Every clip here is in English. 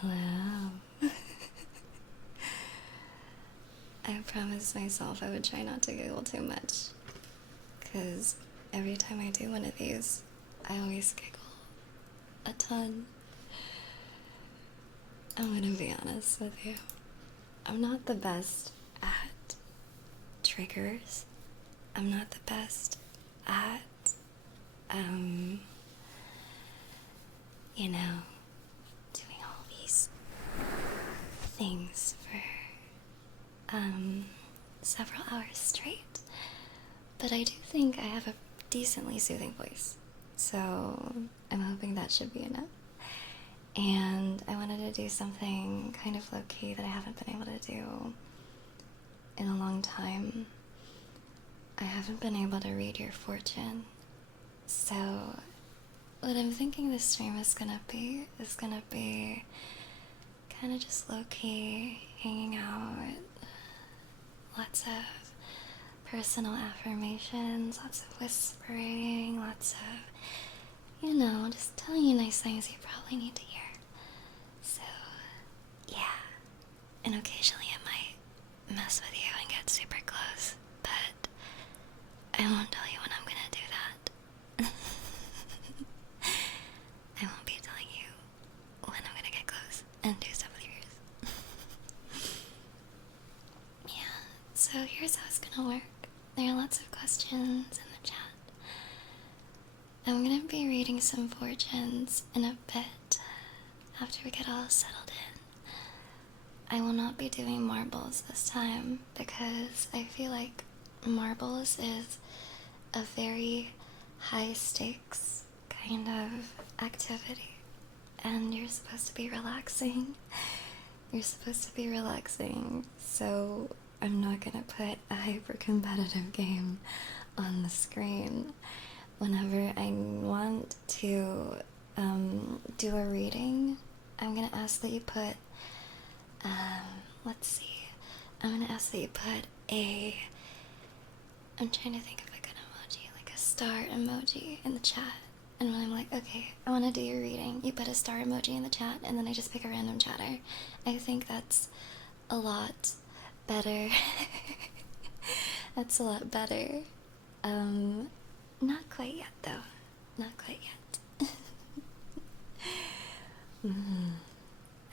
Hello. I promised myself I would try not to giggle too much, because every time I do one of these, I always giggle a ton. I'm gonna be honest with you. I'm not the best at triggers. I'm not the best at, doing all these things for, several hours straight. But I do think I have a decently soothing voice, so I'm hoping that should be enough. And I wanted to do something kind of low-key that I haven't been able to do in a long time. I haven't been able to read your fortune. So what I'm thinking this stream is gonna be kind of just low-key, hanging out, lots of personal affirmations, lots of whispering, lots of, just telling you nice things you probably need to hear. So, yeah. And occasionally it might mess with you and get super close, but I won't tell you when I'm gonna do that. I won't be telling you when I'm gonna get close and do stuff with yours. Yeah, so here's how it's gonna work. There are lots of questions in the chat. I'm gonna be reading some fortunes in a bit after we get all settled in. I will not be doing marbles this time because I feel like marbles is a very high stakes kind of activity, and you're supposed to be relaxing. So I'm not gonna put a hyper competitive game on the screen. Whenever I want to do a reading, I'm gonna ask that you put, I'm trying to think of a good emoji, like a star emoji in the chat. And when I'm like, okay, I want to do your reading, you put a star emoji in the chat, and then I just pick a random chatter. I think that's a lot better. That's a lot better. Not quite yet, though. Not quite yet.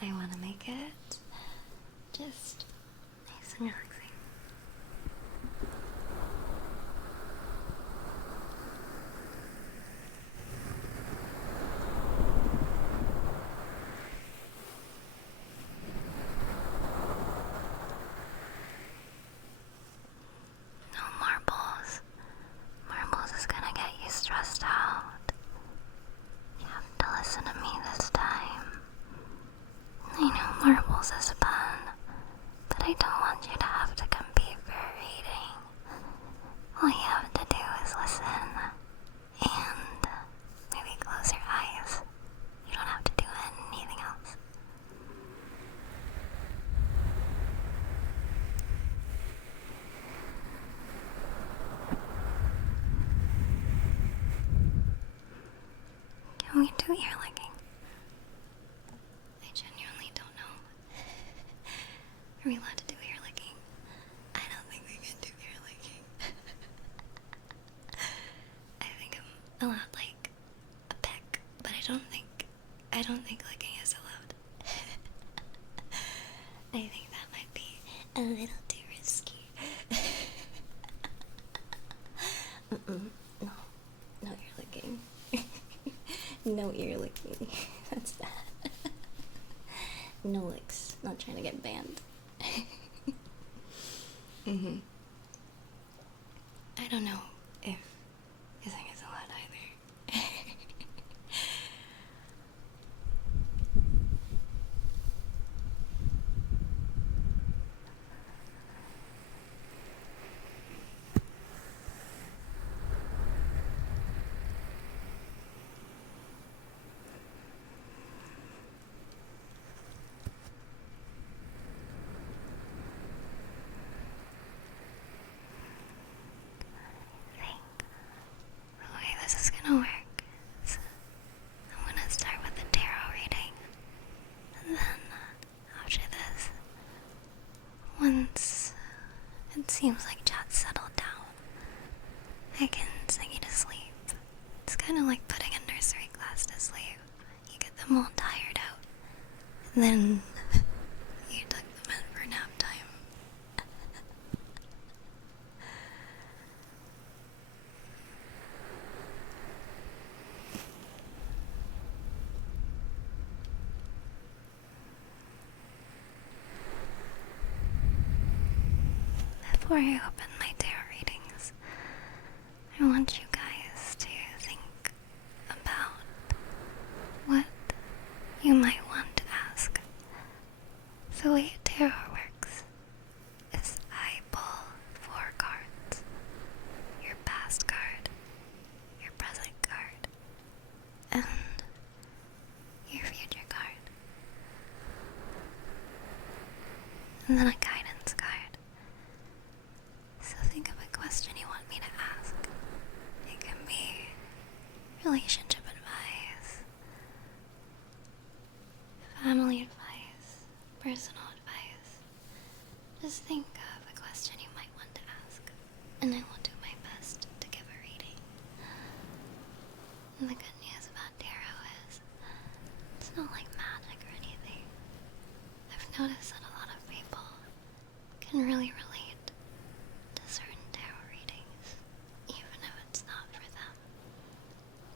I want to make it just nice and relaxing. No marbles. Marbles is gonna get you stressed out. You have to listen to me this time. I know marbles is fun, but I don't want you to have to compete for a reading. All you have to do is listen and maybe close your eyes. You don't have to do anything else. Can we do ear licking? I genuinely don't know. Are we allowed to do ear licking? I don't think we can do ear licking. I think I'm allowed like a peck, but I don't think licking is allowed. I think that might be a little too risky. No, no ear licking. No ear licking. That's bad. No licks. Not trying to get banned. I don't know if kissing is allowed either. seems like chat settled down. I can sing you to sleep. It's kind of like putting a nursery class to sleep. You get them all tired out, and then you tuck them in for nap time. Before I open my tarot readings, I want you guys to think about what you might want to ask. The way tarot works is I pull 4 cards. Your past card, your present card, and your future card. And then a guidance card. So think of a question you want me to ask. It can be relationship advice, family advice, personal advice. Just think of a question you might want to ask, and I will do my best to give a reading. And the good news about tarot is, it's not like magic or anything. I've noticed that a lot of people can really relate to certain tarot readings, even if it's not for them.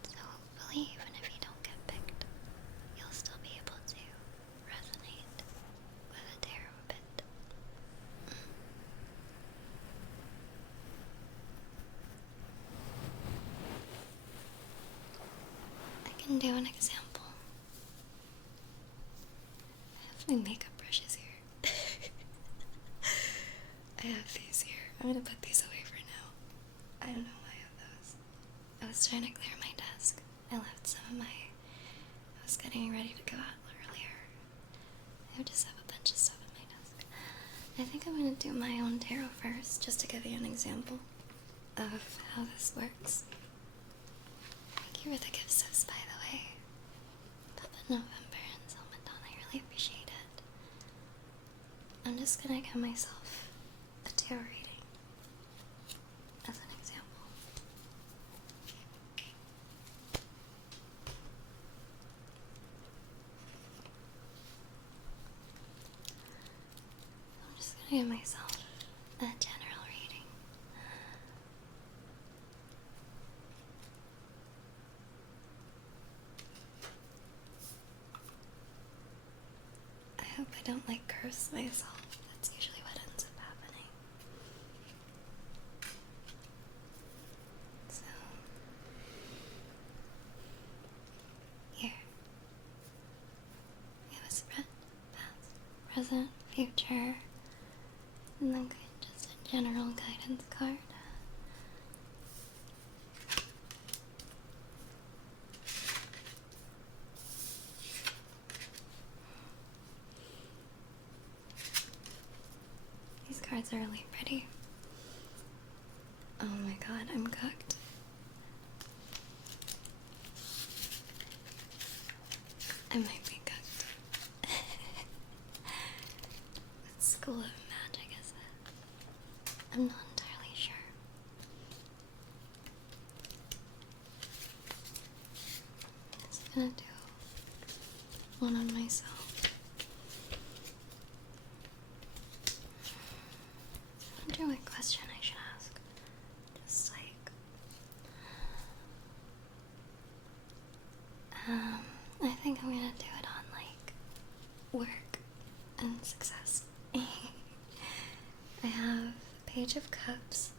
So hopefully, even if you don't get picked, you'll still be able to resonate with a tarot a bit. I can do an example. I have my makeup brushes here. I have these here. I'm gonna put these away for now. I don't know why I have those. I was trying to clear my desk. I left some of my... I was getting ready to go out earlier. I just have a bunch of stuff on my desk. I think I'm gonna do my own tarot first, just to give you an example of how this works. Thank you for the gift subs, by the way. Papa November and Salmadon, I really appreciate it. I'm just gonna give myself a tarot reading as an example. I'm just gonna give myself a general reading. I hope I don't curse myself. That's usually what ends up happening. So, here. We have a spread, past, present, future, and then just a general guidance card. These cards are really pretty. Oh my god, I'm cooked. I might be cooked. What school of magic is it? I'm not entirely sure. I'm just gonna do one on myself. I wonder what question I should ask. Just I think I'm gonna do it on work and success. I have the Page of Cups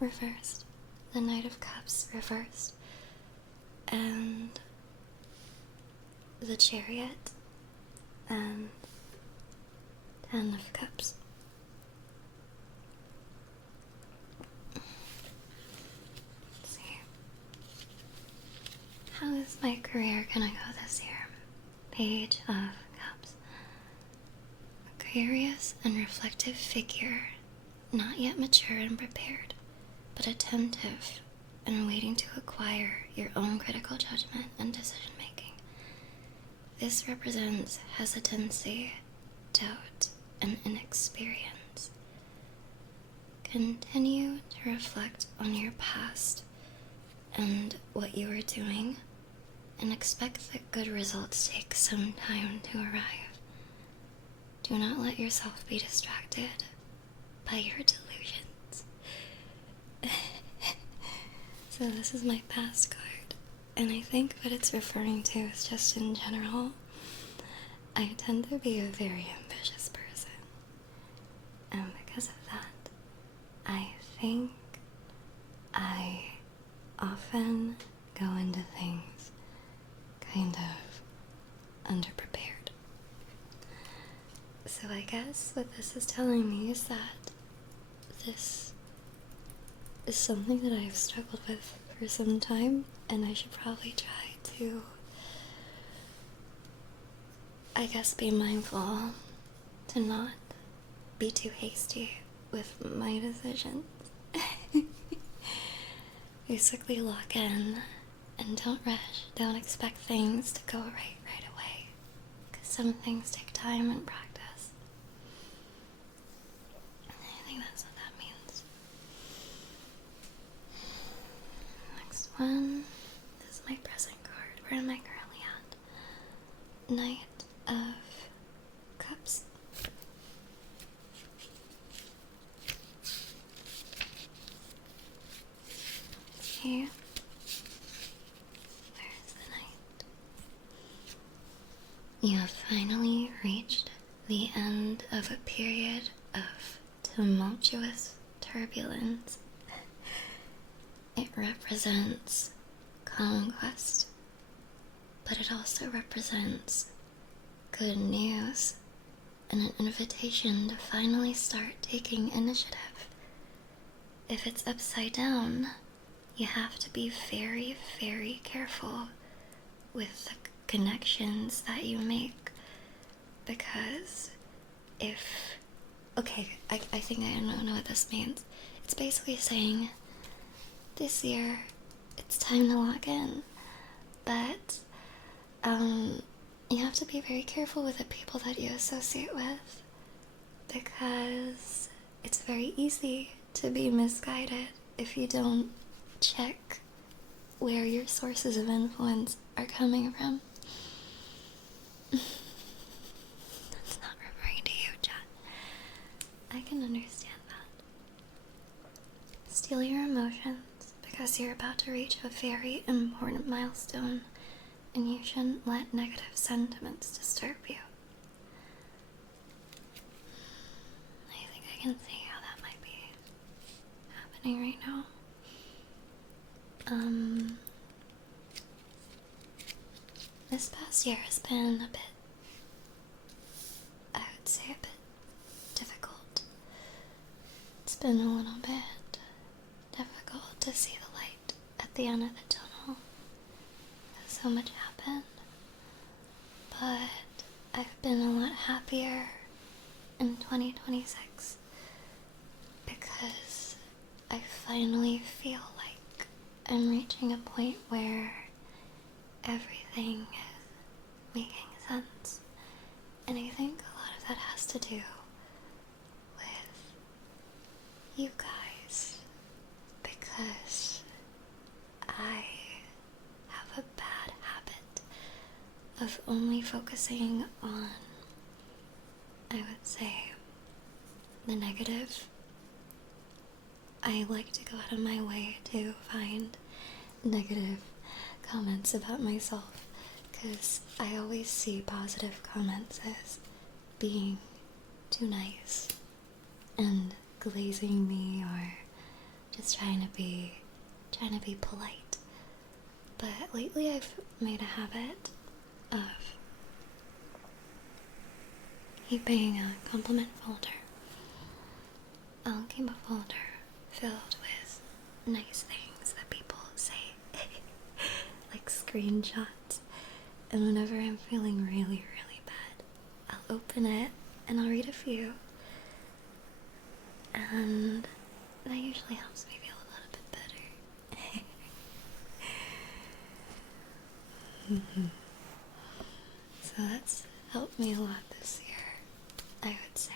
reversed, the Knight of Cups reversed, and the Chariot, and Ten of Cups. Let's see. How is my career gonna go this year? Page of Cups. A curious and reflective figure, not yet mature and prepared, but attentive and waiting to acquire your own critical judgment and decision making. This represents hesitancy, doubt, and inexperience. continue to reflect on your past and what you are doing, and expect that good results take some time to arrive. Do not let yourself be distracted by your delusions. So this is my past card, and I think what it's referring to is just in general, I tend to be a very ambitious person, and because of that, I think I often go into things kind of underprepared. So I guess what this is telling me is that this is something that I've struggled with for some time, and I should probably try to, I guess, be mindful to not be too hasty with my decisions. Basically lock in and don't rush. Don't expect things to go right away, because some things take time and practice. I think that's what that means. Next one. This is my present card. Where am I currently at? Knight of Cups. Okay. Where's the Knight? You have finally reached the end of a period of tumultuous turbulence. It represents conquest, but it also represents good news and an invitation to finally start taking initiative. If it's upside down, you have to be very, very careful with the connections that you make, because I think I know what this means. It's basically saying, this year, it's time to lock in, but, you have to be very careful with the people that you associate with, because it's very easy to be misguided if you don't check where your sources of influence are coming from. That's not referring to you, Chat. I can understand that. Steal your emotions, because you're about to reach a very important milestone, and you shouldn't let negative sentiments disturb you. I think I can see how that might be happening right now. This past year has been a bit, I would say, a bit difficult. It's been a little bit difficult to see the light at the end of the tunnel. So much happened, but I've been a lot happier in 2026 because I finally feel like I'm reaching a point where everything is making sense, and I think a lot of that has to do with you guys, because I have a bad habit of only focusing on, I would say, the negative. I like to go out of my way to find negative comments about myself, because I always see positive comments as being too nice and glazing me, or just trying to be polite. But lately I've made a habit of keeping a compliment folder. I'll keep a folder filled with nice things that people say, like screenshots. And whenever I'm feeling really, really bad, I'll open it and I'll read a few. And that usually helps me feel a little bit better. So that's helped me a lot this year, I would say.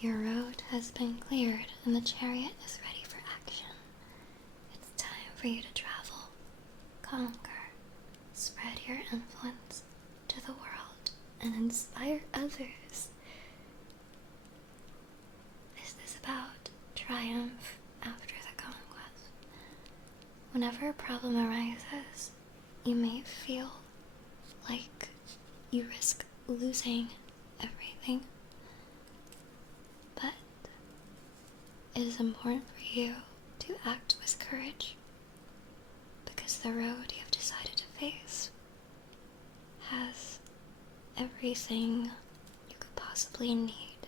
Your road has been cleared and the chariot is ready for action. It's time for you to travel, conquer, spread your influence to the world, and inspire others. This is about triumph after the conquest. Whenever a problem arises, you may feel like you risk losing everything, but it is important for you to act with courage, because the road you have decided to face has everything you could possibly need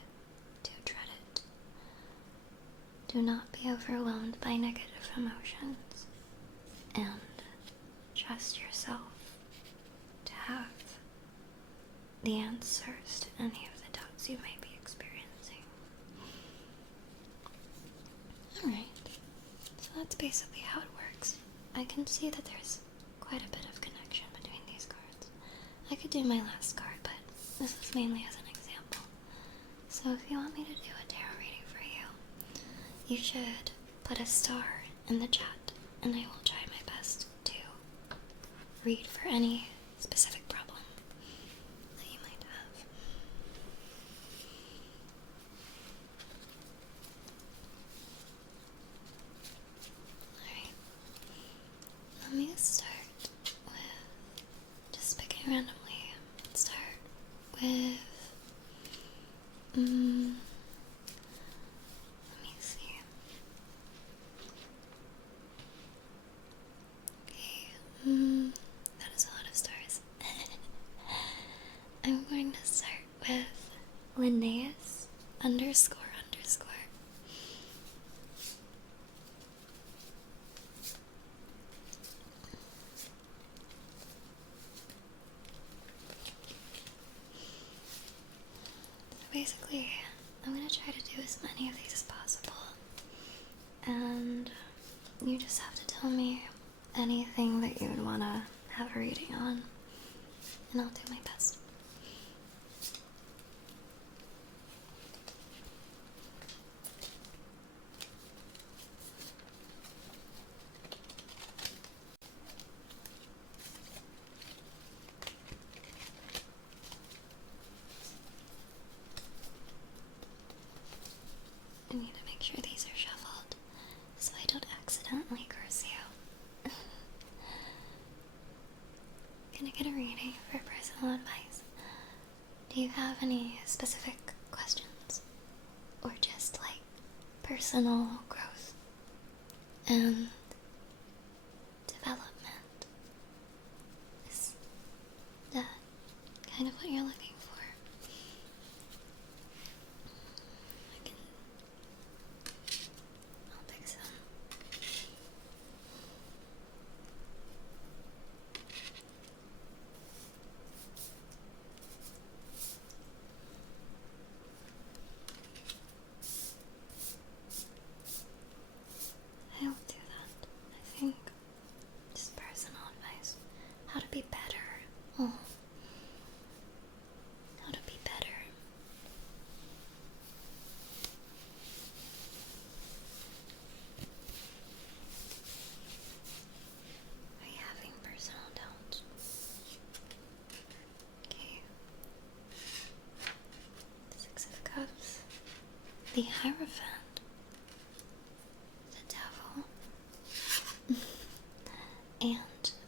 to tread it. Do not be overwhelmed by negative emotions, and trust yourself to have the answers to any of the doubts you may be experiencing. Alright, so that's basically how it works. I can see that there's quite a bit of connection between these cards. I could do my last card, but this is mainly as an example. So if you want me to do a tarot reading for you, you should put a star in the chat, and I will try my best to read for any specific problem that you might have. Alright, let me start with just picking randomly. Start with let me see. Okay, that is a lot of stars. I'm going to start with Linnaeus ___. Basically, I'm going to try to do as many of these as possible, and you just have to tell me anything that you would want to have a reading on, and I'll do my best. I need to make sure these are shuffled so I don't accidentally curse you. Can I get a reading for personal advice? Do you have any specific questions? Or just like personal growth and development? Is that kind of what you're looking for? I'll pick some. I will do that. I think just personal advice. How to be better. Oh. How to be better. Are you having personal doubts? Okay. 6 of Cups. The Hierophant. The Devil. And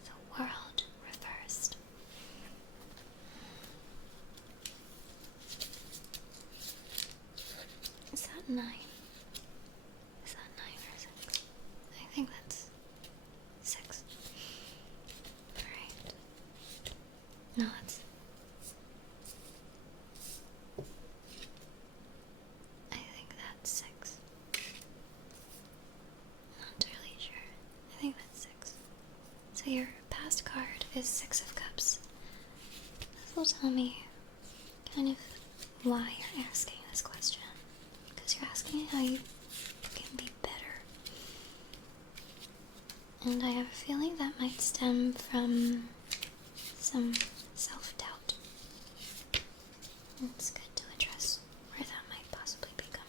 the World reversed. Is that 9? Is that 9 or 6? I think that's 6. Alright. No, it's... I think that's 6. Not entirely sure. I think that's 6. So your past card is 6 of Cups. This will tell me kind of why you're asking this question. Because you're asking how you can be better. And I have a feeling that might stem from some self-doubt. It's good to address where that might possibly be coming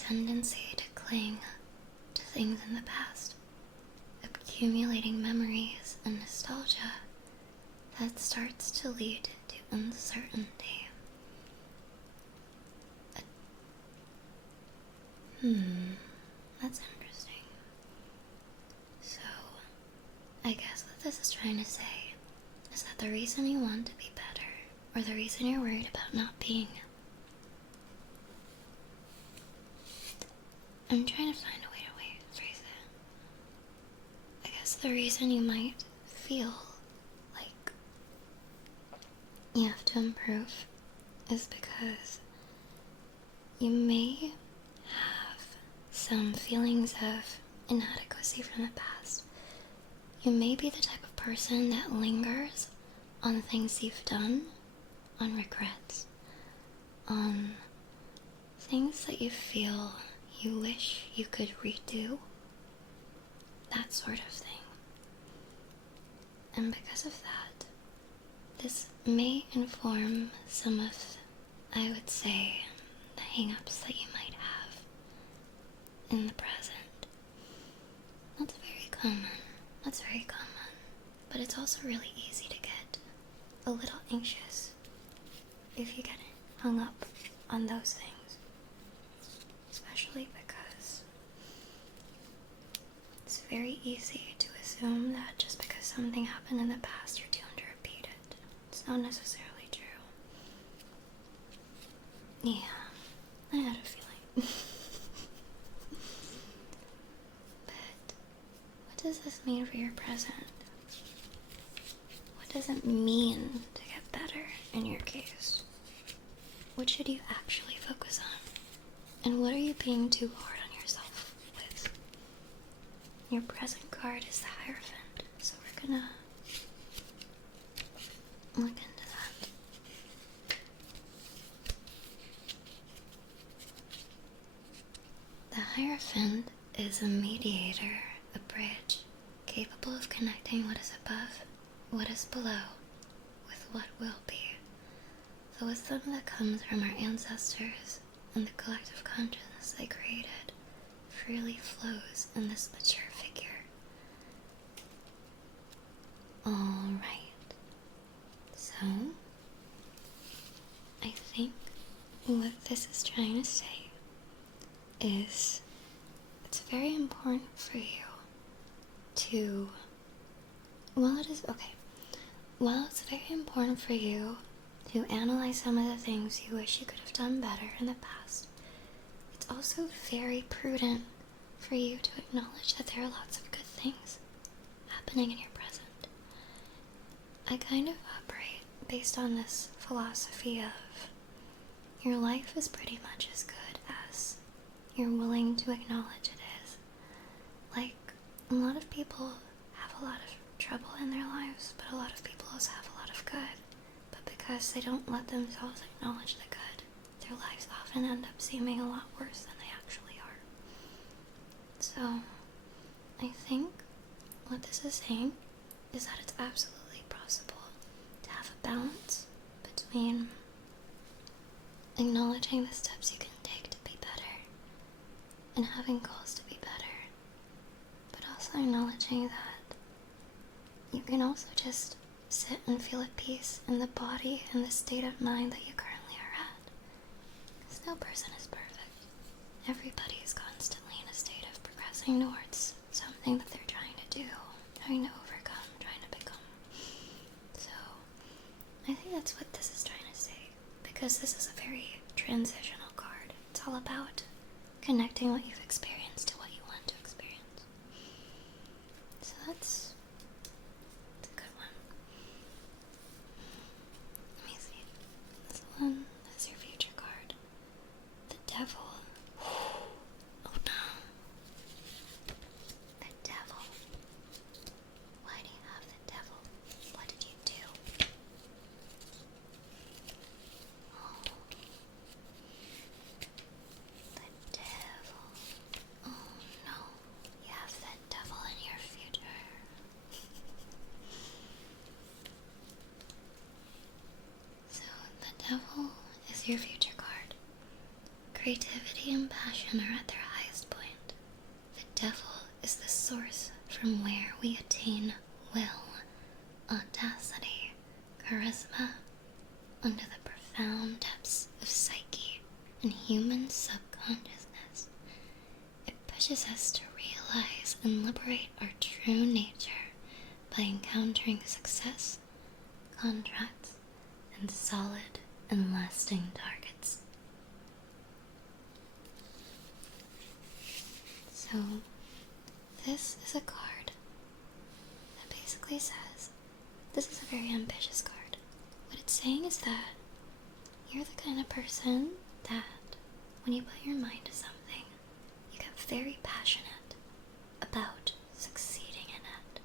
tendency to cling to things in the past, accumulating memories and nostalgia that starts to lead to uncertainty. That's interesting. So, I guess what this is trying to say is that the reason you want to be better, or the reason you're worried about not being, I'm trying to find a way to phrase it. I guess the reason you might feel like you have to improve is because you may have some feelings of inadequacy from the past. You may be the type of person that lingers on things you've done, on regrets, on things that you feel you wish you could redo, that sort of thing. And because of that, this may inform some of, I would say, the hang-ups that you might have in the present. That's very common. But it's also really easy to get a little anxious if you get hung up on those things. Especially because it's very easy to assume that just because something happened in the past, you're doomed to repeat it. It's not necessarily true. Yeah, I had a feeling. But what does this mean for your present? What does it mean to get better in your case? What should you actually focus on? And what are you being too hard on yourself with? Your present card is the Hierophant, so we're gonna look into that. The Hierophant is a mediator, a bridge, capable of connecting what is above, what is below, with what will be. The wisdom that comes from our ancestors and the collective consciousness they created freely flows in this mature figure. Alright, so I think what this is trying to say is it's very important for you to, while it's very important for you to analyze some of the things you wish you could have done better in the past, it's also very prudent for you to acknowledge that there are lots of good things happening in your present. I kind of operate based on this philosophy of your life is pretty much as good as you're willing to acknowledge it is. Like, a lot of people have a lot of trouble in their lives, but a lot of people also have a lot of good. But because they don't let themselves acknowledge the good, their lives often end up seeming a lot worse than they actually are. So, I think what this is saying is that it's absolutely possible to have a balance between acknowledging the steps you can take to be better and having goals to be better, but also acknowledging that you can also just sit and feel at peace in the body and the state of mind that you currently are at. Because no person is perfect. Everybody is constantly in a state of progressing towards something that they're trying to do, trying to overcome, trying to become. So, I think that's what this is trying to say, because this is a very transitional card. It's all about connecting what you've experienced to what you want to experience. So that's a good one. Let me see. This one is your future card. The Devil. Oh no. The Devil. Why do you have the Devil? What did you do? Oh. The Devil. Oh no. You have the Devil in your future. So, the Devil is your future card. Creativity and passion are at their highest point. The devil is the source from where we attain will, audacity, charisma, under the profound depths of psyche and human subconsciousness. It pushes us to realize and liberate our true nature by encountering success, contracts, and solid and lasting targets. So, this is a card that basically says, this is a very ambitious card. What it's saying is that you're the kind of person that when you put your mind to something, you get very passionate about succeeding in it.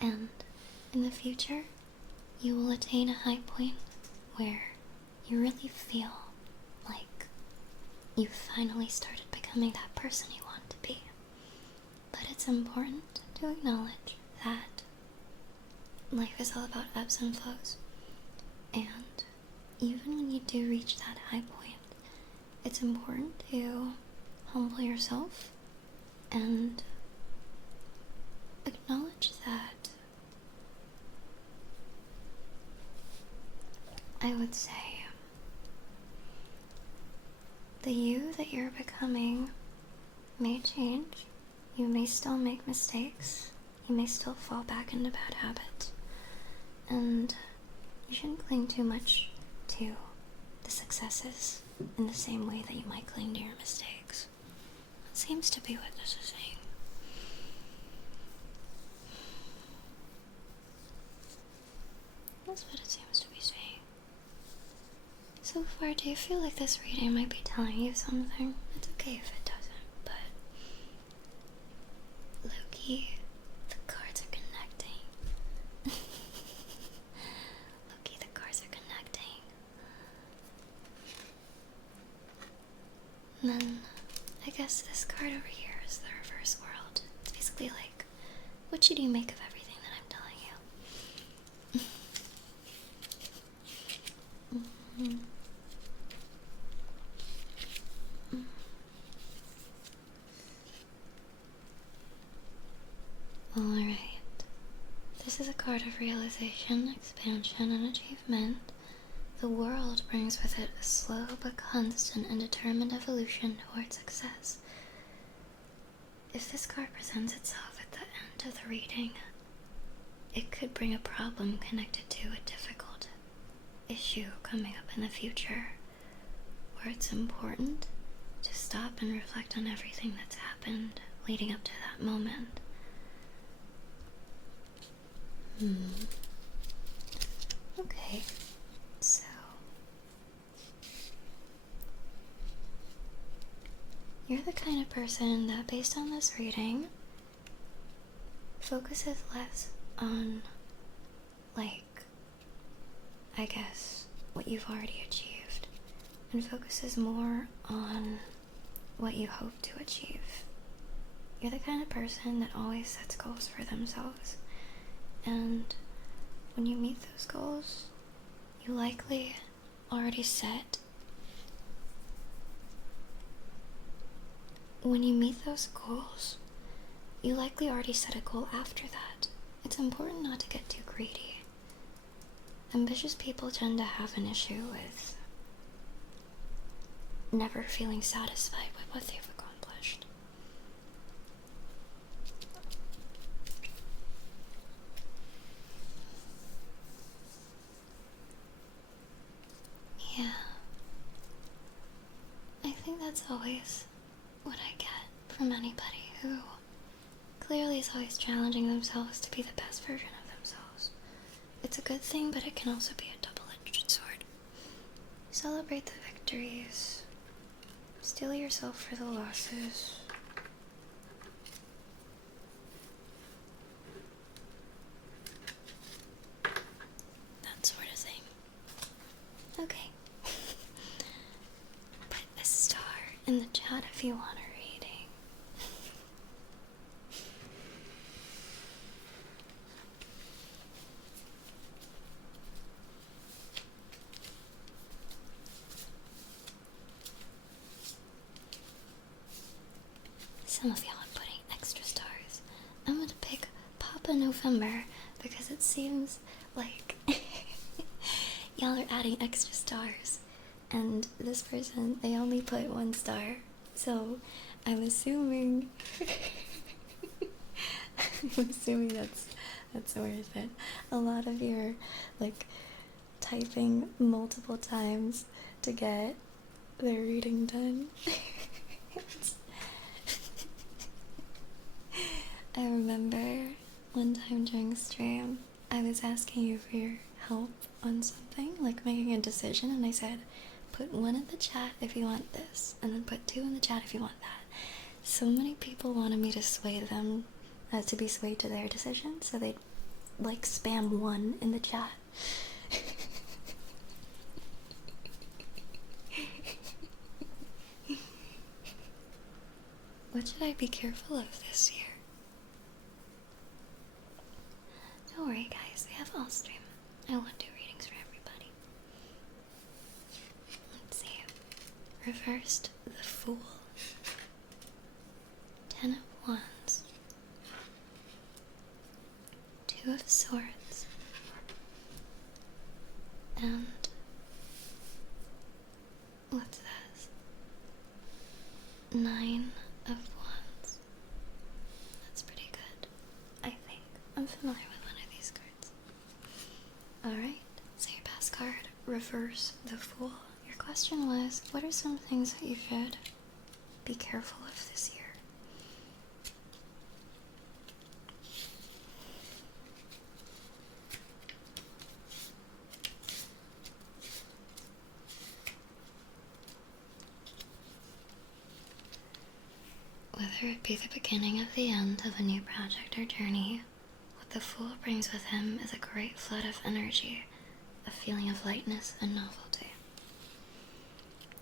And in the future, you will attain a high point where you really feel like you've finally started becoming that person you want to be. But it's important to acknowledge that life is all about ebbs and flows. And even when you do reach that high point, it's important to humble yourself and acknowledge that I would say the you that you're becoming may change. You may still make mistakes. You may still fall back into bad habits. And you shouldn't cling too much to the successes in the same way that you might cling to your mistakes. That seems to be what this is saying. That's what it seems to be saying. So far, do you feel like this reading might be telling you something? It's okay if it doesn't, but low-key, the cards are connecting. Low-key, the cards are connecting. And then, I guess this card over here is the reverse world. It's basically like, what should you make of everything that I'm telling you? Alright. This is a card of realization, expansion, and achievement. The world brings with it a slow but constant and determined evolution toward success. If this card presents itself at the end of the reading, it could bring a problem connected to a difficult issue coming up in the future, where it's important to stop and reflect on everything that's happened leading up to that moment. Okay, so you're the kind of person that, based on this reading, focuses less on, like, I guess, what you've already achieved, and focuses more on what you hope to achieve. You're the kind of person that always sets goals for themselves, and when you meet those goals, you likely already set. When you meet those goals, you likely already set a goal after that. It's important not to get too greedy. Ambitious people tend to have an issue with never feeling satisfied with what they've accomplished. Yeah. I think that's always what I get from anybody who clearly is always challenging themselves to be the best version of themselves. It's a good thing, but it can also be a double-edged sword. Celebrate the victories. Steel yourself for the losses. That sort of thing. Okay. Put a star in the chat if you want a reading. some of y'all are putting extra stars. I'm gonna pick Papa November because it seems like y'all are adding extra stars. And this person, they only put 1 star. So I'm assuming that's worth it. A lot of you are like typing multiple times to get their reading done. I remember one time during stream, I was asking you for your help on something, like making a decision, and I said, put 1 in the chat if you want this, and then put 2 in the chat if you want that. So many people wanted me to sway them, to be swayed to their decision, so they'd like spam 1 in the chat. What should I be careful of this year? Don't worry guys, we have all stream. I won't do readings for everybody. Let's see. Reversed the Fool. 10 of Wands. 2 of Swords. And what's this? 9 of Wands. That's pretty good, I think. I'm familiar with one of these cards. Alright, so your past card, Reverse the Fool. Your question was, what are some things that you should be careful of this year? Whether it be the beginning of the end of a new project or journey, what the Fool brings with him is a great flood of energy, a feeling of lightness and novelty.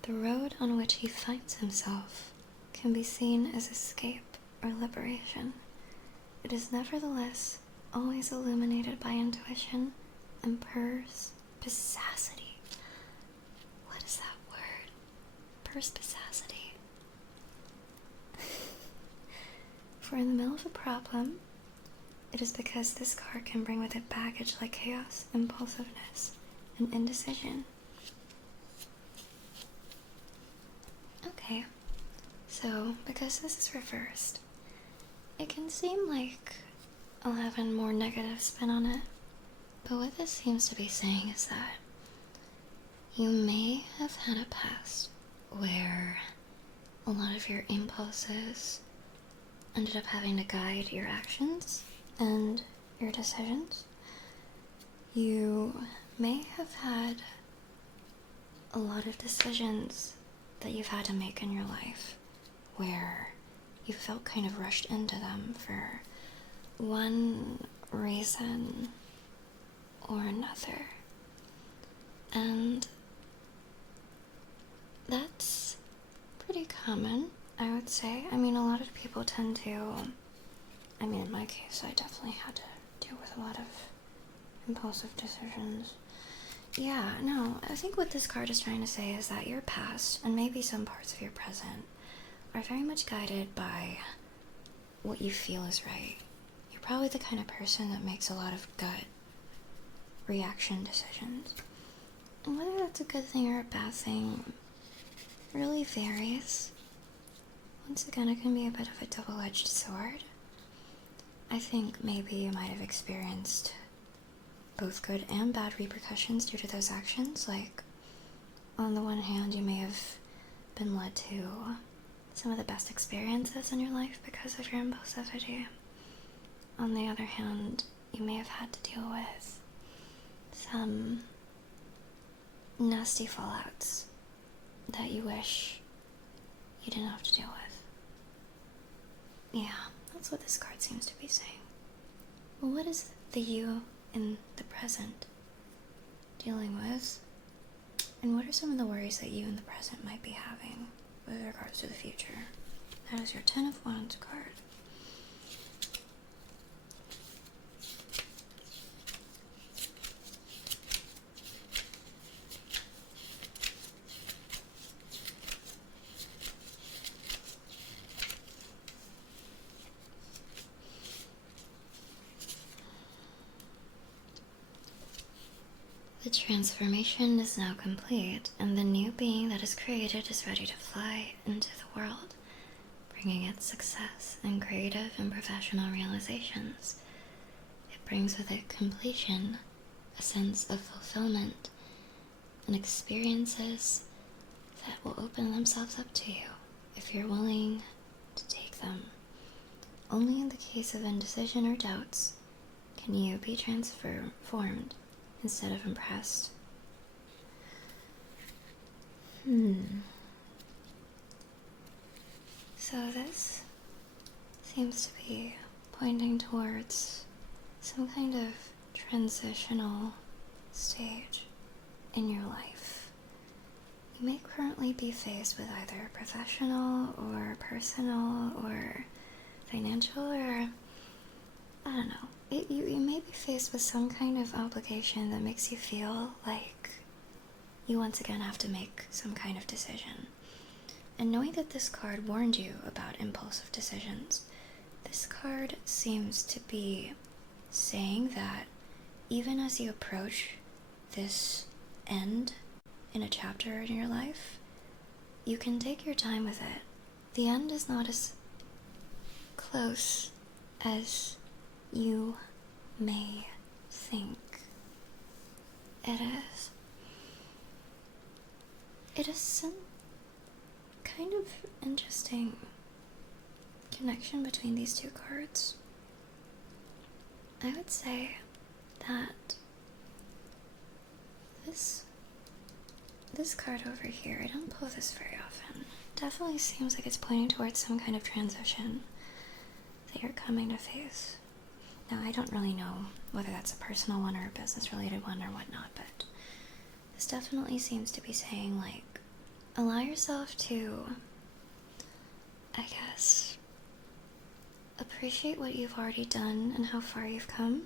The road on which he finds himself can be seen as escape or liberation. It is nevertheless always illuminated by intuition and perspicacity. What is that word? Perspicacity. For in the middle of a problem, it is because this card can bring with it baggage like chaos, impulsiveness, and indecision. Okay, so because this is reversed, it can seem like I'll have a more negative spin on it, but what this seems to be saying is that you may have had a past where a lot of your impulses ended up having to guide your actions and your decisions. You may have had a lot of decisions that you've had to make in your life where you felt kind of rushed into them for one reason or another. And that's pretty common, I would say. I mean, a lot of people tend to, I mean, in my case, I definitely had to deal with a lot of impulsive decisions. Yeah, no, I think what this card is trying to say is that your past, and maybe some parts of your present, are very much guided by what you feel is right. You're probably the kind of person that makes a lot of gut reaction decisions. And whether that's a good thing or a bad thing really varies. Once again, it can be a bit of a double-edged sword. I think maybe you might have experienced both good and bad repercussions due to those actions. Like, on the one hand, you may have been led to some of the best experiences in your life because of your impulsivity. On the other hand, you may have had to deal with some nasty fallouts that you wish you didn't have to deal with. Yeah, that's what this card seems to be saying. Well, what is the you in the present dealing with? And what are some of the worries that you in the present might be having with regards to the future? That is your 10 of Wands card. The transformation is now complete, and the new being that is created is ready to fly into the world, bringing it success and creative and professional realizations. It brings with it completion, a sense of fulfillment, and experiences that will open themselves up to you if you're willing to take them. Only in the case of indecision or doubts can you be transformed instead of impressed. So this seems to be pointing towards some kind of transitional stage in your life. You may currently be faced with either professional or personal or financial, or I don't know. You may be faced with some kind of obligation that makes you feel like you once again have to make some kind of decision. And knowing that this card warned you about impulsive decisions, this card seems to be saying that even as you approach this end in a chapter in your life, you can take your time with it. The end is not as close as you may think it is. It is some kind of interesting connection between these two cards. I would say that this card over here, I don't pull this very often, definitely seems like it's pointing towards some kind of transition that you're coming to face. Now, I don't really know whether that's a personal one or a business-related one or whatnot, but this definitely seems to be saying, like, allow yourself to, I guess, appreciate what you've already done and how far you've come,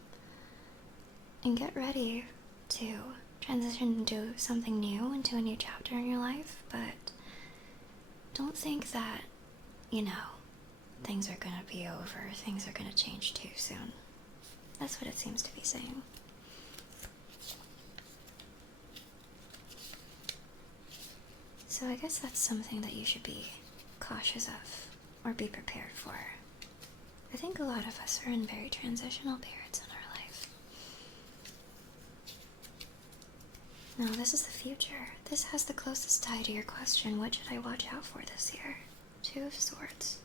and get ready to transition into something new, into a new chapter in your life, but don't think that, things are gonna be over, things are gonna change too soon. That's what it seems to be saying. So I guess that's something that you should be cautious of, or be prepared for. I think a lot of us are in very transitional periods in our life. Now, this is the future. This has the closest tie to your question, what should I watch out for this year? Two of Swords.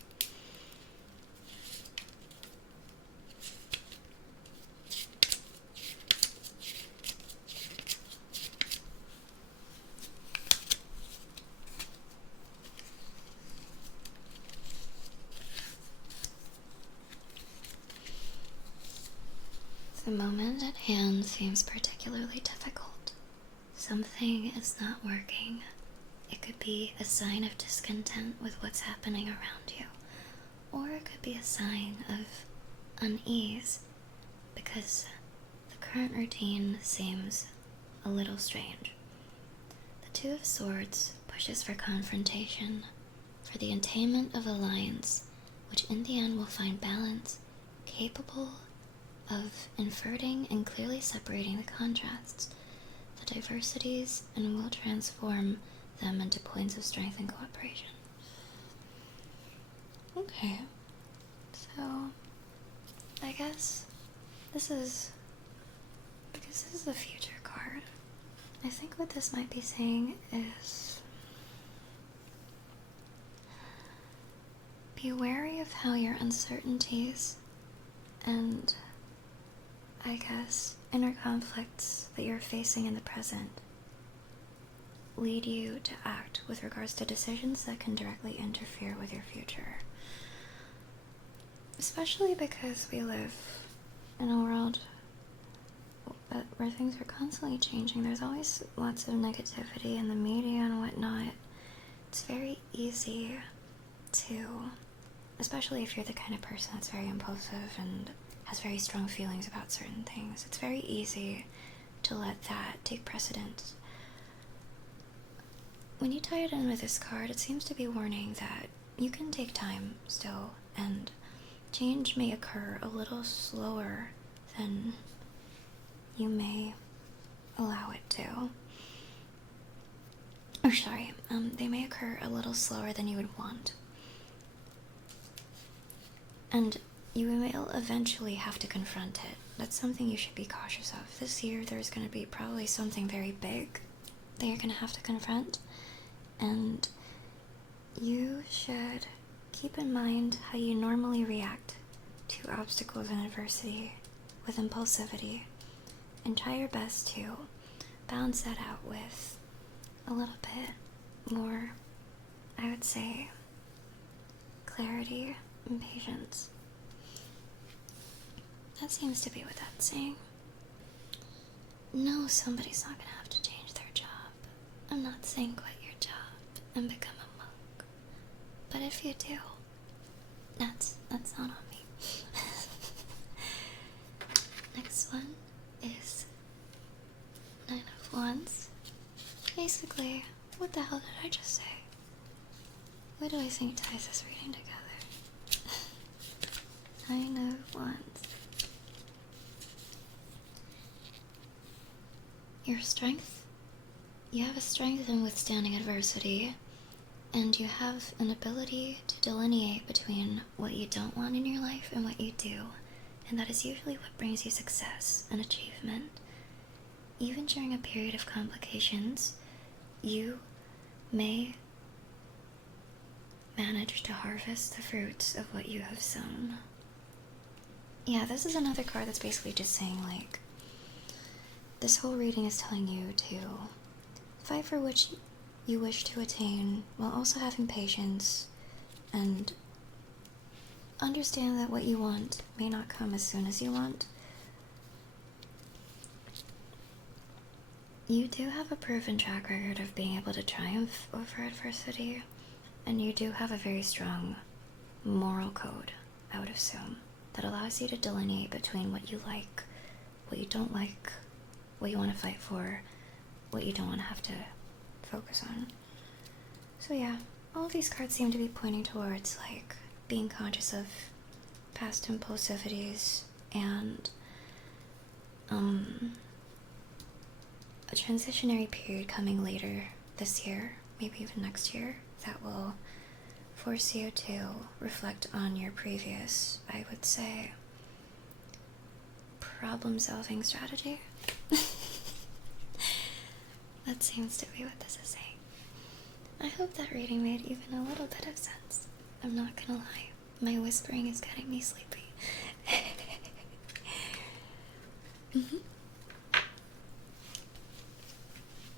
The moment at hand seems particularly difficult. Something is not working. It could be a sign of discontent with what's happening around you, or it could be a sign of unease because the current routine seems a little strange. The Two of Swords pushes for confrontation, for the attainment of alliance, which in the end will find balance, capable of inverting and clearly separating the contrasts, the diversities, and will transform them into points of strength and cooperation. Okay, so I guess because this is the future card, I think what this might be saying is be wary of how your uncertainties and, I guess, inner conflicts that you're facing in the present lead you to act with regards to decisions that can directly interfere with your future. Especially because we live in a world where things are constantly changing. There's always lots of negativity in the media and whatnot. It's very easy to, especially if you're the kind of person that's very impulsive and has very strong feelings about certain things, it's very easy to let that take precedence. When you tie it in with this card, it seems to be warning that you can take time still, and change may occur a little slower than you may allow it to. Or sorry, they may occur a little slower than you would want. And you will eventually have to confront it. That's something you should be cautious of. This year there's going to be probably something very big that you're going to have to confront. And you should keep in mind how you normally react to obstacles and adversity with impulsivity. And try your best to balance that out with a little bit more, I would say, clarity and patience. That seems to be what that's saying. No, somebody's not gonna have to change their job. I'm not saying quit your job and become a monk. But if you do, that's not on me. Next one is 9 of Wands. Basically, what the hell did I just say? What do I think ties this reading together? 9 of Wands. Your strength? You have a strength in withstanding adversity, and you have an ability to delineate between what you don't want in your life and what you do, and that is usually what brings you success and achievement. Even during a period of complications, you may manage to harvest the fruits of what you have sown. Yeah, this is another card that's basically just saying, like, this whole reading is telling you to fight for what you wish to attain while also having patience and understand that what you want may not come as soon as you want. You do have a proven track record of being able to triumph over adversity, and you do have a very strong moral code, I would assume, that allows you to delineate between what you like, what you don't like, what you want to fight for, what you don't want to have to focus on. So yeah, all of these cards seem to be pointing towards, like, being conscious of past impulsivities and a transitionary period coming later this year, maybe even next year, that will force you to reflect on your previous, I would say, problem-solving strategy. That seems to be what this is saying. I hope that reading made even a little bit of sense. I'm not gonna lie, my whispering is getting me sleepy.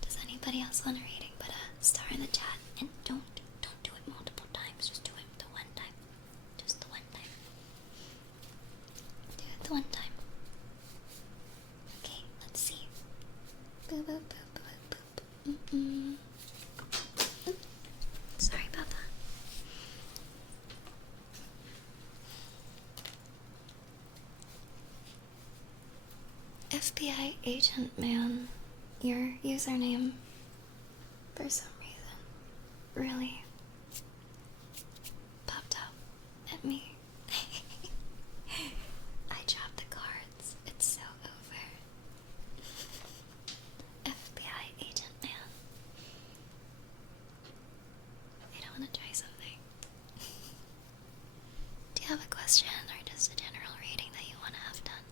Does anybody else want a reading? Put a star in the chat, and don't do it multiple times. Just do it the one time. Just the one time. Do it the one time. Okay, let's see. Boop boop boop boop boop. Sorry about that. FBI agent man, your username, for some reason, really popped up at me. I dropped the cards. It's so over. FBI agent man. I don't want to try something. Do you have a question or just a general reading that you want to have done?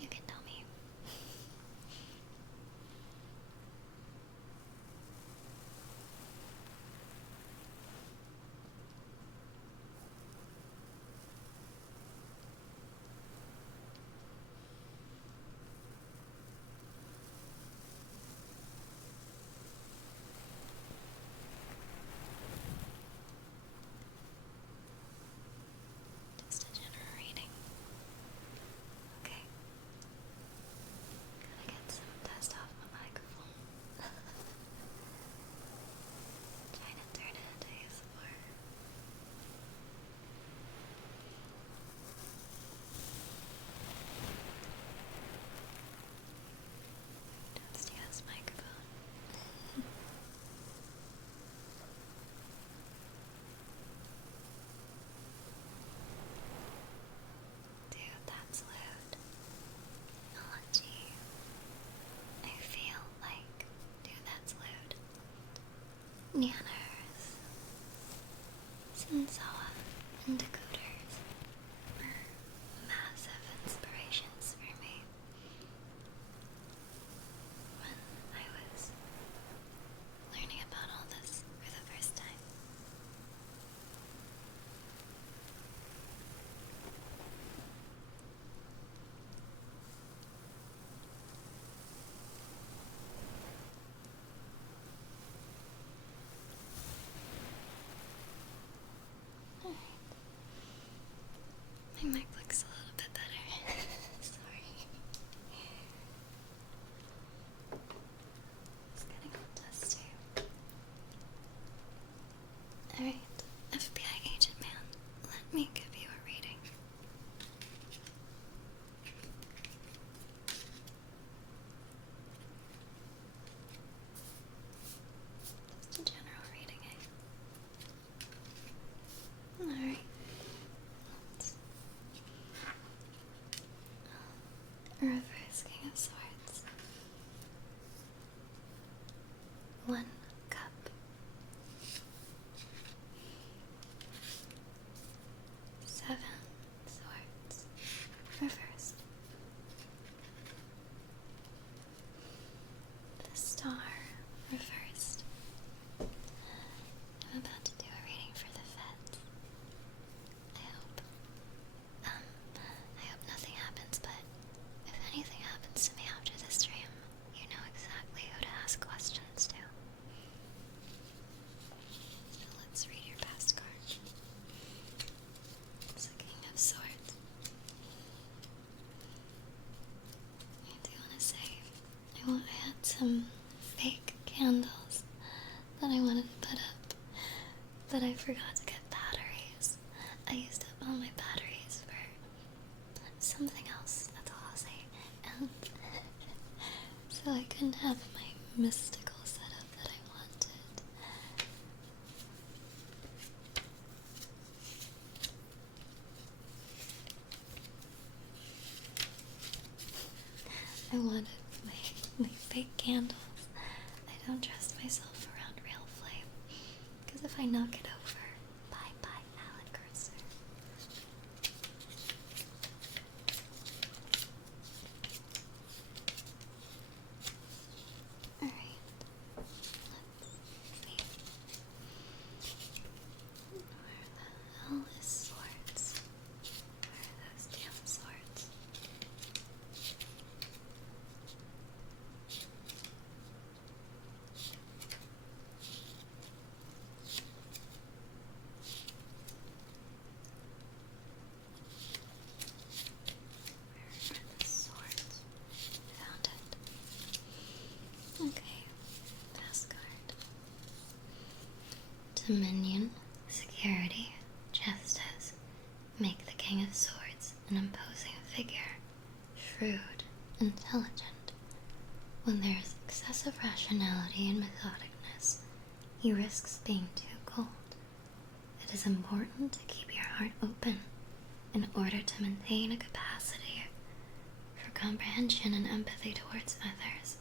You can tell me. and Zawa and decoders were massive inspirations for me when I was learning about all this for the first time. Alright. My mic looks a little bit better. Sorry. It's getting all dusty. Alright, FBI agent man, let me give you a reading. Just a general reading, eh? Alright. Reverse King of Swords. 1 cup. 7 swords. Reversed. The star. Reversed. I'm about to do a reading for the feds. I hope nothing happens, but if anything happens to me after this stream, you know exactly who to ask questions to. So let's read your past card. It's the King of Swords. I do want to say, I had some fake candles that I wanted to put up, but I forgot to get batteries. I used up all my batteries for something else, that's all I'll say, and so I couldn't have my mystical setup that I wanted. I wanted my fake candles. I don't trust myself around real flame, because if I knock it over, bye-bye Alekirser. Alright, let's see. Where the hell is swords? Where are those damn swords? Where are the swords? Found it. Okay, past card. Dominion, security, justice, make the King of Swords an imposing figure, shrewd, intelligent. When there is excessive rationality and methodicness, he risks being too cold. It is important to keep your heart open in order to maintain a capacity for comprehension and empathy towards others.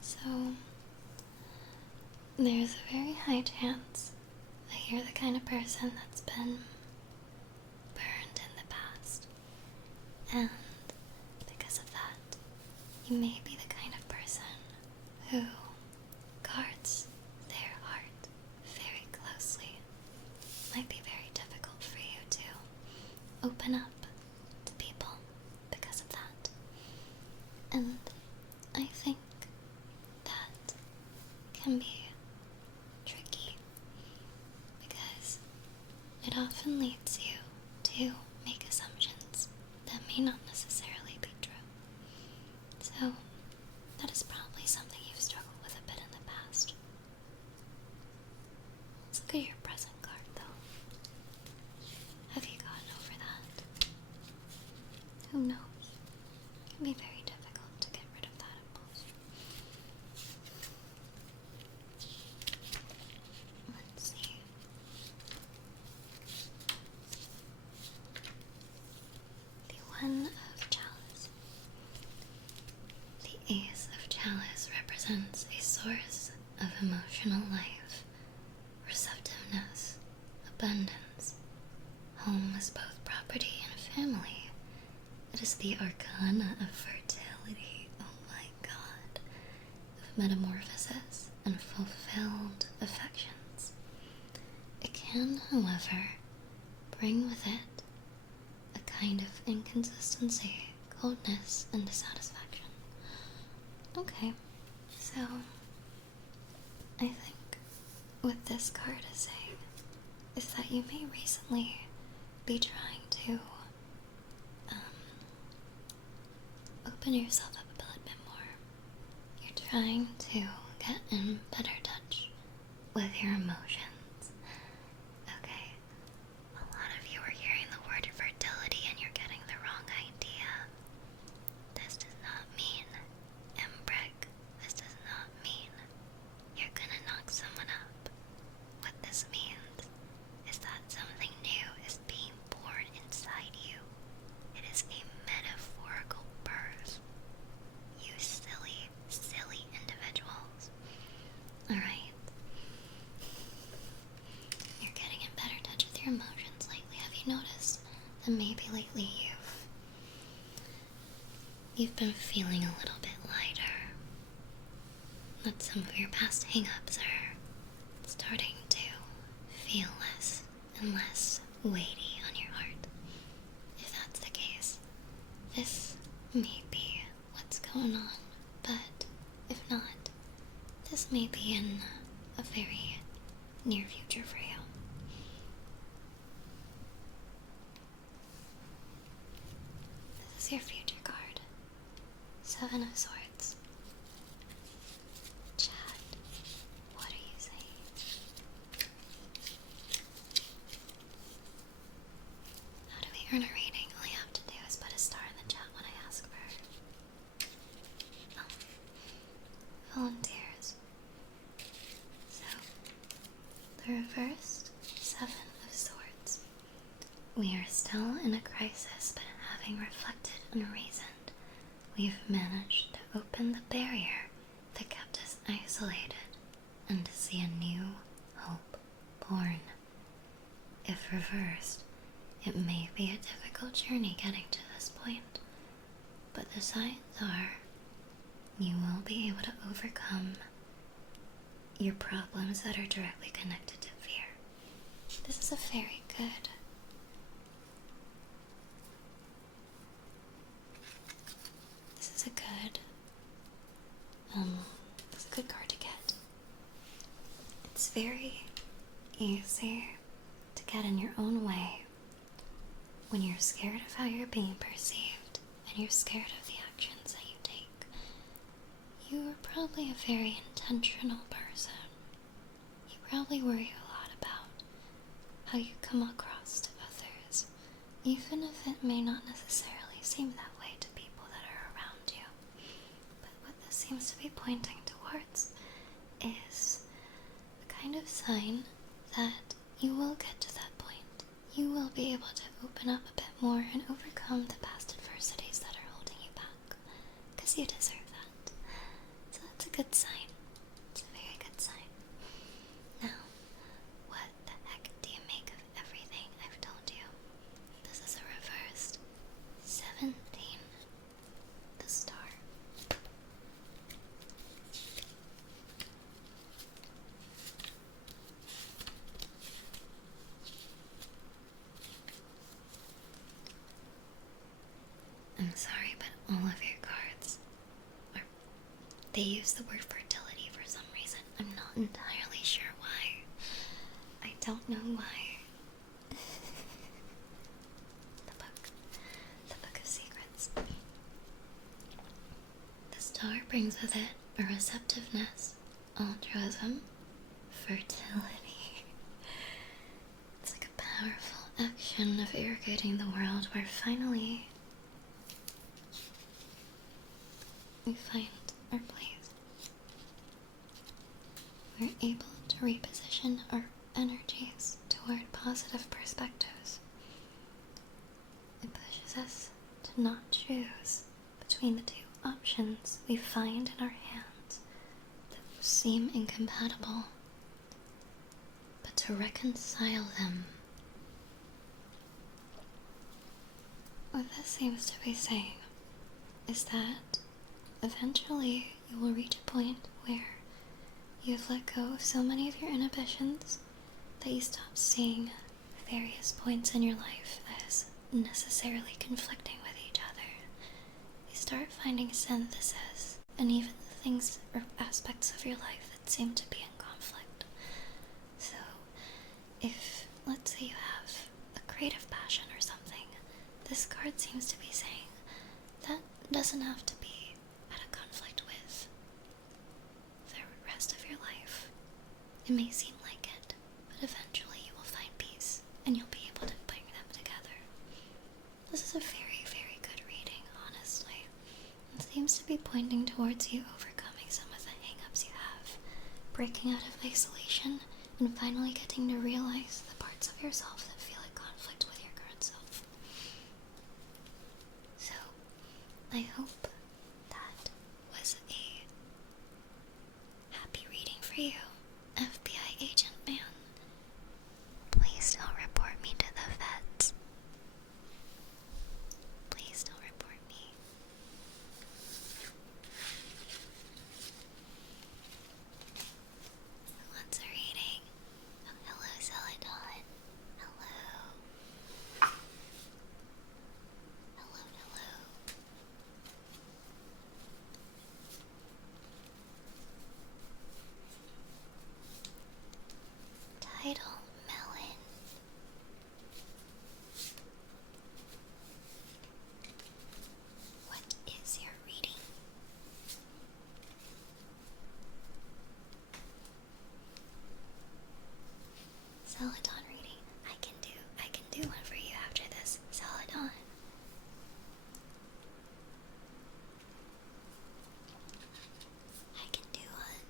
So, there's a very high chance that you're the kind of person that's been burned in the past. And because of that, you may be the kind of person who guards their heart very closely. Might be very difficult for you to open up to people because of that. And I think that can be tricky because it often leads you to make assumptions that may not necessarily be true. So, that is probably something you've struggled with a bit in the past. Let's look at your present card, though. Have you gotten over that? Who knows? It can be very difficult to get rid of that impulse. Let's see. The One of Chalice. The Ace of Chalice represents a source of emotional life, abundance. Home is both property and family. It is the arcana of fertility, oh my god, of metamorphosis and fulfilled affections. It can, however, bring with it a kind of inconsistency, coldness, and dissatisfaction. Okay, so I think what this card is saying is that you may recently be trying to open yourself up a little bit more. You're trying to get in better touch with your emotions. Okay, a lot of you are hearing the word fertility and you're getting the wrong idea. This does not mean embrick. This does not mean you're gonna knock someone up. What this means is that something new is being born inside you. It is a metaphorical birth. You silly, silly individuals. Alright. You're getting in better touch with your emotions lately. Have you noticed that maybe lately you've been feeling a little bit lighter? That some of your past hang-ups are starting to feel less and less weighty on your heart. If that's the case, this may be what's going on, but if not, this may be in a very near future for you. This is your future card. 7 of Swords. Chat, what are you saying? How do we earn a reading? All you have to do is put a star in the chat when I ask for volunteers. So, the reversed 7 of Swords. We are still in a crisis, but having reflected and reasoned, we've managed to open the barrier that kept us isolated and to see a new hope born. If reversed, it may be a difficult journey getting to this point, but the signs are you will be able to overcome your problems that are directly connected to fear. This is a very good it's a good card to get. It's very easy to get in your own way when you're scared of how you're being perceived and you're scared of the actions that you take. You are probably a very intentional person. You probably worry a lot about how you come across to others, even if it may not necessarily seem that way to people that are around you. But what this seems to be pointing towards is the kind of sign that you will get to that point. You will be able to open up a bit more and overcome the past adversities that are holding you back, because you deserve that. So that's a good sign. It's a very good sign. Now, what the heck do you make of everything I've told you? This is a reversed 17, the star. I'm sorry, but all of your cards they use the word fertility for some reason. I'm not entirely sure why. I don't know why. The book of secrets. The star brings with it a receptiveness, altruism, fertility. It's like a powerful action of irrigating the world where finally we find our place. We're able to reposition our energies toward positive perspectives. It pushes us to not choose between the two options we find in our hands that seem incompatible, but to to reconcile them. What this seems to be saying is that eventually you will reach a point where you've let go of so many of your inhibitions that you stop seeing various points in your life as necessarily conflicting with each other. You start finding synthesis and even the things or aspects of your life that seem to be in conflict. So, if, let's say, you have a creative passion or something, this card seems to be saying that doesn't have to be at a conflict with the rest of your life. It may seem like it, but eventually you will find peace and you'll be able to bring them together. This is a very, very good reading, honestly. It seems to be pointing towards you overcoming some of the hang-ups you have, breaking out of isolation, and finally getting to realize the parts of yourself that feel at conflict with your current self. So, I hope that was a happy reading for you, FBI Agent Man. Please don't report me to the vets. Please don't report me. What's a reading? Oh, hello, Celadon. Hello. Hello, hello. Tidal Melon. What is your reading? Celadon reading. I can do one for you after this. Celadon. I can do one.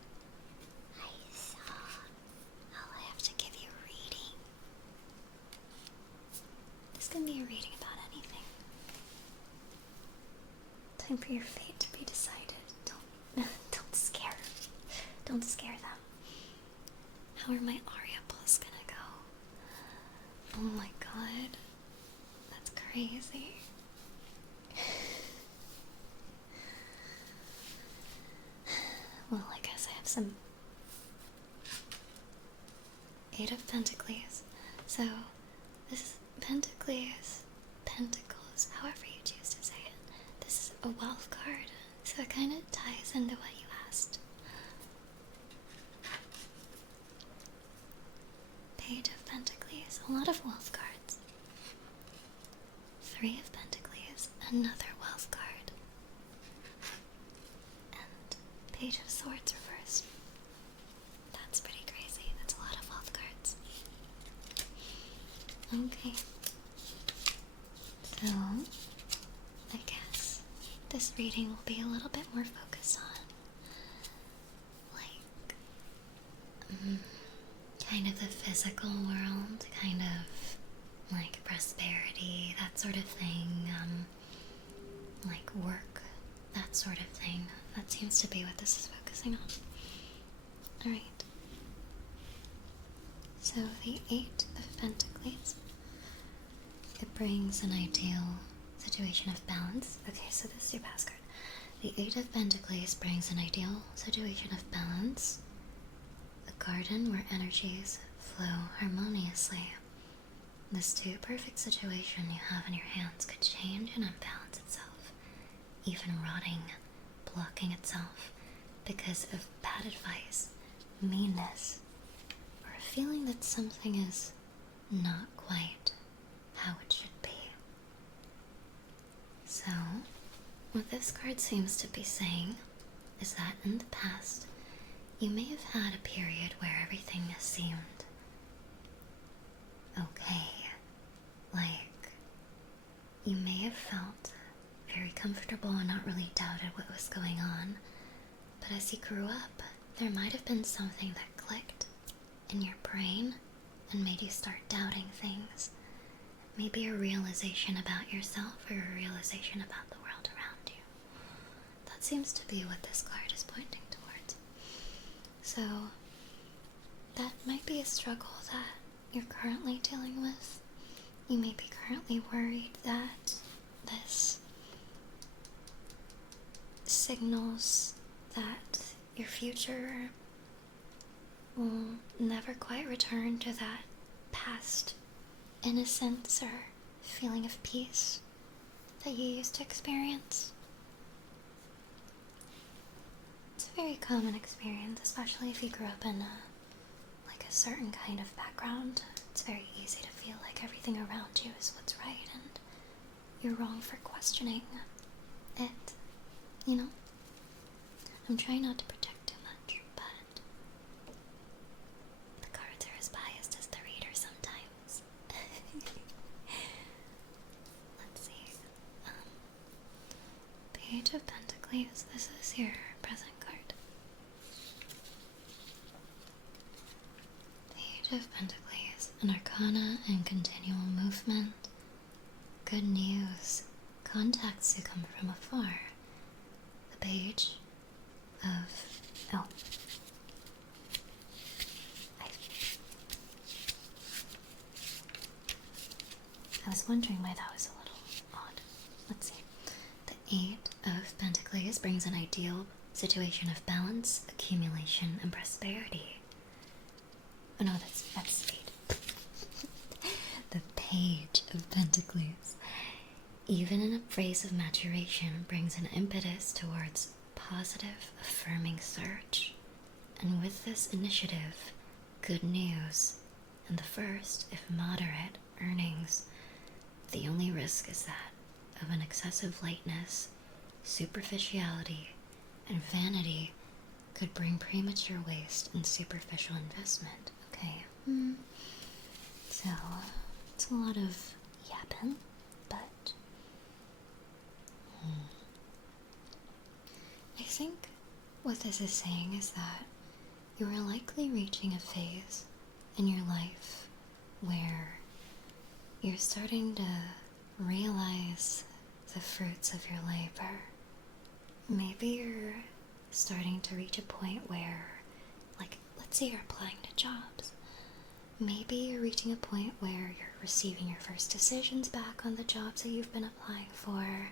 I saw how I have to give you a reading. This can be a reading about anything. Time for your fate to be decided. Don't scare them. How are my Aria pulls gonna go? Oh my god. That's crazy. Well, I guess I have some Eight of Pentacles. So, this is Pentacles, however you choose to say it. This is a wealth card, so it kind of ties into what you asked. Page of Pentacles, a lot of wealth cards. Three of Pentacles, another wealth card. And Page of Swords reversed. That's pretty crazy. That's a lot of wealth cards. Okay. So, I guess this reading will be a little bit more focused on, kind of the physical world, kind of like prosperity, that sort of thing, like work, that sort of thing. That seems to be what this is focusing on. Alright. So the Eight of Pentacles, it brings an ideal situation of balance. Okay, so this is your past card. The Eight of Pentacles brings an ideal situation of balance, a garden where energies flow harmoniously. This too perfect situation you have in your hands could change and unbalance itself, even rotting, blocking itself because of bad advice, meanness, or a feeling that something is not quite how it should be. So, what this card seems to be saying is that in the past, you may have had a period where everything has seemed okay. Like, you may have felt very comfortable and not really doubted what was going on. But as you grew up, there might have been something that clicked in your brain and made you start doubting things. Maybe a realization about yourself or a realization about the world around you. That seems to be what this card is pointing towards. So, that might be a struggle that you're currently dealing with. You may be currently worried that this signals that your future will never quite return to that past innocence or feeling of peace that you used to experience. It's a very common experience, especially if you grew up in a certain kind of background. It's very easy to feel like everything around you is what's right and you're wrong for questioning it, you know? I'm trying not to project too much, but the cards are as biased as the reader sometimes. Let's see. Page of Pentacles, this is your present card. Page of Pentacles, an arcana and continual movement. Good news. Contacts who come from afar. The Page of... oh. I was wondering why that was a little odd. Let's see. The Eight of Pentacles brings an ideal situation of balance, accumulation, and prosperity. Oh no, that's Spade. The Page of Pentacles. Even in a phase of maturation, brings an impetus towards positive, affirming search. And with this initiative, good news, and the first, if moderate, earnings. The only risk is that of an excessive lightness, superficiality, and vanity could bring premature waste and superficial investment. Okay. So, it's a lot of yapping, but I think what this is saying is that you are likely reaching a phase in your life where you're starting to realize the fruits of your labor. Maybe you're starting to reach a point where, like, let's say you're applying to jobs. Maybe you're reaching a point where you're receiving your first decisions back on the jobs that you've been applying for.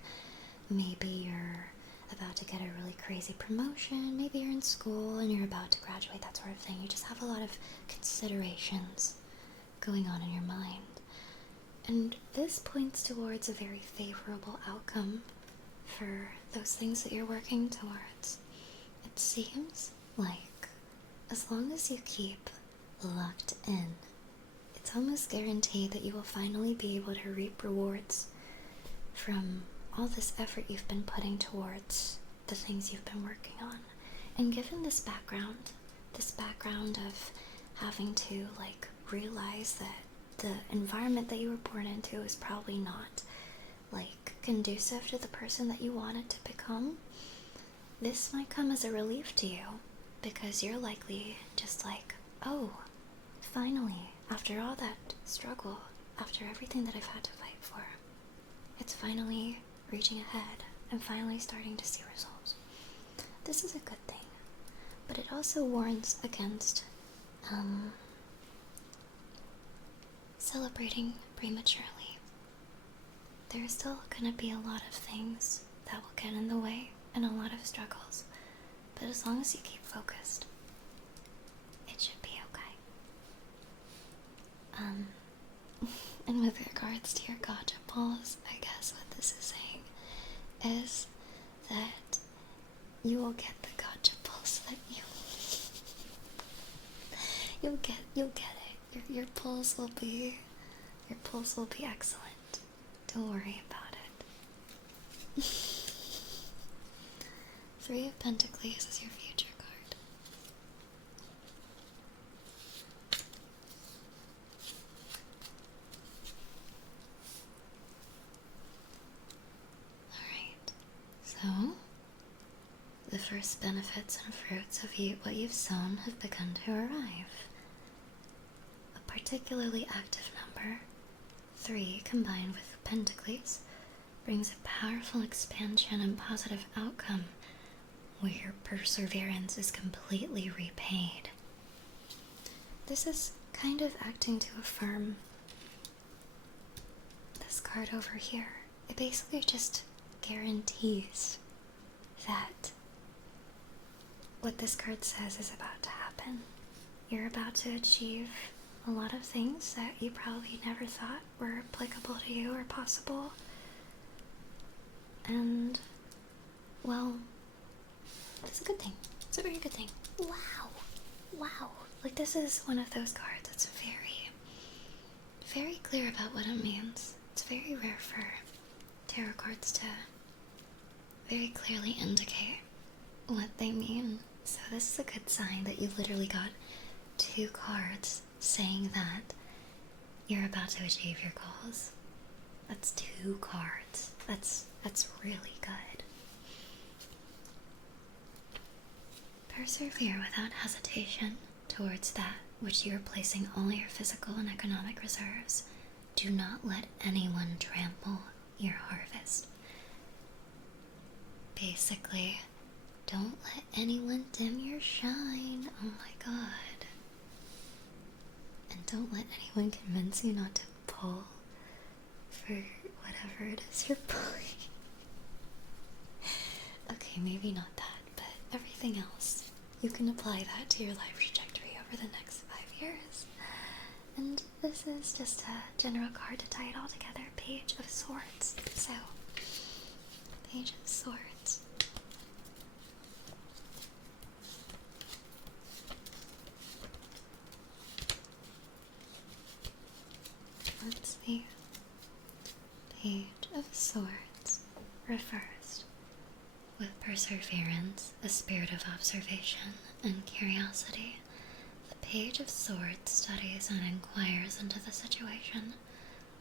Maybe you're about to get a really crazy promotion. Maybe you're in school and you're about to graduate, that sort of thing. You just have a lot of considerations going on in your mind. And this points towards a very favorable outcome for those things that you're working towards. It seems like as long as you keep locked in, it's almost guaranteed that you will finally be able to reap rewards from all this effort you've been putting towards the things you've been working on. And given this background of having to, like, realize that the environment that you were born into is probably not, like, conducive to the person that you wanted to become, this might come as a relief to you, because you're likely just like, oh, finally, after all that struggle, after everything that I've had to fight for, it's finally reaching ahead and finally starting to see results. This is a good thing, but it also warns against celebrating prematurely. There's still going to be a lot of things that will get in the way and a lot of struggles, but as long as you keep focused, it should be okay. And with regards to your gotcha balls, I guess what this is saying is that you will get the gotcha balls that you'll get it. Your pulls will be excellent. Don't worry about it. Three of Pentacles is your future card. Alright, so the first benefits and fruits of what you've sown have begun to arrive. A particularly active number, 3 combined with Pentacles, brings a powerful expansion and positive outcome where your perseverance is completely repaid. this is kind of acting to affirm this card over here. It basically just guarantees that what this card says is about to happen. You're about to achieve a lot of things that you probably never thought were applicable to you or possible. And, well, it's a good thing. It's a very good thing. Wow. Wow. Like, this is one of those cards that's very, very clear about what it means. It's very rare for tarot cards to very clearly indicate what they mean. So this is a good sign that you literally got 2 cards saying that you're about to achieve your goals. That's 2 cards. That's really good. Persevere without hesitation towards that which you are placing all your physical and economic reserves. Do not let anyone trample your harvest. Basically, don't let anyone dim your shine. Oh my god. And don't let anyone convince you not to pull for whatever it is you're pulling. Okay, maybe not that, but everything else. You can apply that to your life trajectory over the next 5 years. And this is just a general card to tie it all together. Page of Swords. So, Page of Swords. Let's see. Page of Swords refers, with perseverance, a spirit of observation, and curiosity. The Page of Swords studies and inquires into the situation,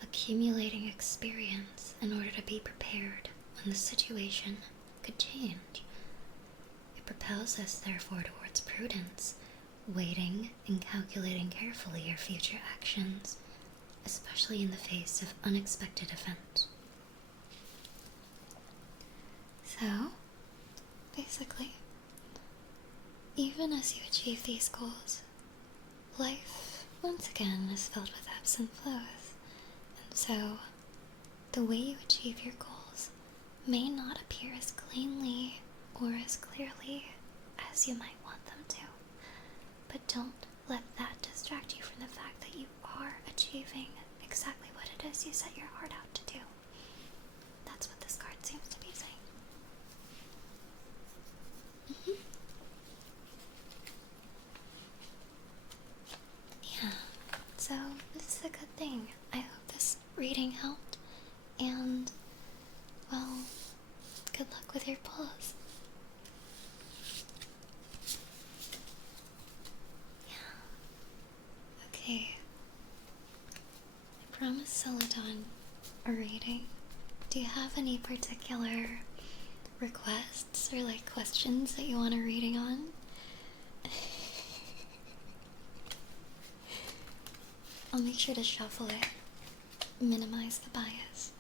accumulating experience in order to be prepared when the situation could change. It propels us, therefore, towards prudence, waiting and calculating carefully your future actions, especially in the face of unexpected events. So, basically, even as you achieve these goals, life, once again, is filled with ebbs and flows. And so, the way you achieve your goals may not appear as cleanly or as clearly as you might want them to. But don't let that distract you from the fact that you are achieving exactly what it is you set your heart out to do. That's what this card seems to be saying. Yeah, so this is a good thing. I hope this reading helped, and, well, good luck with your pulls. Yeah. Okay. I promised Celadon a reading. Do you have any particular requests or questions that you want a reading on? I'll make sure to shuffle it, minimize the bias.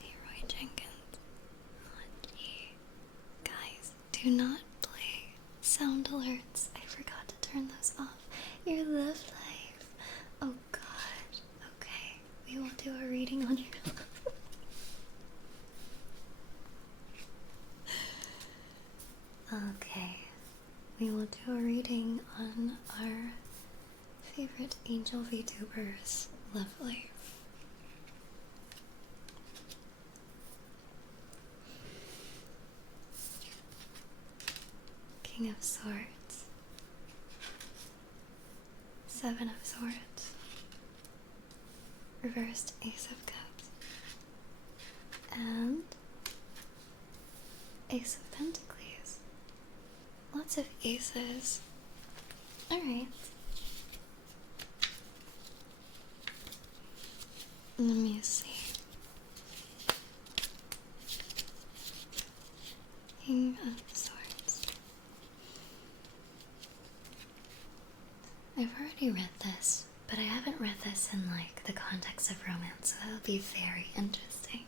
Leroy Jenkins. Oh, gee. Guys, do not play sound alerts. I forgot to turn those off. Your love life. Oh god. Okay, we will do a reading on your Okay, we will do a reading on our favorite angel VTuber's love life. King of Swords, 7 of Swords, reversed Ace of Cups, and Ace of Pentacles. Lots of aces. Alright. Let me see. King of Swords. I've already read this, but I haven't read this in like the context of romance, so that'll be very interesting.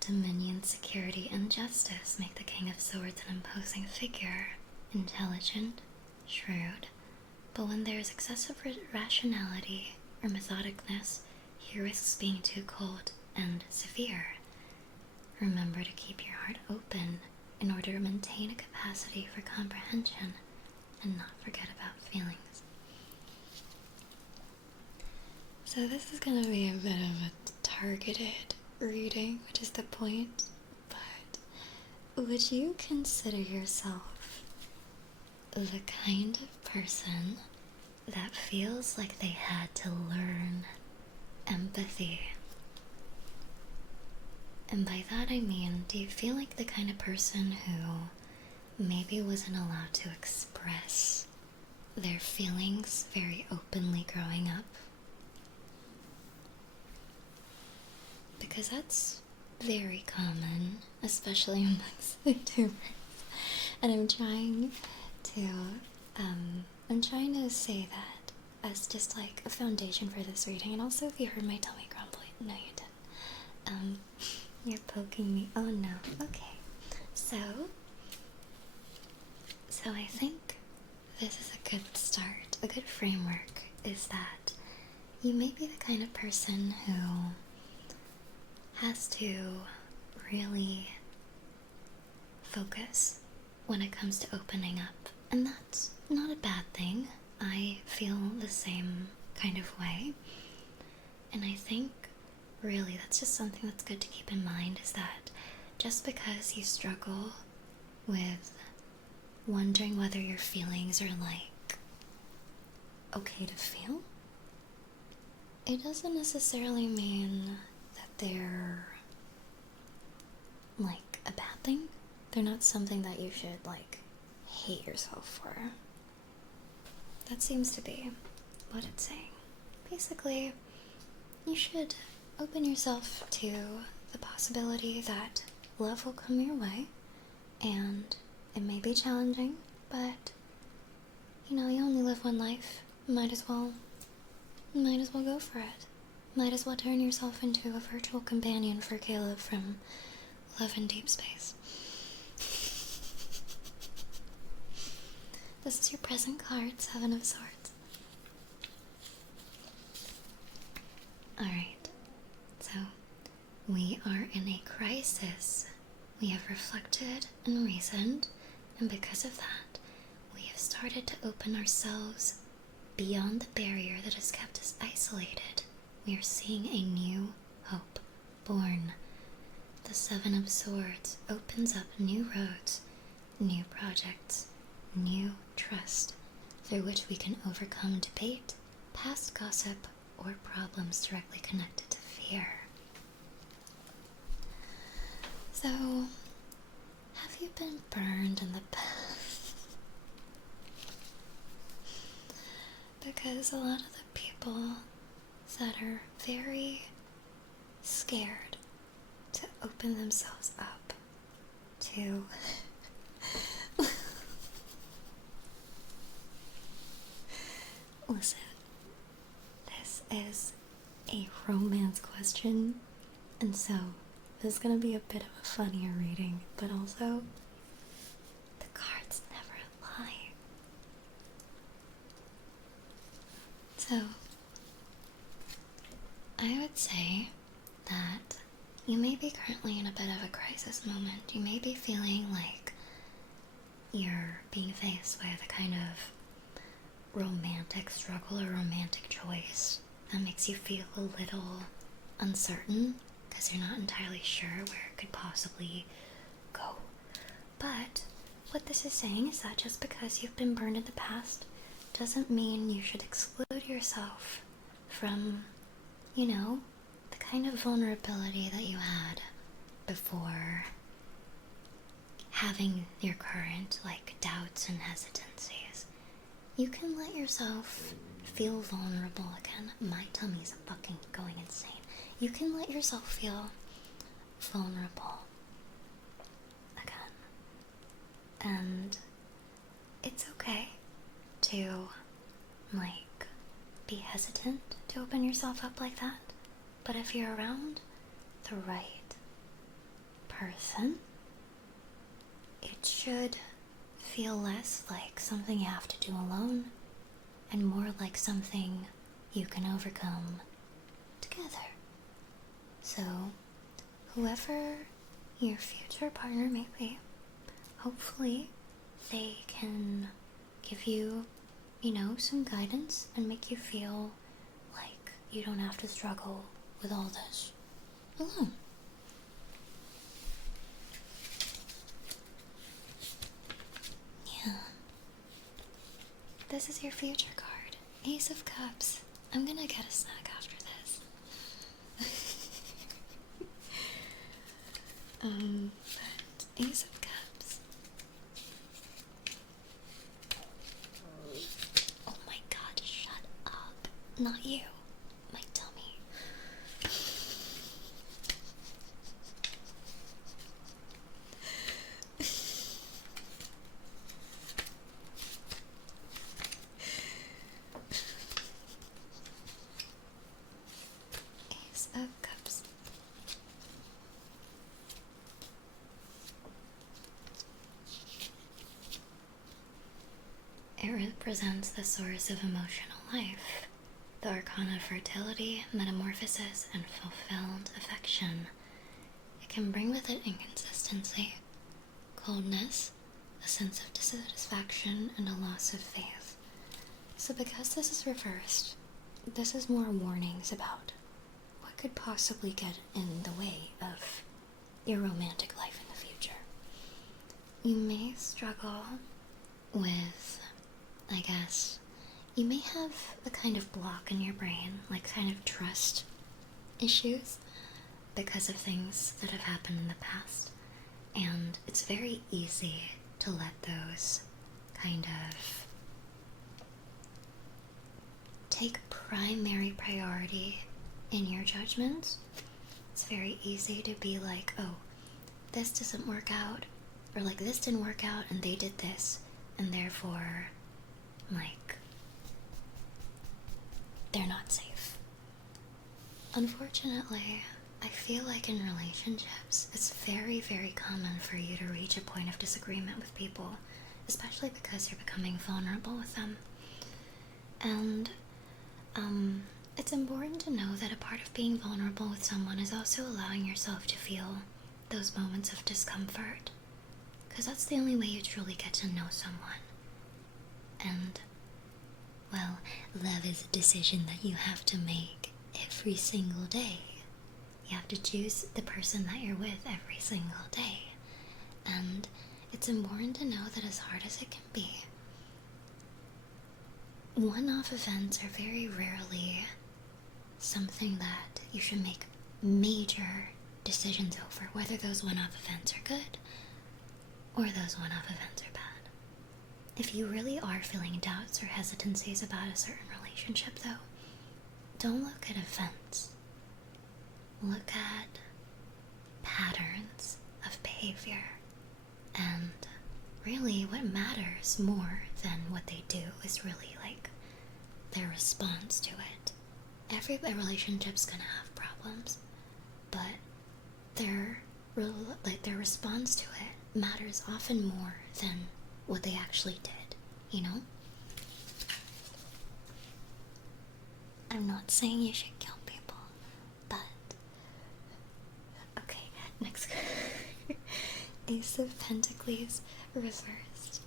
Dominion, security, and justice make the King of Swords an imposing figure, intelligent, shrewd, but when there is excessive rationality or methodicness, he risks being too cold and severe. Remember to keep your heart open in order to maintain a capacity for comprehension and not forget about feelings. So this is going to be a bit of a targeted reading, which is the point, but would you consider yourself the kind of person that feels like they had to learn empathy? And by that I mean, do you feel like the kind of person who maybe wasn't allowed to express their feelings very openly growing up? Because that's very common, especially amongst VTubers. And I'm trying to say that as just like a foundation for this reading. And also, if you heard my tummy grumbling, no you didn't. You're poking me. Oh no. Okay. So I think this is a good start. A good framework is that you may be the kind of person who has to really focus when it comes to opening up. And that's not a bad thing. I feel the same kind of way. And I think really that's just something that's good to keep in mind, is that just because you struggle with wondering whether your feelings are like okay to feel, it doesn't necessarily mean that they're like a bad thing. They're not something that you should like hate yourself for. That seems to be what it's saying. Basically, you should open yourself to the possibility that love will come your way, and it may be challenging, but you know, you only live one life. Might as well go for it. Might as well turn yourself into a virtual companion for Caleb from Love in Deep Space. This is your present card, Seven of Swords. Alright, so we are in a crisis. We have reflected and reasoned, and because of that, we have started to open ourselves beyond the barrier that has kept us isolated. We are seeing a new hope born. The Seven of Swords opens up new roads, new projects, new trust, through which we can overcome debate, past gossip, or problems directly connected to fear. So, have you been burned in the past? Because a lot of the people that are very scared to open themselves up to listen, this is a romance question, and so this is gonna be a bit of a funnier reading, but also the cards never lie. So I would say that you may be currently in a bit of a crisis moment. You may be feeling like you're being faced with a kind of romantic struggle or romantic choice that makes you feel a little uncertain because you're not entirely sure where it could possibly go. But what this is saying is that just because you've been burned in the past doesn't mean you should exclude yourself from, you know, the kind of vulnerability that you had before having your current, like, doubts and hesitancies. You can let yourself feel vulnerable again. My tummy's fucking going insane. You can let yourself feel vulnerable And it's okay to, like, be hesitant to open yourself up like that. But if you're around the right person, it should feel less like something you have to do alone and more like something you can overcome together. So, whoever your future partner may be, hopefully they can give you, some guidance and make you feel like you don't have to struggle with all this alone. Yeah. This is your future card. Ace of Cups. I'm gonna get a snack after this. But Ace of Cups. Oh my god, shut up. Not you. My tummy. Ace of Cups. It represents the source of emotional life, the arcana of fertility, metamorphosis, and fulfilled affection. It can bring with it inconsistency, coldness, a sense of dissatisfaction, and a loss of faith. So because this is reversed, this is more warnings about what could possibly get in the way of your romantic life in the future. You may struggle with, I guess, you may have a kind of block in your brain, like kind of trust issues because of things that have happened in the past. And it's very easy to let those kind of take primary priority in your judgments. It's very easy to be like, oh, this doesn't work out, or like this didn't work out and they did this, and therefore, like, they're not safe. Unfortunately, I feel like in relationships, it's very, very common for you to reach a point of disagreement with people, especially because you're becoming vulnerable with them. And, it's important to know that a part of being vulnerable with someone is also allowing yourself to feel those moments of discomfort, because that's the only way you truly get to know someone. And, well, love is a decision that you have to make every single day. You have to choose the person that you're with every single day. And it's important to know that as hard as it can be, one-off events are very rarely something that you should make major decisions over, whether those one-off events are good or those one-off events are bad. If you really are feeling doubts or hesitancies about a certain relationship, though, don't look at events. Look at patterns of behavior. And really what matters more than what they do is really like their response to it. Every relationship's gonna have problems, but their response to it matters often more than what they actually did, you know? I'm not saying you should kill people, but... Okay, next card. Ace of Pentacles reversed.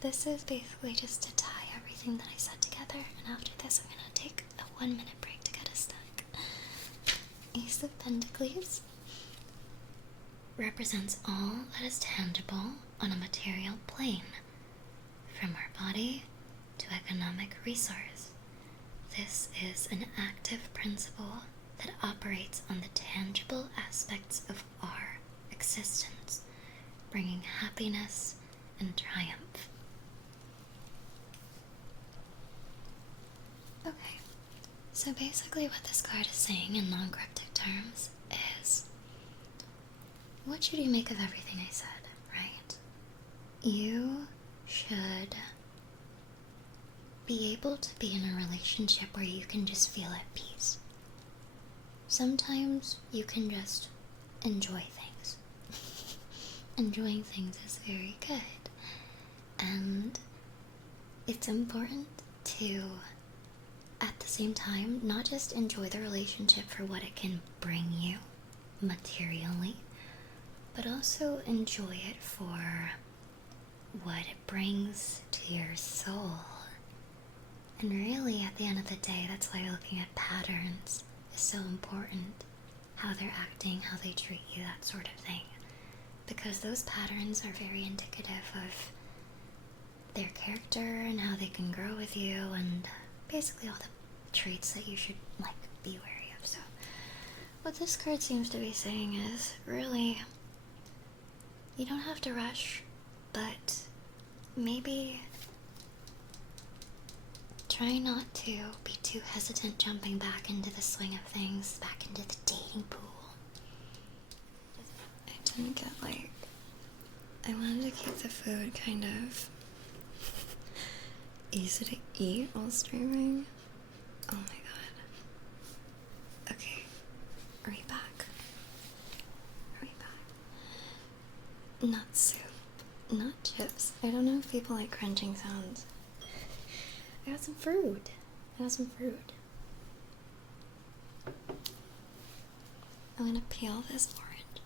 This is basically just to tie everything that I said together, and after this I'm gonna take a 1-minute break to get a snack. Ace of Pentacles represents all that is tangible on a material plane, from our body to economic resource. This is an active principle that operates on the tangible aspects of our existence, bringing happiness and triumph. Okay, so basically what this card is saying in non-cryptic terms is, what should you make of everything I said, right? You should be able to be in a relationship where you can just feel at peace. Sometimes you can just enjoy things. Enjoying things is very good. And it's important to, at the same time, not just enjoy the relationship for what it can bring you materially, but also enjoy it for what it brings to your soul. And really, at the end of the day, that's why looking at patterns is so important. How they're acting, how they treat you, that sort of thing. Because those patterns are very indicative of their character and how they can grow with you, and basically all the traits that you should, like, be wary of. So, what this card seems to be saying is, really, you don't have to rush, but maybe try not to be too hesitant jumping back into the swing of things, back into the dating pool. I didn't get, like, I wanted to keep the food kind of easy to eat while streaming. Oh my god. Okay, are we back? Are we back? Not soup, not chips. I don't know if people like crunching sounds. I got some fruit. I'm gonna peel this orange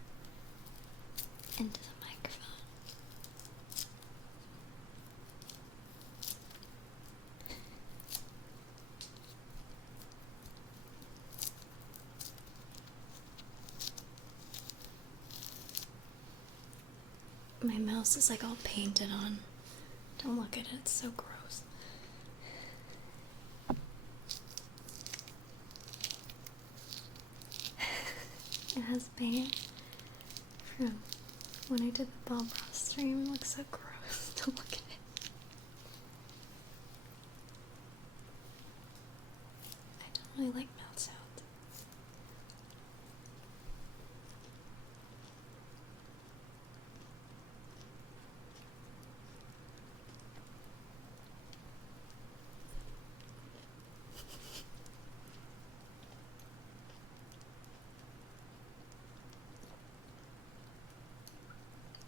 into the microphone. My mouse is like all painted on. Don't look at it, it's so gross. It has paint from when I did the Bob Ross stream. It looks so gross. Don't look at it. I don't really like mouth sounds.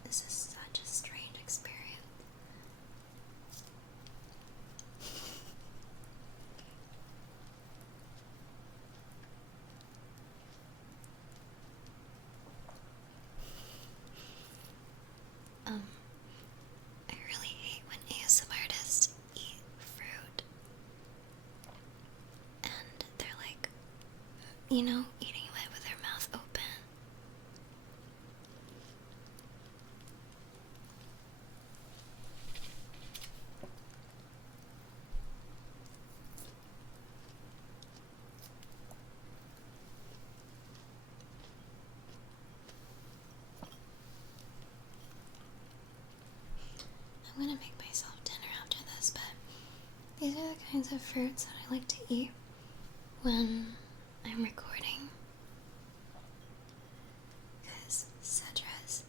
This is such a strange experience. I really hate when ASMR artists eat fruit and they're like, you know, eating it with their mouth open. I'm gonna make myself dinner after this, but these are the kinds of fruits that I like to eat when I'm recording. Because citrus,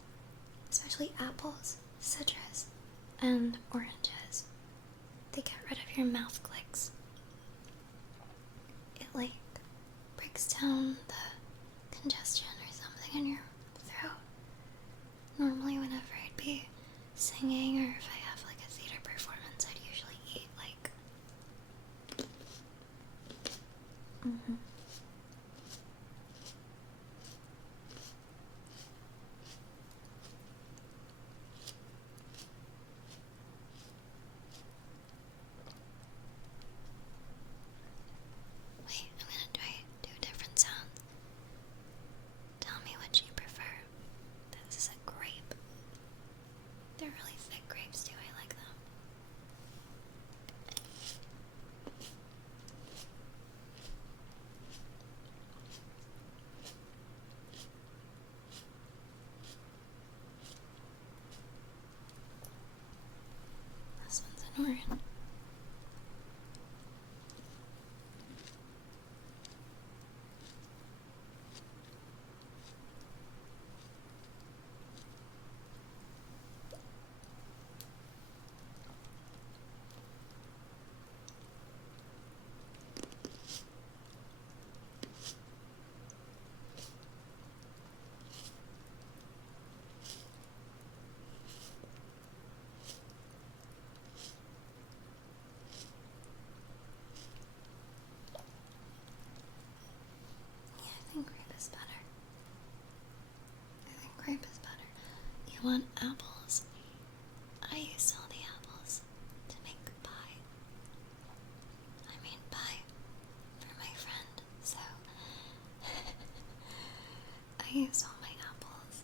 especially apples, citrus, and oranges, they get rid of your mouth clicks. It, like, breaks down the congestion or something in your throat. Normally, whenever I'd be singing or if I have like a theater performance, I'd usually eat like Wait, I'm gonna do a different sound. Tell me what you prefer. This is a grape. They're really thick grapes too, I like them. This one's an orange. I used all the apples to make pie. I made pie for my friend, so I used all my apples.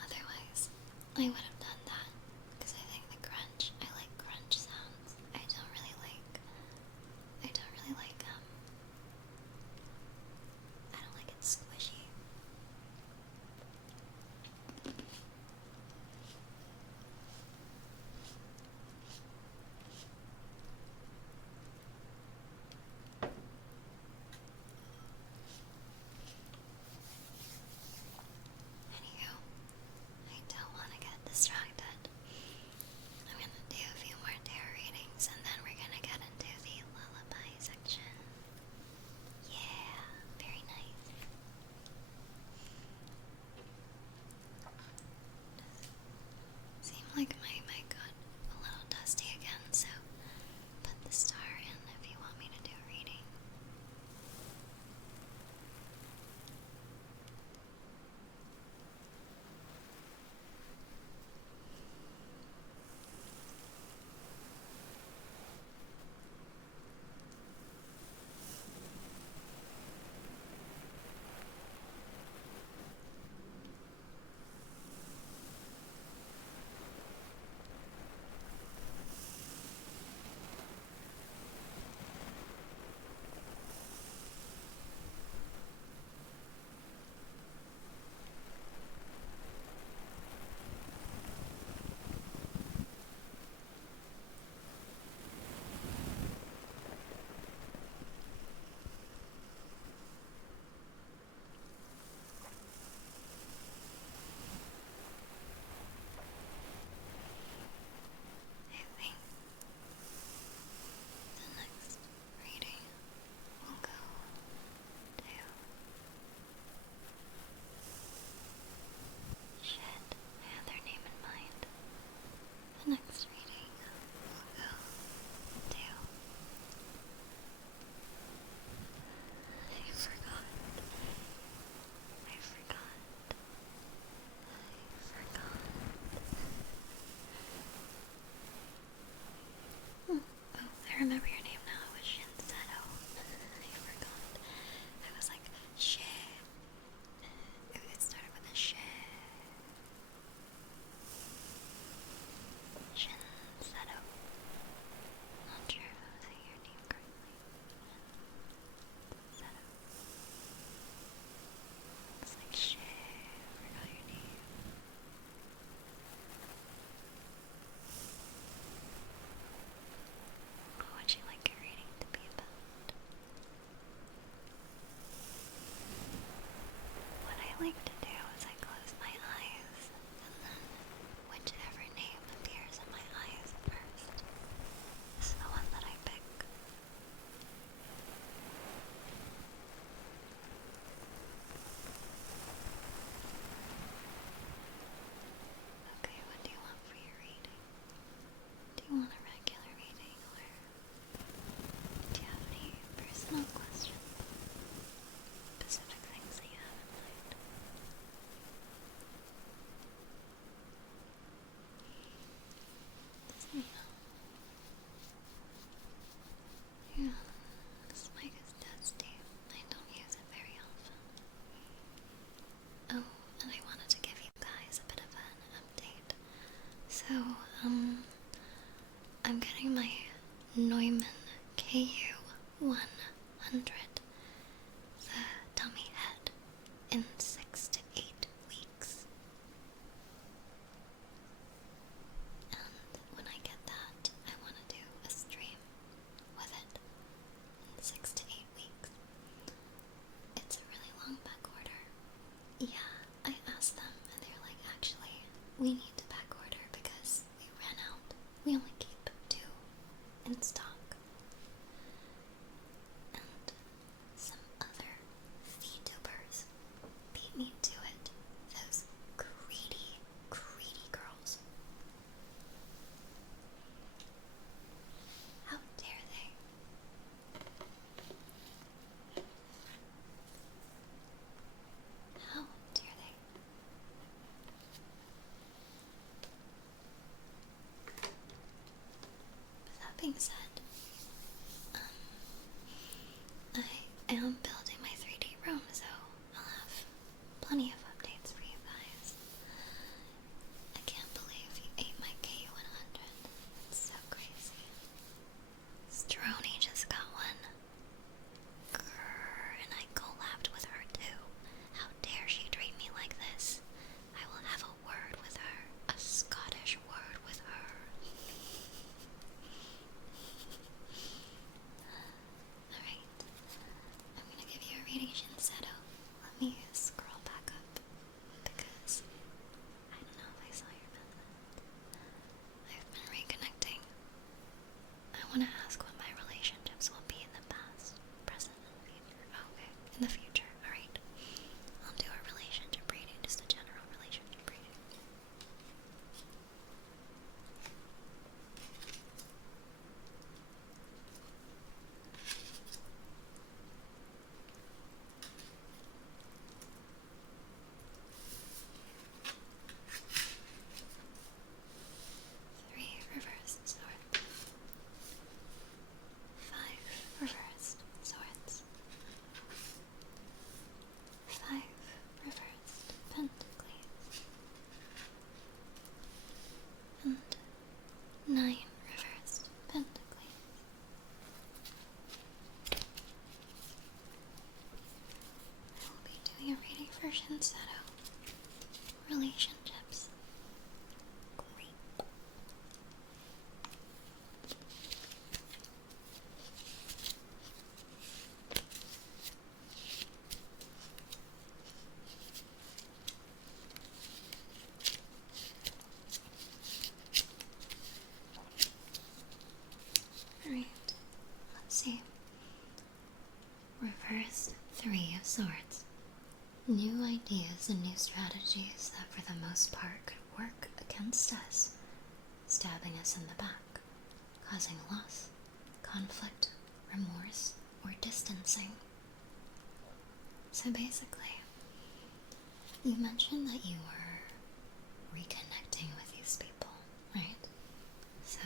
Otherwise, I would have done that because I think the crunch, I like crunch sounds. I don't really like I don't like it squishy. Anywho, I don't want to get distracted. I'm gonna do a few more tarot readings and then we're gonna get into the lullaby section. Yeah, very nice. Seemed like my mic got a little dusty again, so put the star in if you want me to do a reading. I think the next reading will go to shit. I had their name in mind. The next reading will go to I forgot. Oh, I remember your name now. It was Shinseto. I forgot. I was like, shit. It started with a shit. Shinseto. Not sure if I'm saying your name correctly. Shinseto. It's like, shit. I forgot your name. What would you like your reading to be about? What I like to do is I close my eyes, and then whichever name appears in my eyes first is the one that I pick. Okay, what do you want for your reading? Do you want a regular reading, or do you have any personal questions? Specific things that you have in mind? Just let me know. Yeah, this mic is dusty. I don't use it very often. Oh, and I wanted to give you guys a bit of an update. So, I'm getting my Neumann KU 100, the dummy head, in 6 to 8 weeks. And when I get that, I want to do a stream with it in 6 to 8 weeks. It's a really long back order. Yeah, I asked them and they're like, actually, we need to back order because we ran out. We only keep 2 in stock. being said, I am building my 3D room, so I'll have plenty of updates for you guys. I can't believe you ate my K100. It's so crazy. Stroney just got one. Grrr, and I collabed with her too. How dare she treat me like this? I will have a word with her. A Scottish word with her. Alright. I'm gonna give you a radiation settle. Let me scroll back up because I don't know if I saw your message. I've been reconnecting. I want to ask what my relationships will be in the past, present, and future. Okay, in the future, alright. I'll do a relationship reading, just a general relationship reading. Three reversed swords. 5 reversed swords. 5 reversed pentacles. And 9 reversed pentacles. I will be doing a reading for Shinseto. Relationships. Great. Alright, let's see. Reversed 3 of Swords. New ideas and new strategies that for the most part could work against us, stabbing us in the back, causing loss, conflict, remorse, or distancing. So basically, you mentioned that you were reconnecting with these people, right? So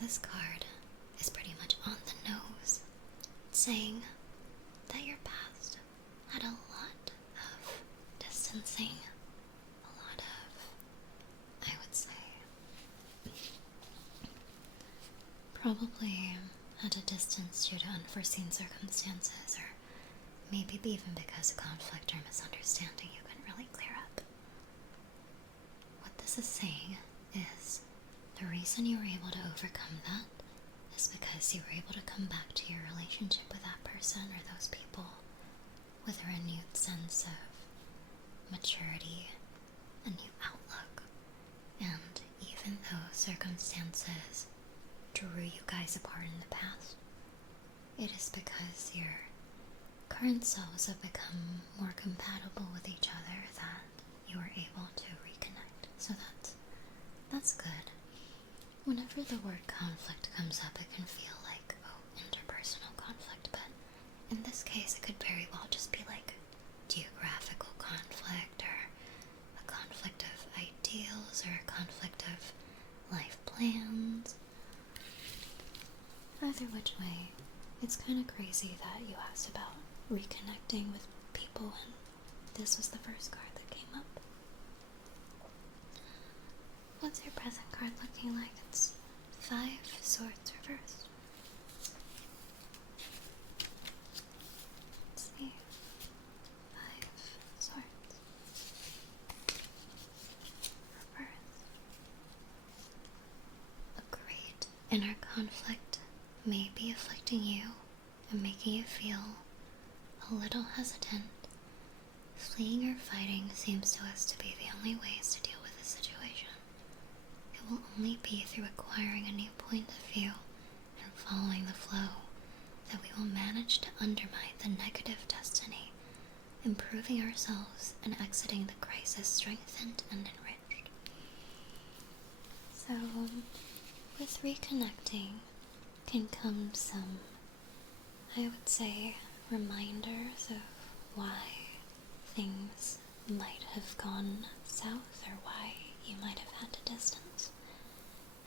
this card is pretty much on the nose, saying that your past had a lot of distancing, a lot of, I would say, probably at a distance due to unforeseen circumstances, or maybe even because of conflict or misunderstanding you couldn't really clear up. What this is saying is the reason you were able to overcome that is because you were able to come back to your relationship with that person or those people with a renewed sense of maturity, a new outlook, and even though circumstances drew you guys apart in the past, it is because your current selves have become more compatible with each other that you were able to reconnect. So that's good. Whenever the word conflict comes up, it can feel like, oh, interpersonal conflict, but in this case, it could very well just be like geographical conflict, or a conflict of ideals, or a conflict of life plans. Either which way, it's kind of crazy that you asked about reconnecting with people, and this was the first card that came up. What's your present card looking like? It's 5 swords reversed. Let's see. 5 swords reversed. A great inner conflict may be afflicting you and making you feel a little hesitant. Fleeing or fighting seems to us to be the only ways to deal with the situation. It will only be through acquiring a new point of view and following the flow that we will manage to undermine the negative destiny, improving ourselves and exiting the crisis strengthened and enriched. So, with reconnecting can come some, I would say, reminders of why things might have gone south or why you might have had to distance.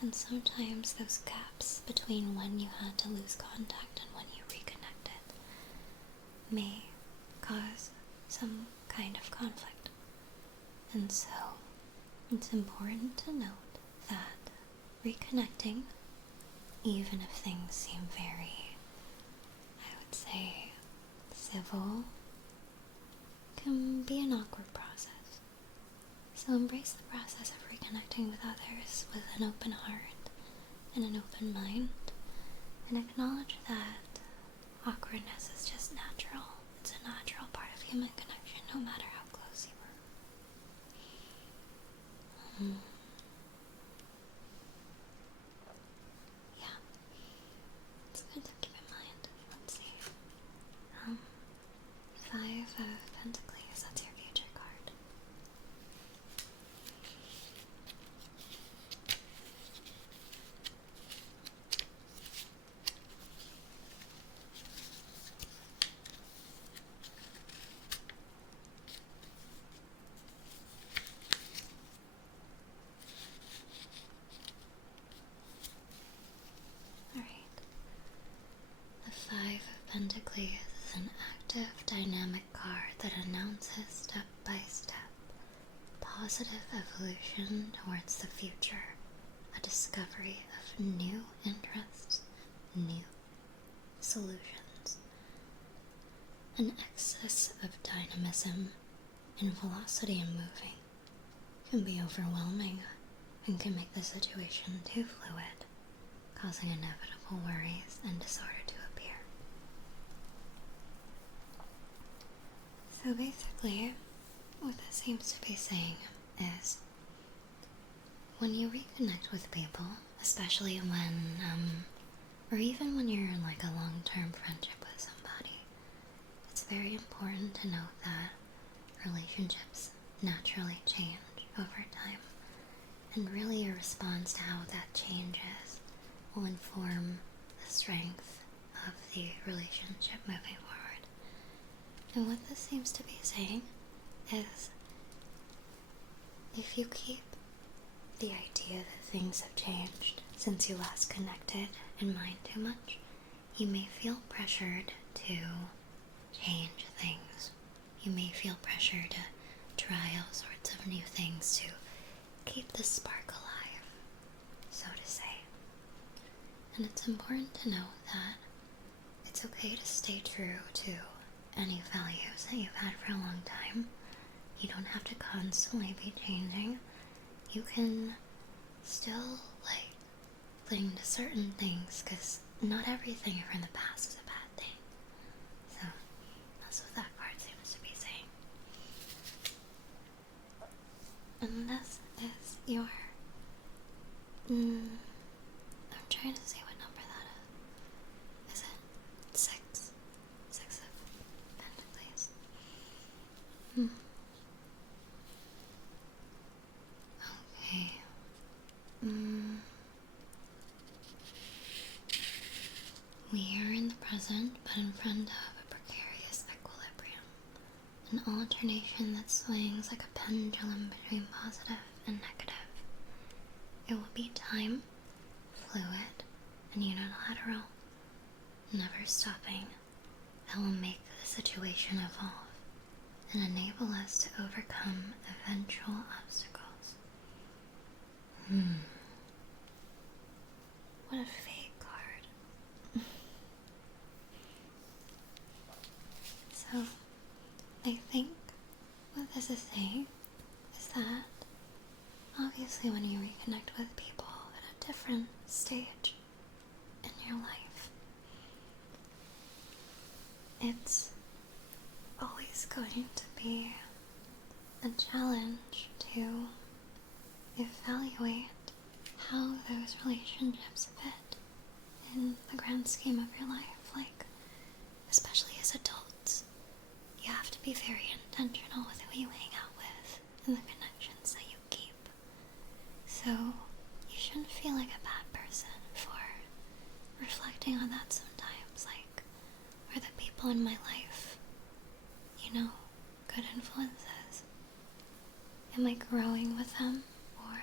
And sometimes those gaps between when you had to lose contact and when you reconnected may cause some kind of conflict. And so it's important to note that reconnecting, even if things seem very, I would say, civil, can be an awkward process. So embrace the process of reconnecting with others with an open heart and an open mind, and acknowledge that awkwardness is just natural. It's a natural part of human connection, no matter how close you are. Yeah, it's good to keep in mind. Let's see. 5 of Pentacles, that's your future card. Alright. The 5 of Pentacles is an active, dynamic card that announces step by step positive evolution towards the future, a discovery of new interests, new solutions. An excess of dynamism and velocity in moving can be overwhelming and can make the situation too fluid, causing inevitable worries and disorder to appear. So basically, what this seems to be saying is, when you reconnect with people, especially when, or even when you're in like a long-term friendship with somebody, it's very important to note that relationships naturally change over time, and really your response to how that changes will inform the strength of the relationship moving forward. And what this seems to be saying is, if you keep the idea that things have changed since you last connected in mind too much, you may feel pressured to change things. You may feel pressure to try all sorts of new things to keep the spark alive, so to say. And it's important to know that it's okay to stay true to any values that you've had for a long time. You don't have to constantly be changing. You can still, cling to certain things, because not everything from the past is a bad thing. So, that's what that card seems to be saying. And this is your... I'm trying to see what number that is. Is it 6? 6 of Pentacles. Okay. We are in the present, but in front of a precarious equilibrium. An alternation that swings like a pendulum between positive and negative. It will be time, fluid, and unilateral, never stopping, that will make the situation evolve and enable us to overcome eventual obstacles. What a fate card. So, I think what this is saying is that obviously when you reconnect with people at a different stage in your life, it's always going to be a challenge to evaluate how those relationships fit in the grand scheme of your life. Especially as adults, you have to be very intentional with who you hang out with and the connections that you keep. So you shouldn't feel like a bad person for reflecting on that sometimes. Are the people in my life, good influences? Am I growing with them, or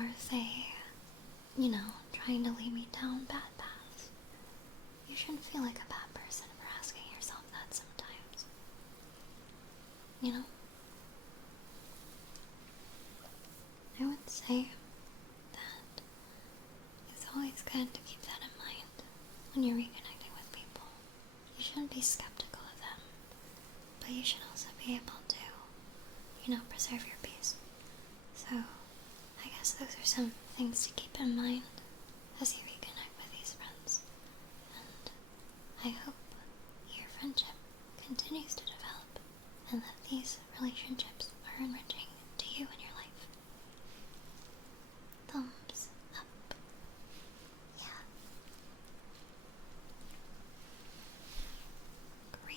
are they trying to lead me down bad paths. You shouldn't feel like a bad person for asking yourself that sometimes. I would say that it's always good to keep that in mind when you're reconnecting with people. You shouldn't be skeptical of them, but you should also be able to, preserve your peace. So, I guess those are some things to keep in mind as you reconnect with these friends. And I hope your friendship continues to develop and that these relationships are enriching to you and your life. Thumbs up. Yeah. Great.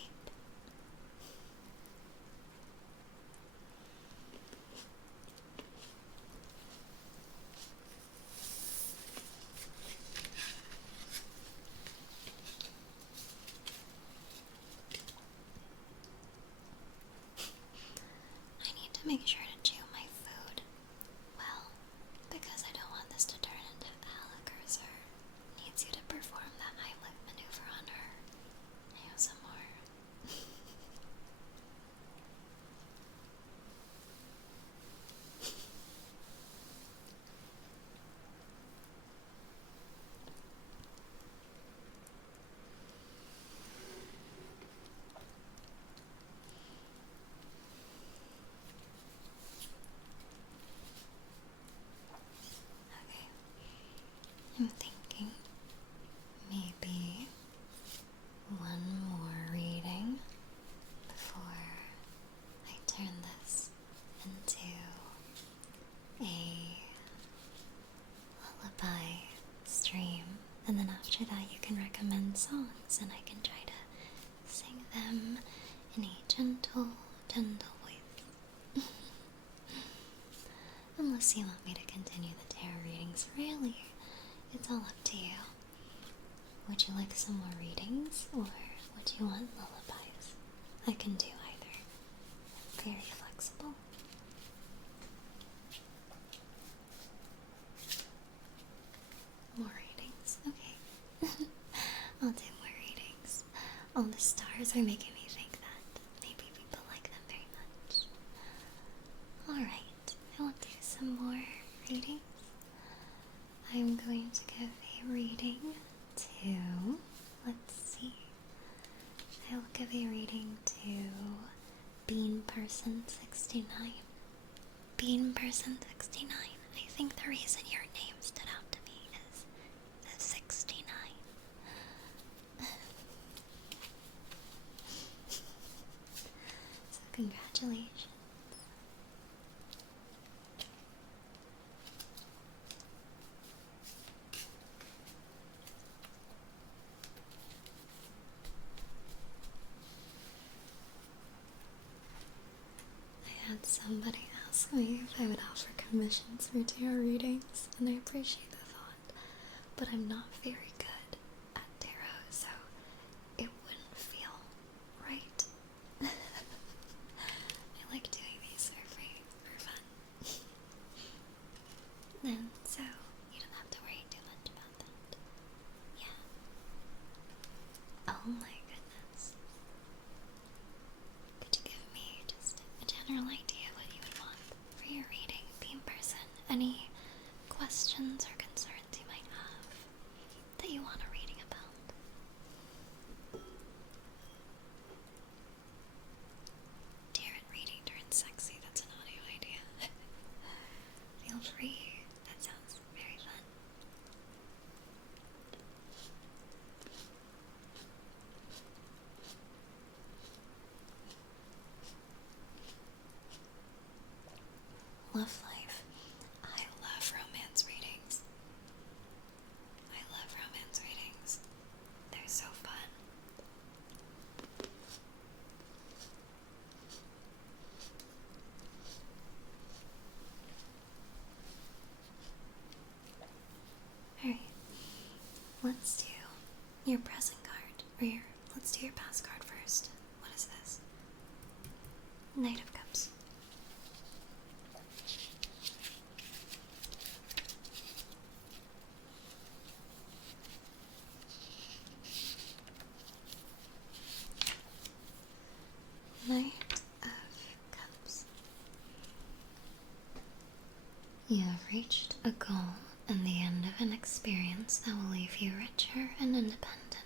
I need to make sure to chew my food well, because I don't want this to turn into Alekirser needs you to perform that Heimlich maneuver on her. Some more. Okay. I'm thinking maybe one more reading before I turn this into a lullaby stream. And then after that you can recommend songs and I can try to sing them in a gentle, gentle voice. Unless you want me to continue the tarot readings, really, it's all up to you. Would you like some more readings, or would you want lullabies? I can do either. I'm very flexible. More readings? Okay. I'll do more readings. All the stars are making me think that maybe people like them very much. Alright, I will do some more readings. I'm going to give a reading to, let's see, I will give a reading to Bean Person 69. Bean Person 69. I think the reason your name stood out to me is the 69. So congratulations. I had somebody ask me if I would offer commissions for tarot readings, and I appreciate the thought, but I'm not very good at tarot, so it wouldn't feel right. I like doing these for free, for fun. And so you don't have to worry too much about that. Yeah. Oh my goodness. Could you give me just a general idea what you would want for your reading, Beam Person? Any questions or concerns you might have that you want a reading about? Tarot reading turns sexy, that's an audio idea. Feel free, that sounds very fun. Love life. I love romance readings. I love romance readings. They're so fun. Alright, let's do your present card, or let's do your past card first. What is this? Knight of Cups. reached a goal and the end of an experience that will leave you richer and independent.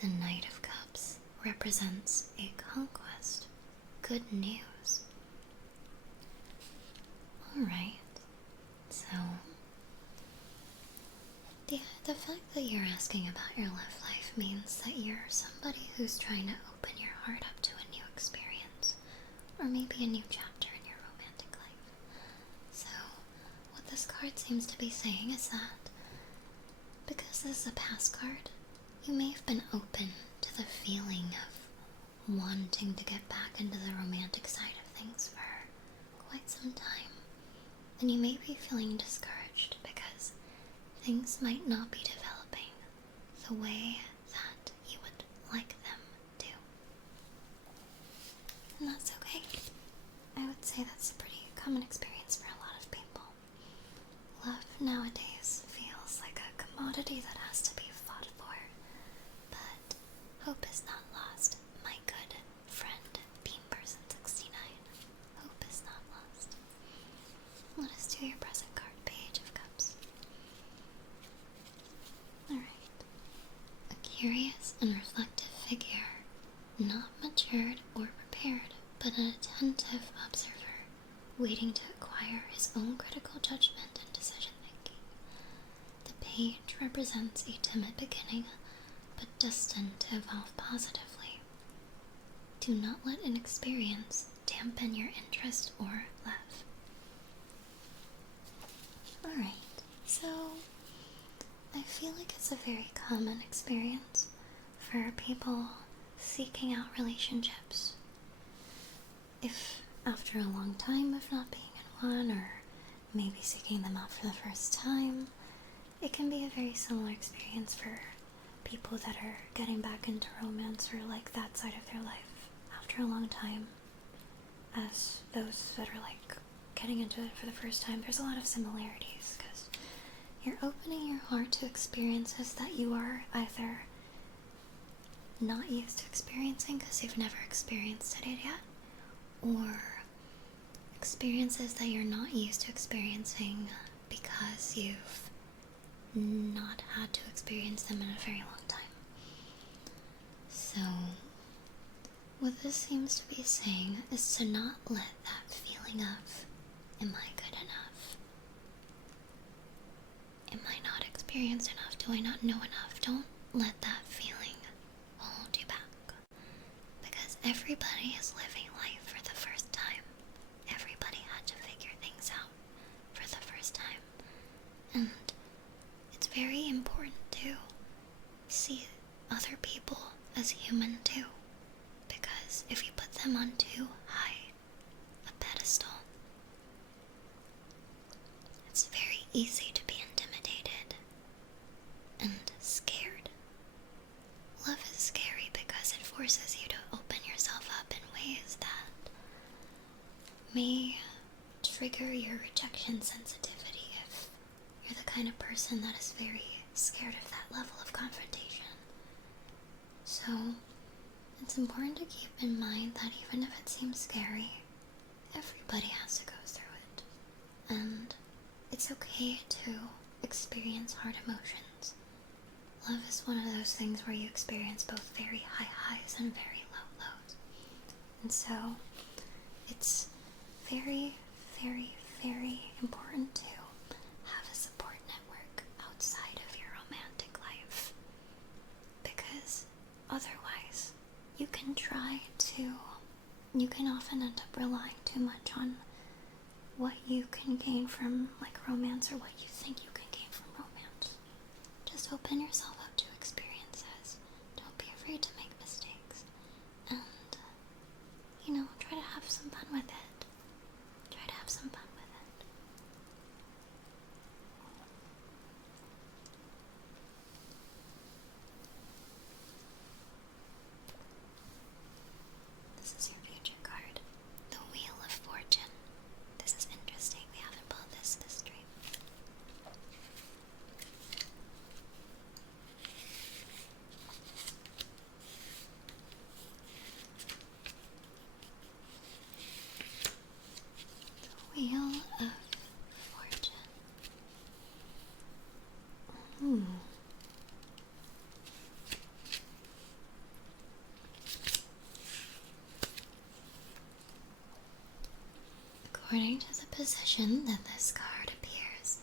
The Knight of Cups represents a conquest. Good news. Alright, so the fact that you're asking about your love life means that you're somebody who's trying to open your heart up to a new experience, or maybe a new chapter in your romantic life. So, what this card seems to be saying is that because this is a past card, you may have been open to the feeling of wanting to get back into the romantic side of things for quite some time. And you may be feeling discouraged because things might not be developing the way that you would like them to. And that's okay. I would say that's a pretty common experience for a lot of people. Love nowadays feels like a commodity that has to be fought for. But hope is not lost, my good friend, Beamperson69. Hope is not lost. Let us do your present card, Page of Cups. Alright. A curious and reflective figure, not matured or prepared, but an attentive observer, waiting to acquire his own critical judgment and decision making. The page represents a timid beginning, but destined to evolve positively. Do not let an experience dampen your interest or love. Alright, so I feel like it's a very common experience for people seeking out relationships. If after a long time of not being in one, or maybe seeking them out for the first time, it can be a very similar experience for people that are getting back into romance or like that side of their life after a long time, as those that are like getting into it for the first time. There's a lot of similarities because you're opening your heart to experiences that you are either not used to experiencing because you've never experienced it yet, or experiences that you're not used to experiencing because you've not had to experience them in a very long time. So, what this seems to be saying is to not let that feeling of, am I good enough? Am I not experienced enough? Do I not know enough? Don't let that feeling hold you back. Because everybody is living life for the first time. Everybody had to figure things out for the first time. And it's very important to see other people as human too. Because if you put them on too high a pedestal, it's very easy to be intimidated and scared. Love is scary because it forces you to open yourself up in ways that may trigger your rejection sensitivity if you're the kind of person that is very scared of that level of confrontation. So, it's important to keep in mind that even if it seems scary, everybody has to go through it. And it's okay to experience hard emotions. Love is one of those things where you experience both very high highs and very low lows. And so, it's very, very, very important to have a support network outside of your romantic life. Because otherwise, you can often end up relying too much on what you can gain from like romance, or what you think you can gain from romance. Just open yourself up to experiences. Don't be afraid to make mistakes. And, try to have some fun with it. Try to have some fun with it. This is your future card, the Wheel of Fortune. This is interesting. We haven't pulled this stream. position that this card appears,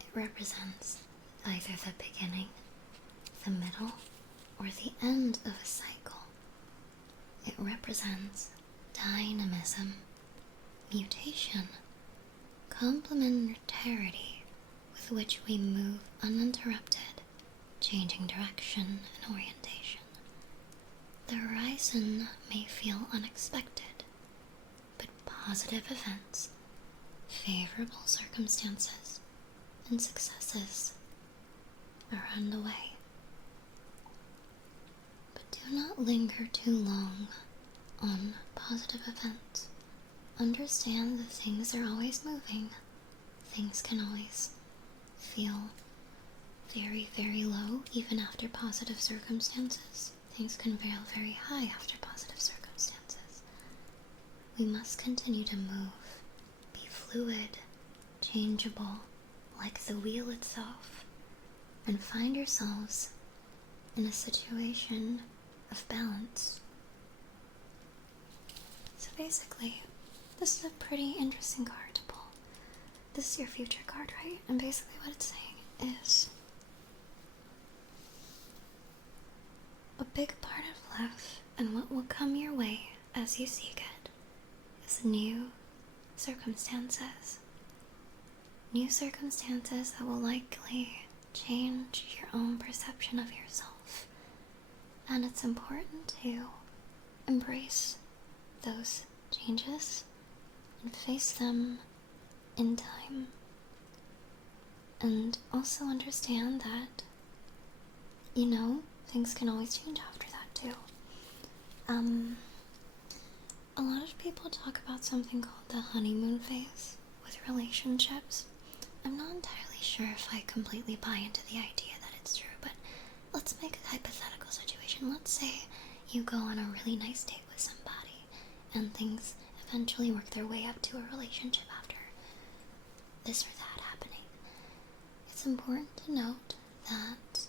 it represents either the beginning, the middle, or the end of a cycle. It represents dynamism, mutation, complementarity with which we move uninterrupted, changing direction and orientation. The horizon may feel unexpected, but positive events, favorable circumstances, and successes are on the way. But do not linger too long on positive events. Understand that things are always moving. Things can always feel very, very low even after positive circumstances. Things can feel very high after positive circumstances. We must continue to move, be fluid, changeable, like the wheel itself, and find yourselves in a situation of balance. So basically, this is a pretty interesting card to pull. This is your future card, right? And basically what it's saying is a big part of life and what will come your way as you seek it is new circumstances. New circumstances that will likely change your own perception of yourself. And it's important to embrace those changes and face them in time. And also understand that, things can always change after that too. A lot of people talk about something called the honeymoon phase with relationships. I'm not entirely sure if I completely buy into the idea that it's true, but let's make a hypothetical situation. Let's say you go on a really nice date with somebody and things eventually work their way up to a relationship after this or that happening. It's important to note that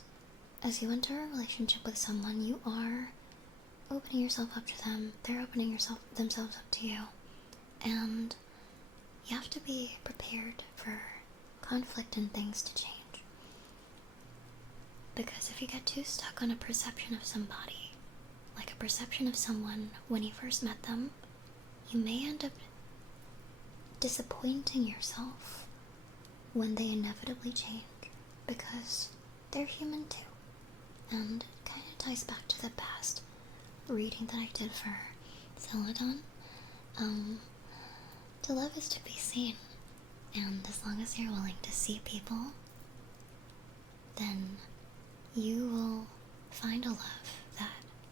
as you enter a relationship with someone, you are opening yourself up to them, they're opening themselves up to you, and you have to be prepared for conflict and things to change. Because if you get too stuck on a perception of somebody, like a perception of someone when you first met them, you may end up disappointing yourself when they inevitably change, because they're human too. And it kind of ties back to the past reading that I did for Celadon. To love is to be seen, and as long as you're willing to see people, then you will find a love that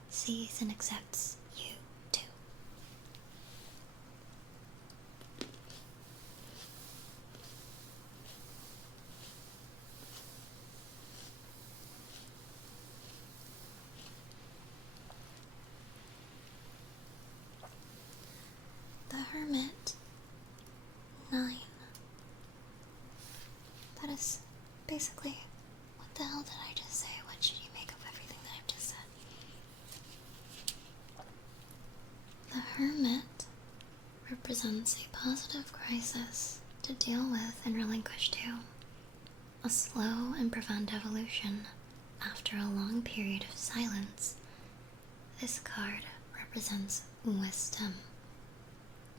sees and accepts you too. The Hermit 9. That is basically, what the hell did I just say? What should you make of everything that I've just said? The Hermit represents a positive crisis to deal with and relinquish to, a slow and profound evolution after a long period of silence. This card represents wisdom,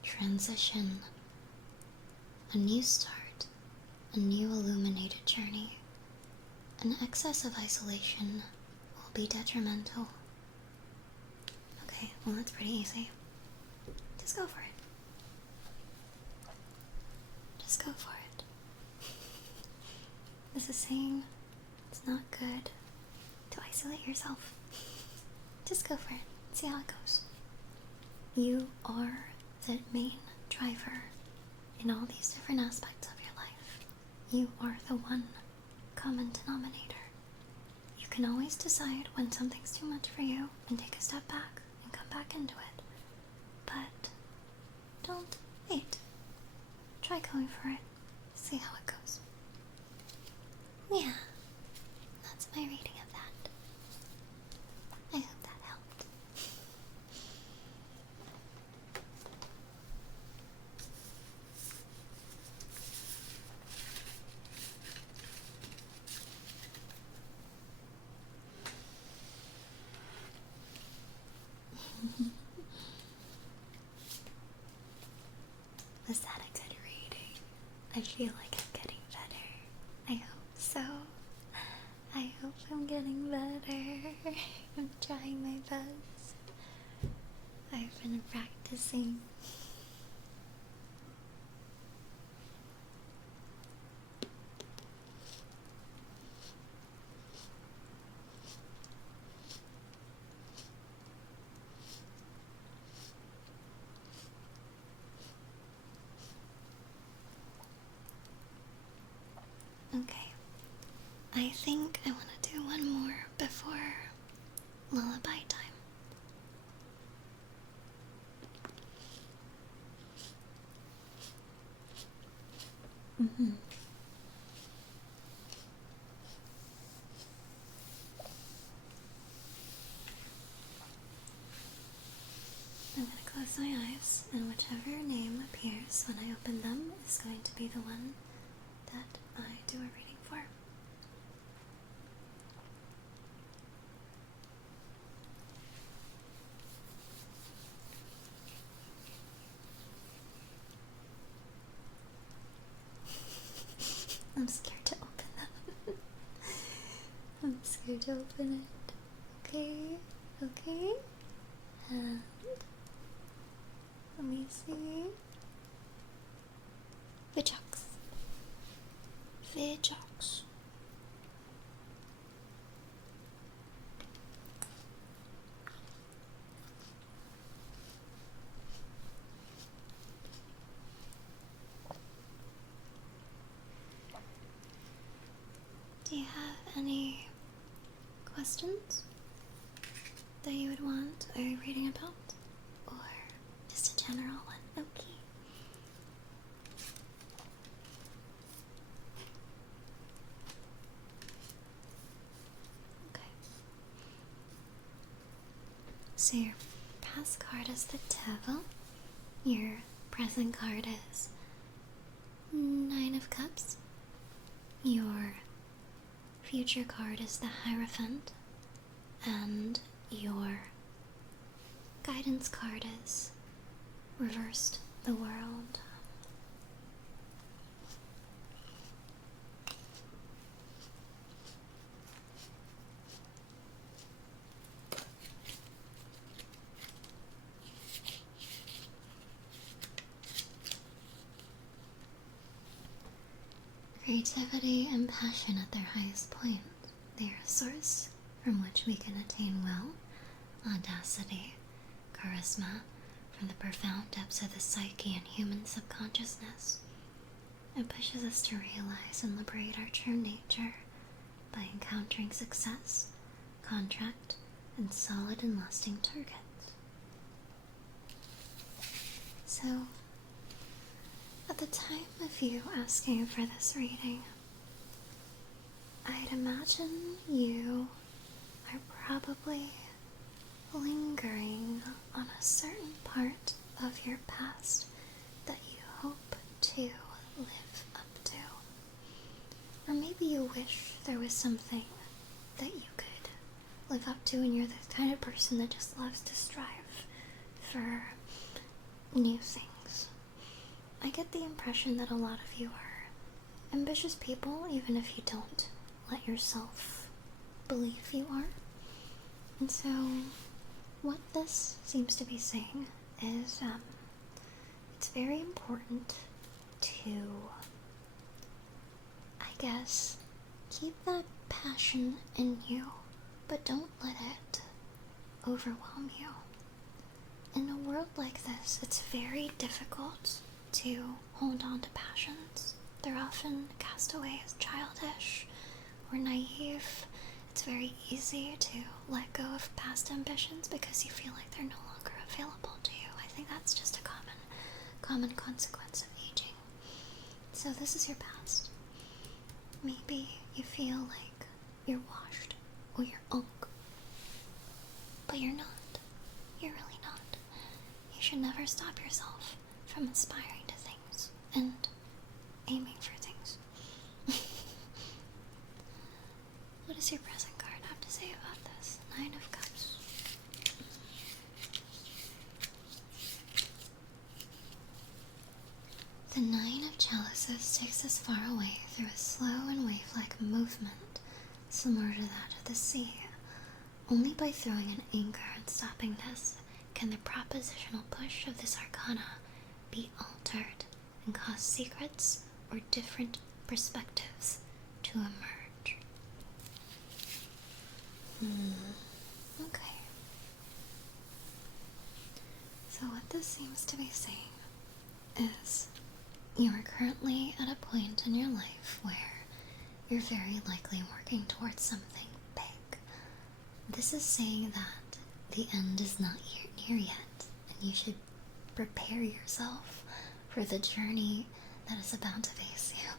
transition, a new start, a new illuminated journey. An excess of isolation will be detrimental. Okay, well that's pretty easy. Just go for it. Just go for it. This is saying it's not good to isolate yourself. Just go for it. See how it goes. You are the main driver in all these different aspects of your life. You are the one common denominator. You can always decide when something's too much for you and take a step back and come back into it. But don't wait. Try going for it. See how it goes. Yeah, that's my reading of that. I hope that helped. So, I hope I'm getting better. I'm trying my best. I've been practicing. Okay, I think I want to do one more before lullaby time. I'm going to close my eyes, and whichever name appears when I open them is going to be the one that I do a reading for. I'm scared to open them. I'm scared to open it. Okay, okay. And let me see. Vijox. Vijox. Do you have any questions that you would want a reading about? Or just a general one? Okay. Okay. So your past card is the Devil. Your present card is Nine of Cups. Your future card is the Hierophant. And your guidance card is Reversed the World. Creativity and passion at their highest point. They are a source from which we can attain will, audacity, charisma, from the profound depths of the psyche and human subconsciousness. It pushes us to realize and liberate our true nature by encountering success, contract, and solid and lasting targets. So, at the time of you asking for this reading, I'd imagine you are probably lingering on a certain part of your past that you hope to live up to. Or maybe you wish there was something that you could live up to, and you're the kind of person that just loves to strive for new things. I get the impression that a lot of you are ambitious people, even if you don't let yourself believe you are. And so, what this seems to be saying is, it's very important to, I guess, keep that passion in you, but don't let it overwhelm you. In a world like this, it's very difficult to hold on to passions. They're often cast away as childish or naive. It's very easy to let go of past ambitions because you feel like they're no longer available to you. I think that's just a common consequence of aging. So this is your past. Maybe you feel like you're washed or you're unk, but you're not. You're really not. You should never stop yourself from aspiring to things and aiming for things. What does your present card have to say about this? Nine of Cups. The Nine of Chalices takes us far away through a slow and wave-like moving movement, similar to that of the sea. Only by throwing an anchor and stopping this can the propositional push of this arcana be altered and cause secrets or different perspectives to emerge. Okay. So what this seems to be saying is you are currently at a point in your life where you're very likely working towards something big. This is saying that the end is not near yet, and you should prepare yourself for the journey that is about to face you.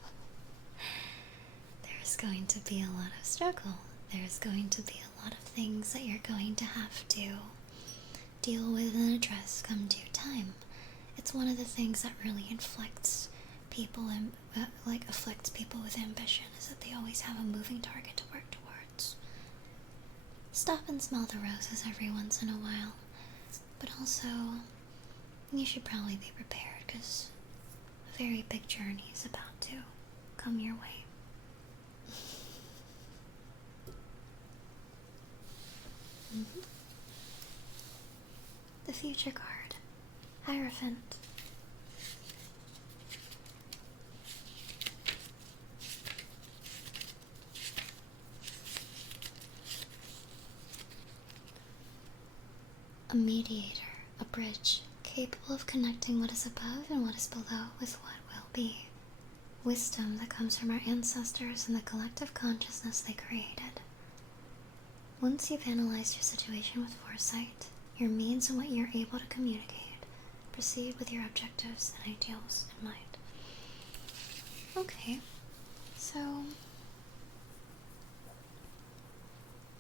There's going to be a lot of struggle. There's going to be a lot of things that you're going to have to deal with and address come due time. It's one of the things that really affects people and afflicts people with ambition, is that they always have a moving target to work towards. Stop and smell the roses every once in a while, but also you should probably be prepared, because a very big journey is about to come your way. The future card, Hierophant. A mediator, a bridge, capable of connecting what is above and what is below with what will be. Wisdom that comes from our ancestors and the collective consciousness they created. Once you've analyzed your situation with foresight, your means and what you're able to communicate, proceed with your objectives and ideals in mind. Okay, so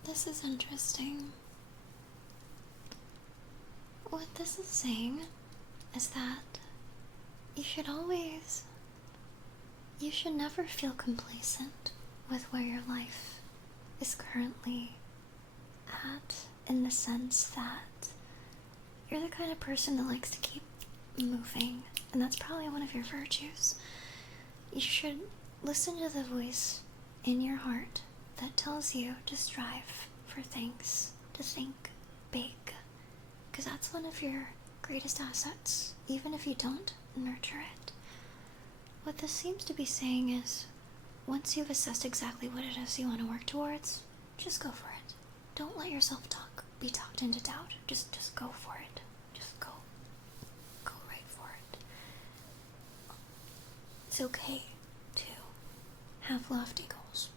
this is interesting. What this is saying is that you should never feel complacent with where your life is currently at, in the sense that you're the kind of person that likes to keep moving, and that's probably one of your virtues. You should listen to the voice in your heart that tells you to strive for things, to think big, because that's one of your greatest assets, even if you don't nurture it. What this seems to be saying is, once you've assessed exactly what it is you want to work towards, just go for it. Don't let yourself be talked into doubt. Just go for it. Just go right for it. It's okay to have lofty goals.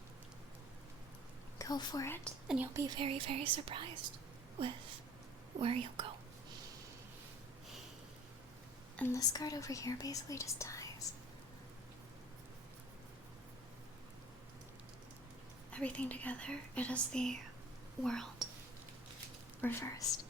Go for it, and you'll be very, very surprised with where you'll go. And this card over here basically just ties everything together. It is the world reversed.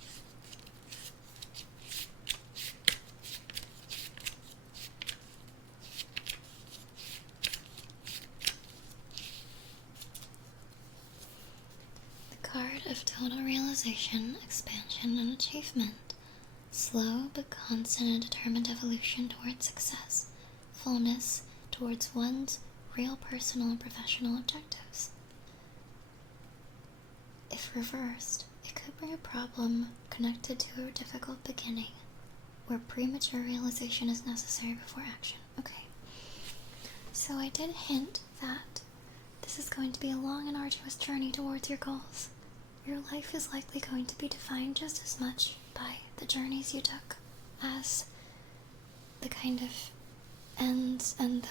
The card of total realization, expansion, and achievement. Slow but constant and determined evolution towards success, fullness towards one's real personal and professional objectives. If reversed, it could bring a problem connected to a difficult beginning, where premature realization is necessary before action. Okay, so I did hint that this is going to be a long and arduous journey towards your goals. Your life is likely going to be defined just as much by the journeys you took as the kind of ends and the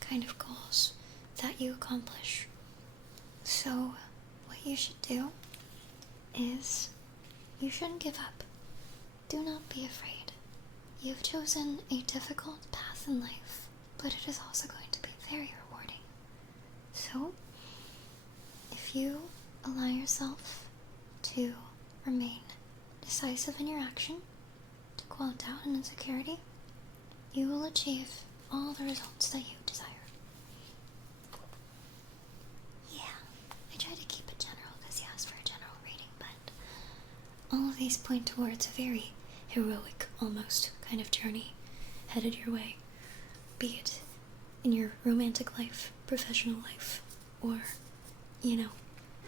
kind of goals that you accomplish. So what you should do is, you shouldn't give up. Do not be afraid. You've chosen a difficult path in life, but it is also going to be very rewarding. So if you allow yourself to remain decisive in your action, to quell doubt and insecurity, you will achieve all the results that you desire. Yeah, I try to keep it general because you asked for a general reading, but all of these point towards a very heroic, almost, kind of journey headed your way, be it in your romantic life, professional life, or, you know,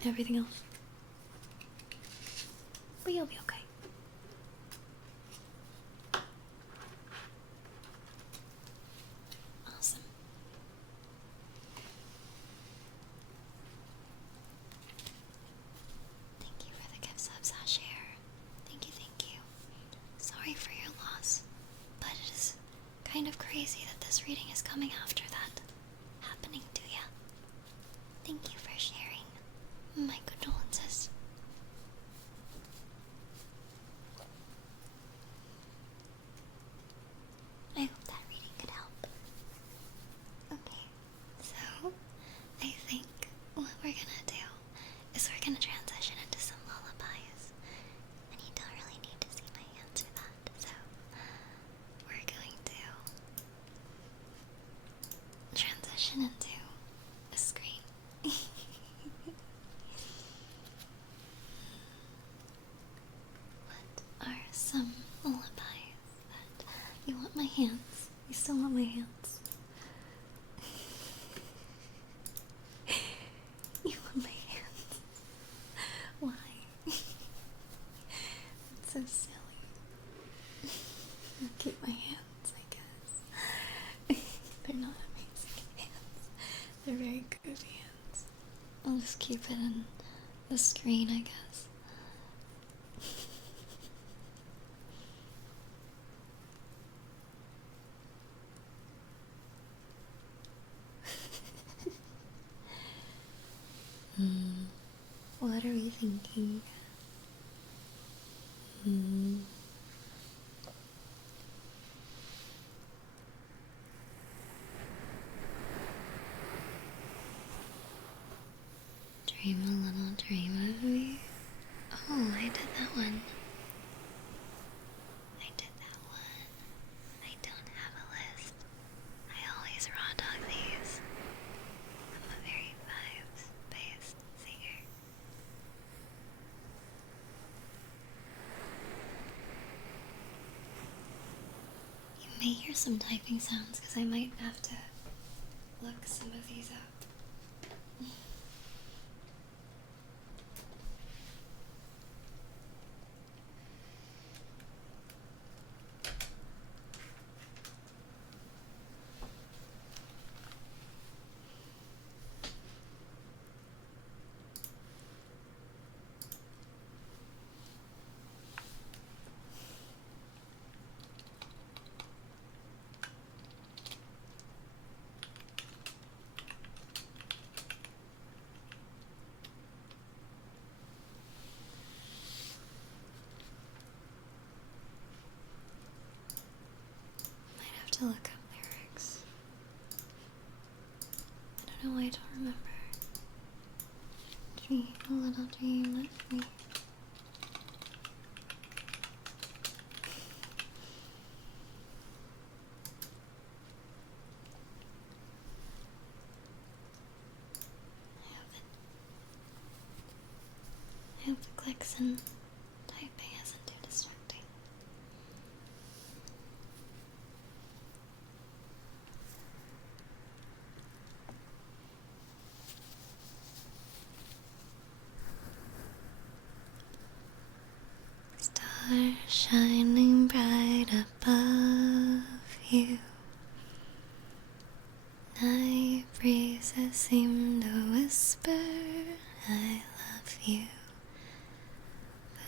everything else. But you'll be okay. Awesome. Thank you for the gift subs, Asher. Thank you, thank you. Sorry for your loss, but it is kind of crazy that this reading is coming after that happening to ya. Thank you for sharing. My condolences. I hope that reading could help. Okay, so I think what we're gonna do is we're gonna transition into some lullabies. And you don't really need to see my hands for that, so we're going to transition into a screen. What are some lullabies that you want my hands? You still want my hands? You want my hands? Why? It's so silly. I'll keep my hands, I guess. They're not amazing hands. They're very goofy hands. I'll just keep it in the screen, I guess. What are we thinking? Dream a little dream of me. Oh, I did that one. I don't have a list. I always raw dog these. I'm a very vibes-based singer. You may hear some typing sounds because I might have to look some of these up. To look up lyrics. I don't know why I don't remember. Dream a little dream of me. I hope the clicks and typing isn't too distracting. Stars shining bright above you. Night breezes seem to whisper, I love you.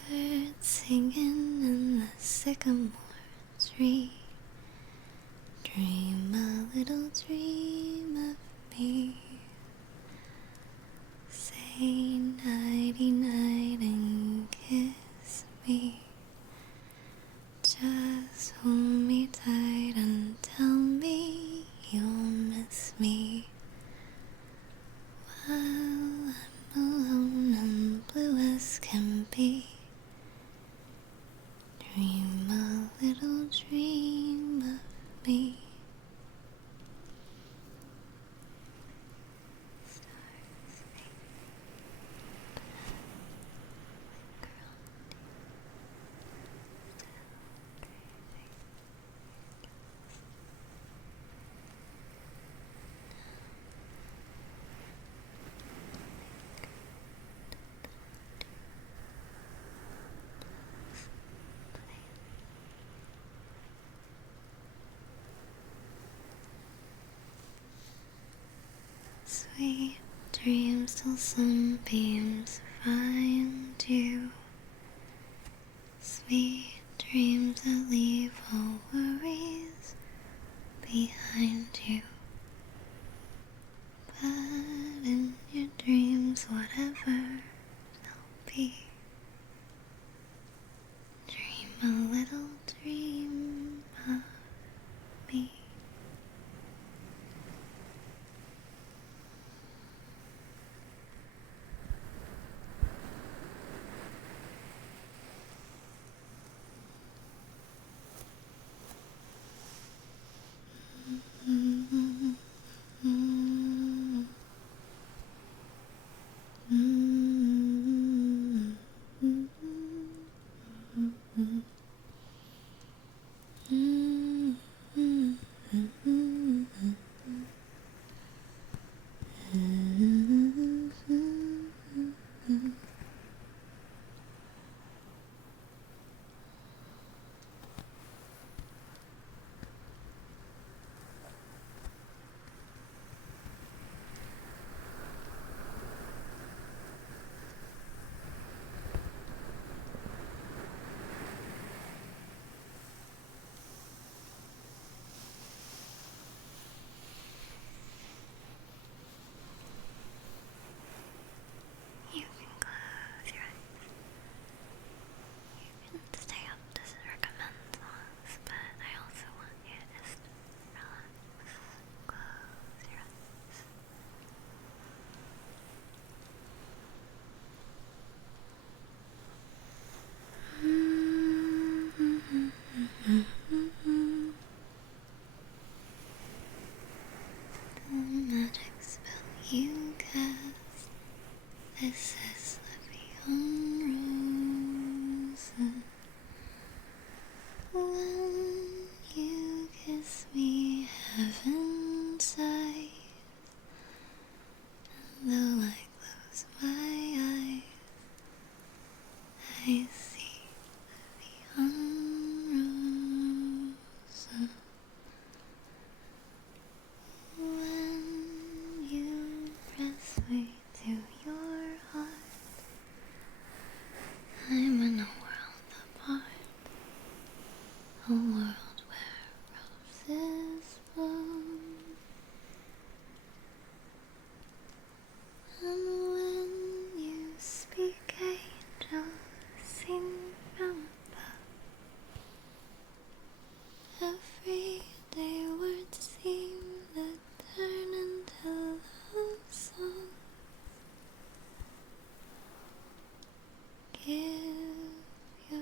Birds singing in the sycamore tree. Dream a little dream of me. Say nighty night and kiss me. Just hold me tight and tell me you'll miss me. While I'm alone and blue as can be. Dream a little dream. Crystal sunbeams find you. Sweet dreams that leave all worries behind you. But in your dreams, whatever they'll be, dream a little dream of me. You can close your eyes. You can stay up to recommend songs, but I also want you to just relax. Close your eyes. The magic spell you cast. This is Leroy Jenkins. When you kiss me, heaven sighs. And though I close my eyes, I see the roses. When you press me to your heart, I'm in a world apart, a world where roses bloom. And when you speak, angels sing from above. Everyday words seem to turn into love songs. Give your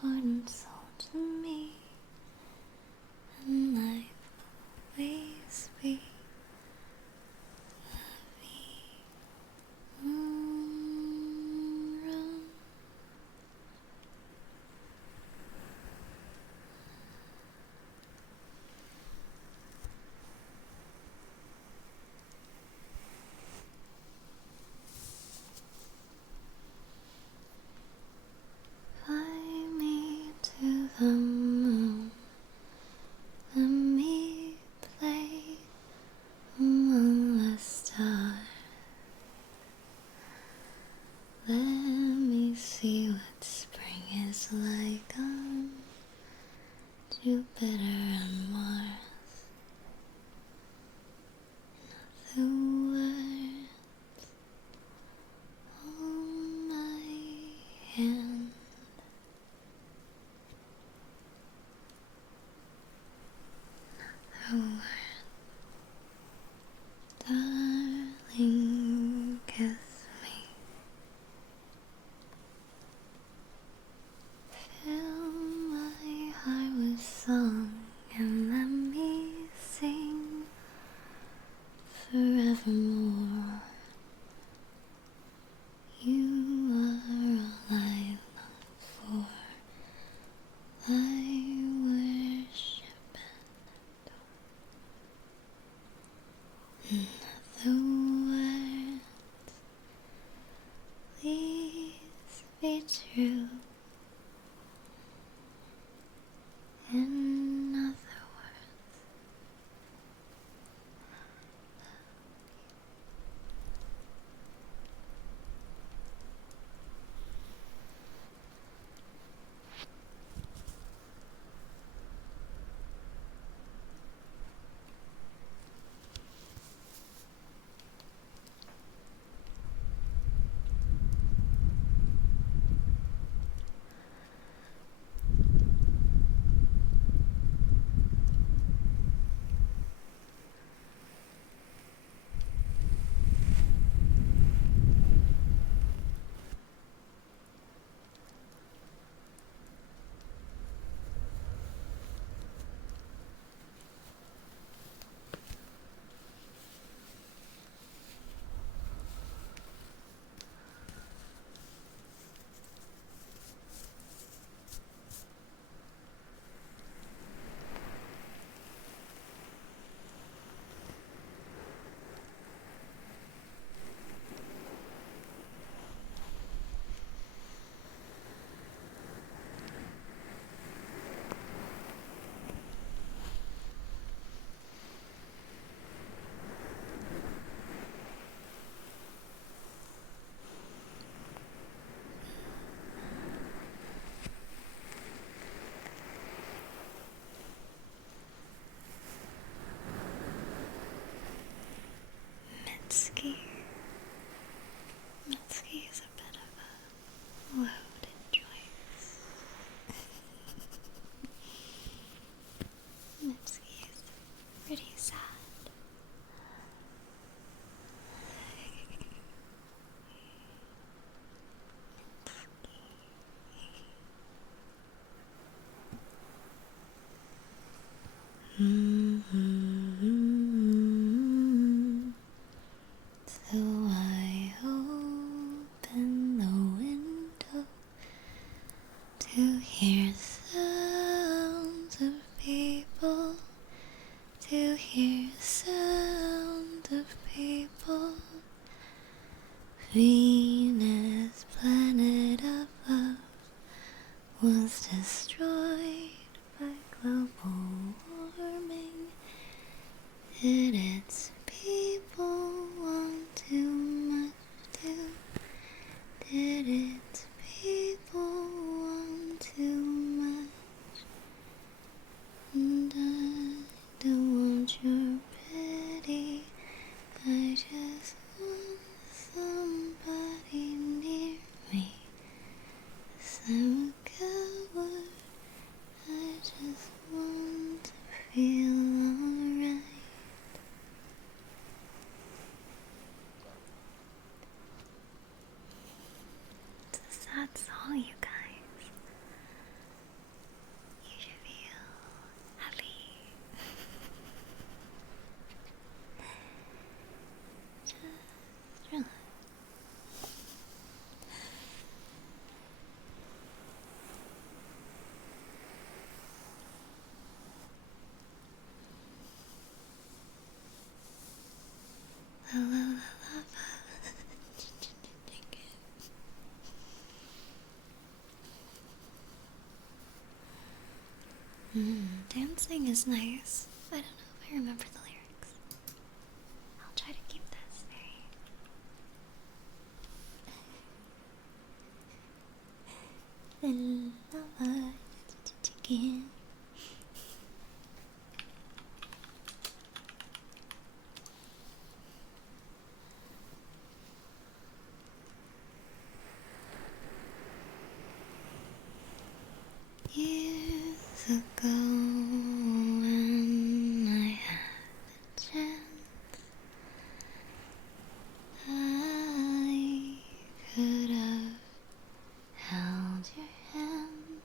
heart and soul to me, and I will always be Leroy. Fly me to the moon. Let me play among the stars. Let me see what spring is like on Jupiter and Mars. The words hold my hand. The word, darling, kiss me. Fill my heart with song and let me sing forevermore. You are all I long for. I worship and adore. The words, please be true. In other words, Mitsuki. Mitsuki is a bit of a loaded choice. Mitsuki is pretty sad. So I open the window to hear sounds of people, to hear sound of people. Venus, planet above, was destroyed by global warming. Did its people want too much too? Did its people want too much? And I don't want your pity. I just want somebody near me. 'Cause I'm a coward. I just want to feel alright. It's a sad song, you guys. You should feel happy. Just relax. La la la la la. Dancing is nice. I don't know if I remember the lyrics. I'll try to keep this very lullaby chicken. Years ago, when I had the chance, I could have held your hand.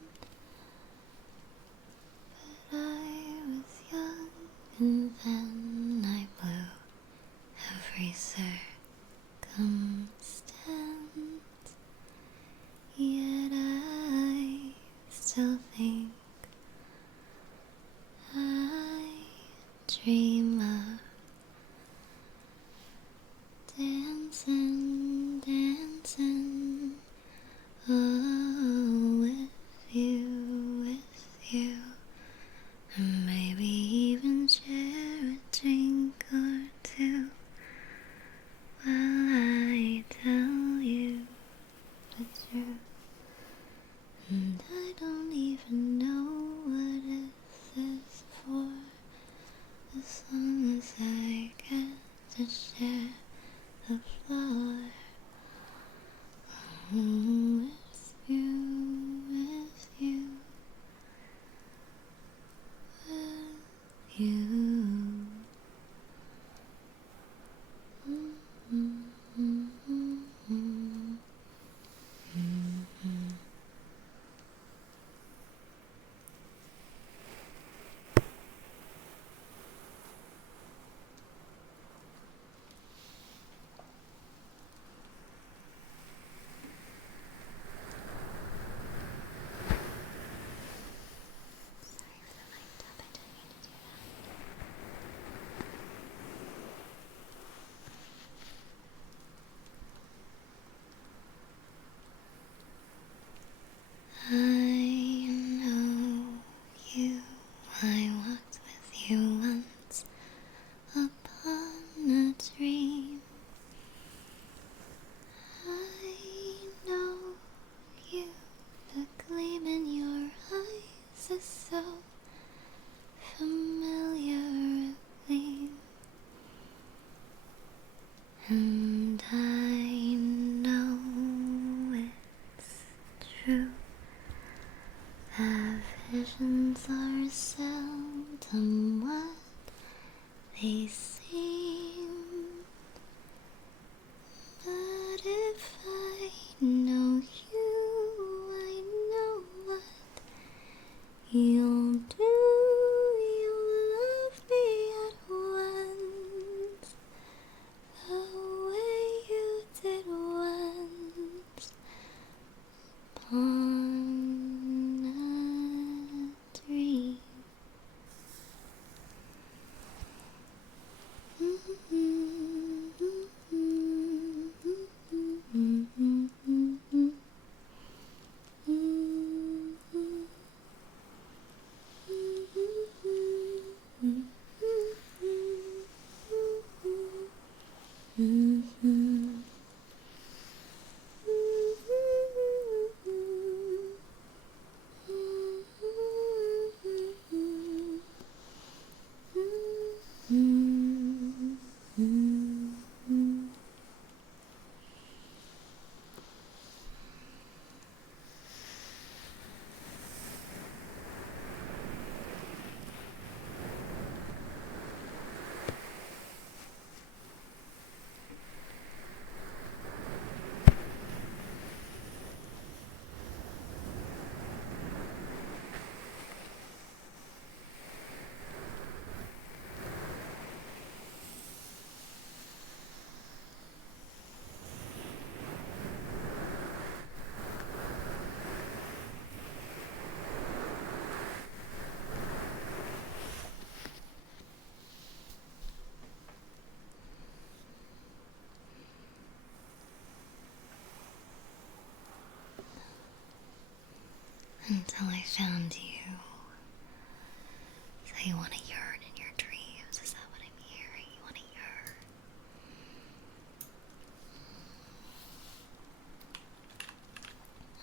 on a dream. Until I found you. So you want to yearn in your dreams? Is that what I'm hearing? You want to yearn?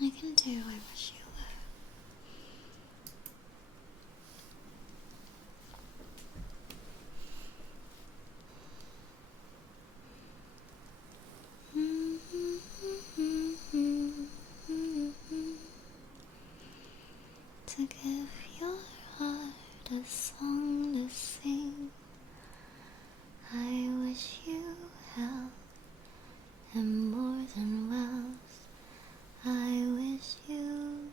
I can do. I wish you would. To give your heart a song to sing. I wish you health and more than wealth. I wish you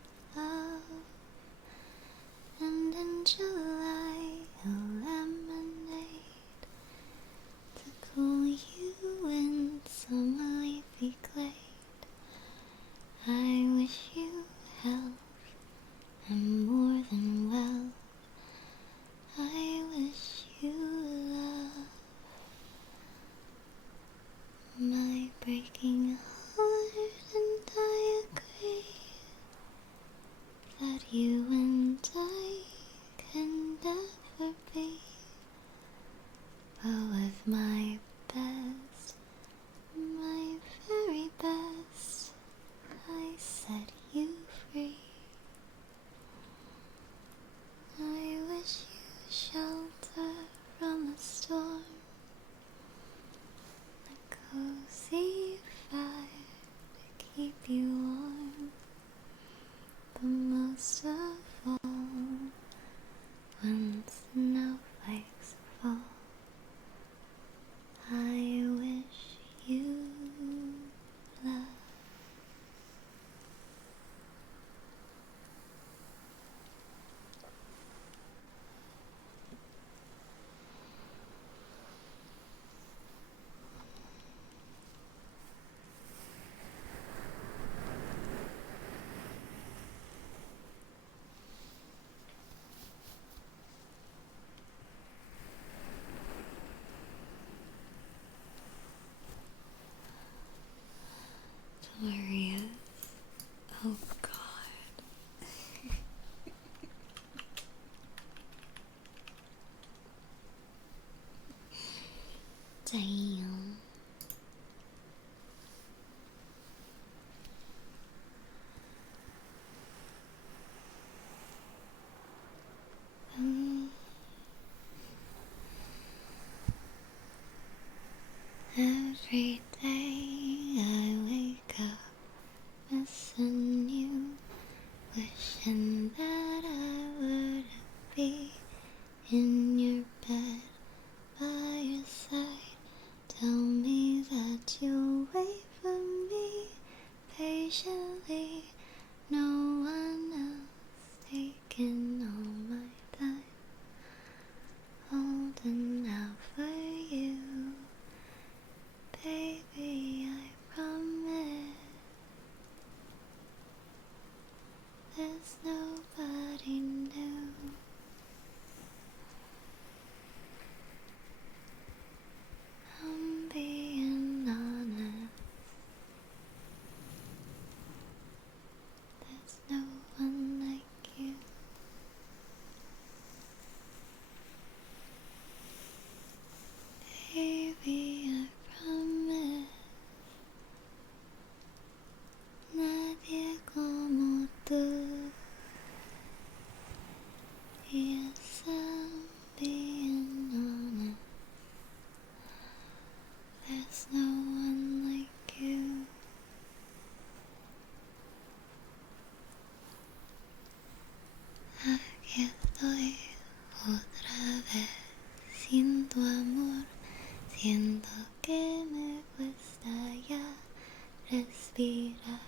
respirar.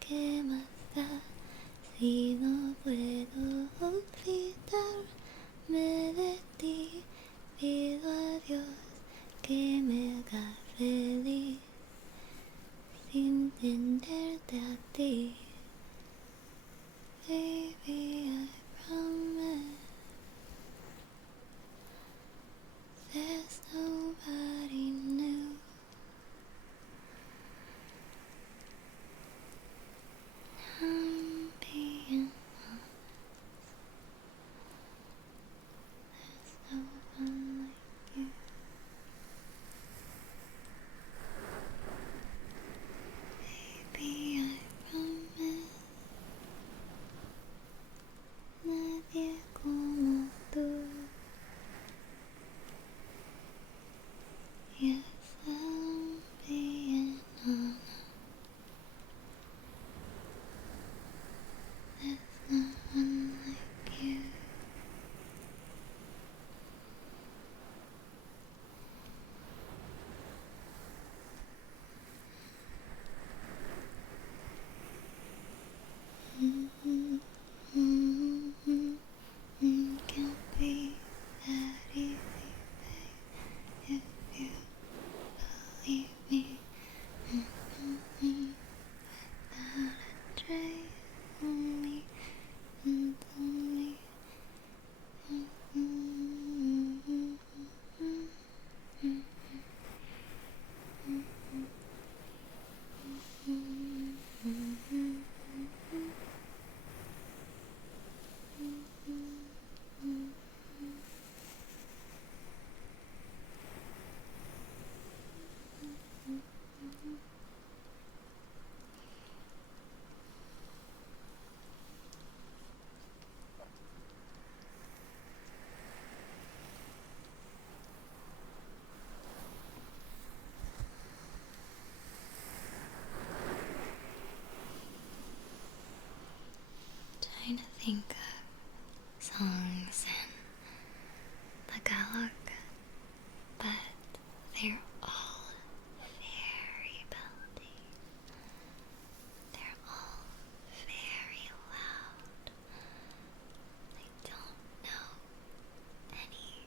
¿Qué más da si no puedo olvidarme de ti? Pido a Dios que me haga feliz sin tenerte a ti. Baby, I promise there's nobody new. I'm being honest, there's no one like you. Baby, I promise nadie como tú. Yes, I'm being honest, there's no one like you. Can't be that easy, babe, if you believe me. Without a trace on me, and on me. Trying to think of songs in Tagalog, but they're all very belty. They're all very loud. I don't know any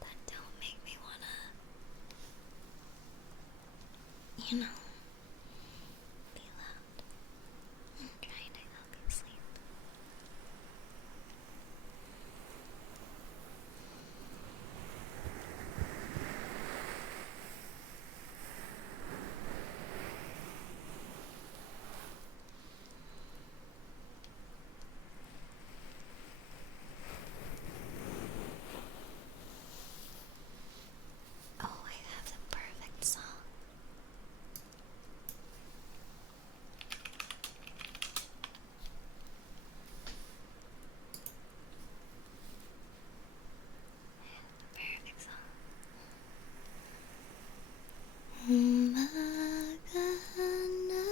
that don't make me wanna, be loud. I'm trying to help you sleep. Oh, I have the perfect song. Perfect song. Umaga na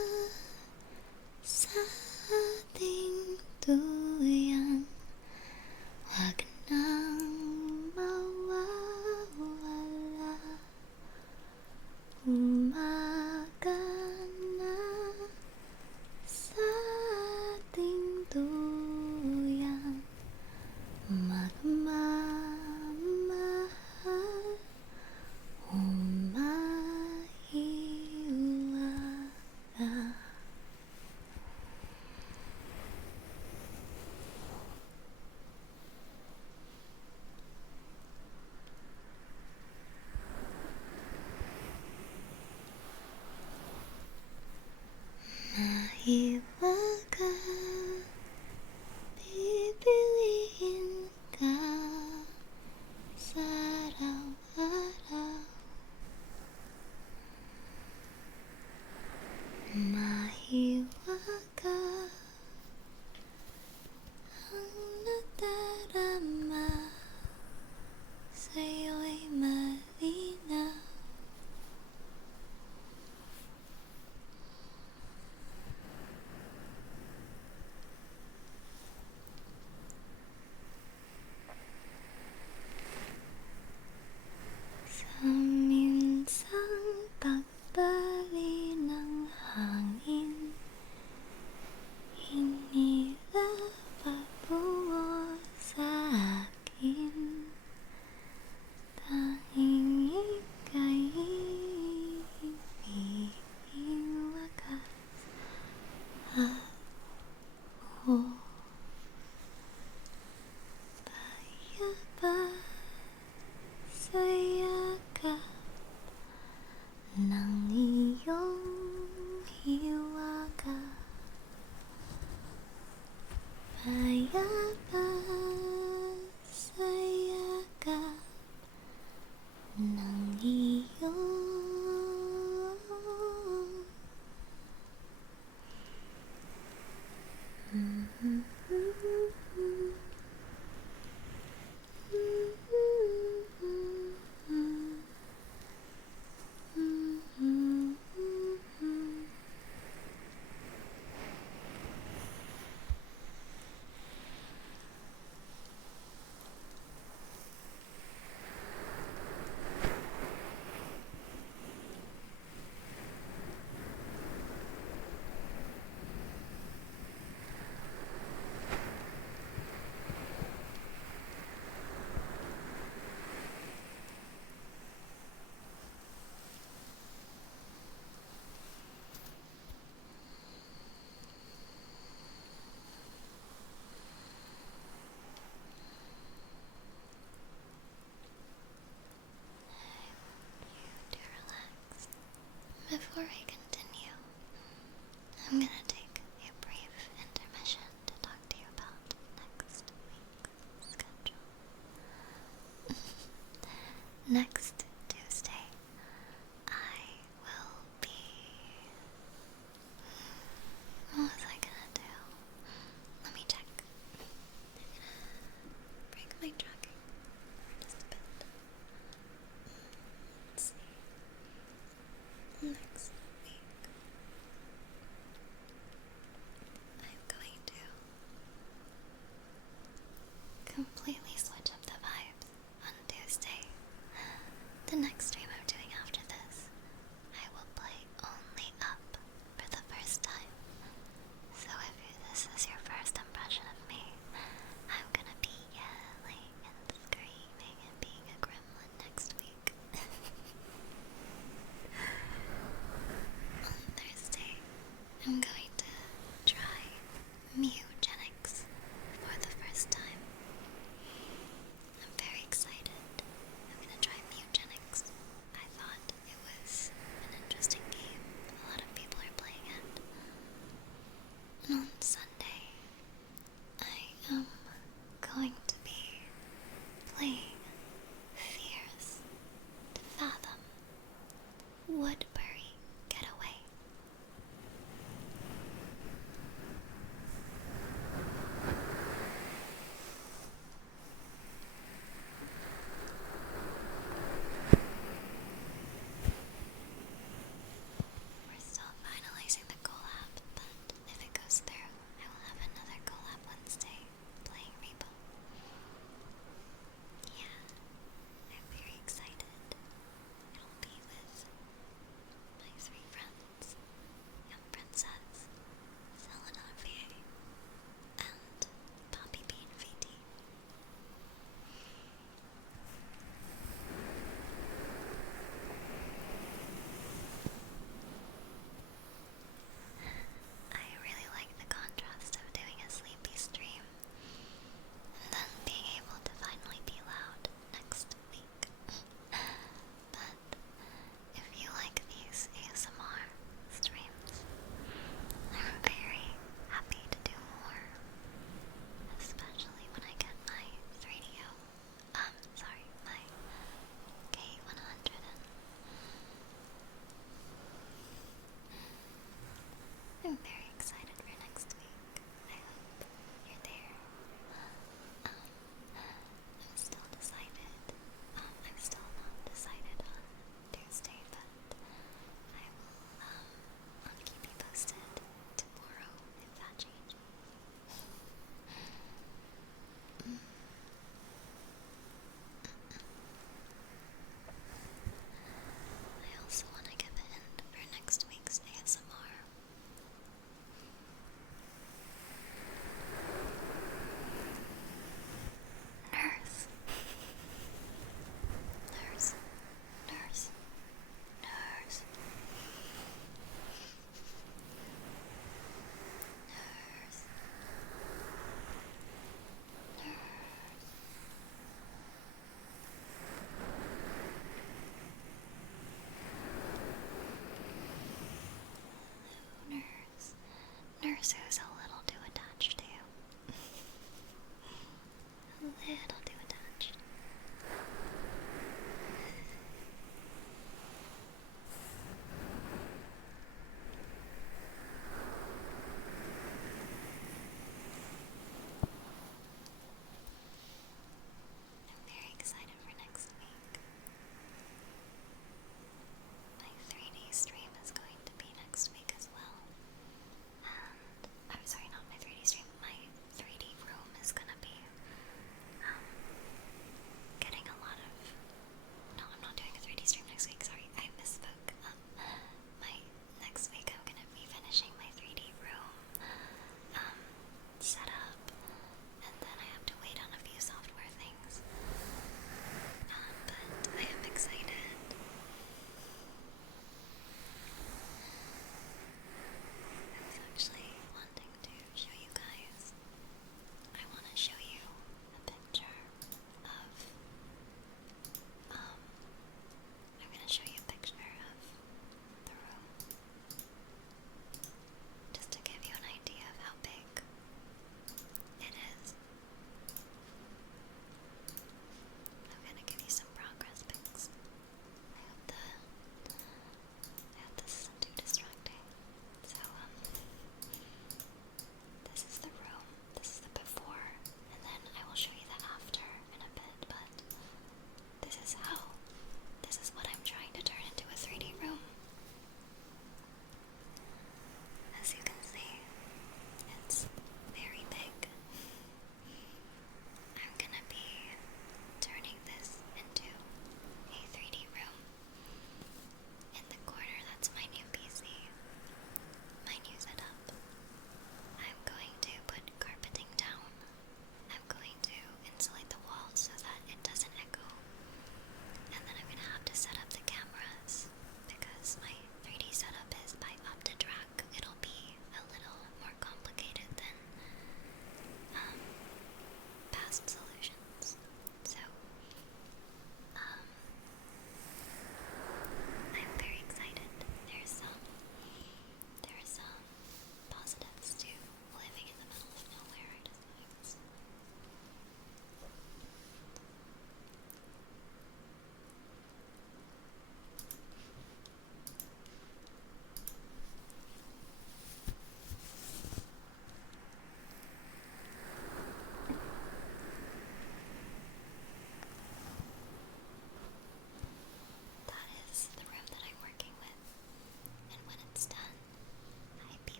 sa ating duyan, wag nang mawawala. Umaga na sa ating duyan, magmamahal, umahiwala. Mahiwaga, pipiliin ka sa araw-araw. Mahiwaga, ang nadarama sa'yo'y malinaw.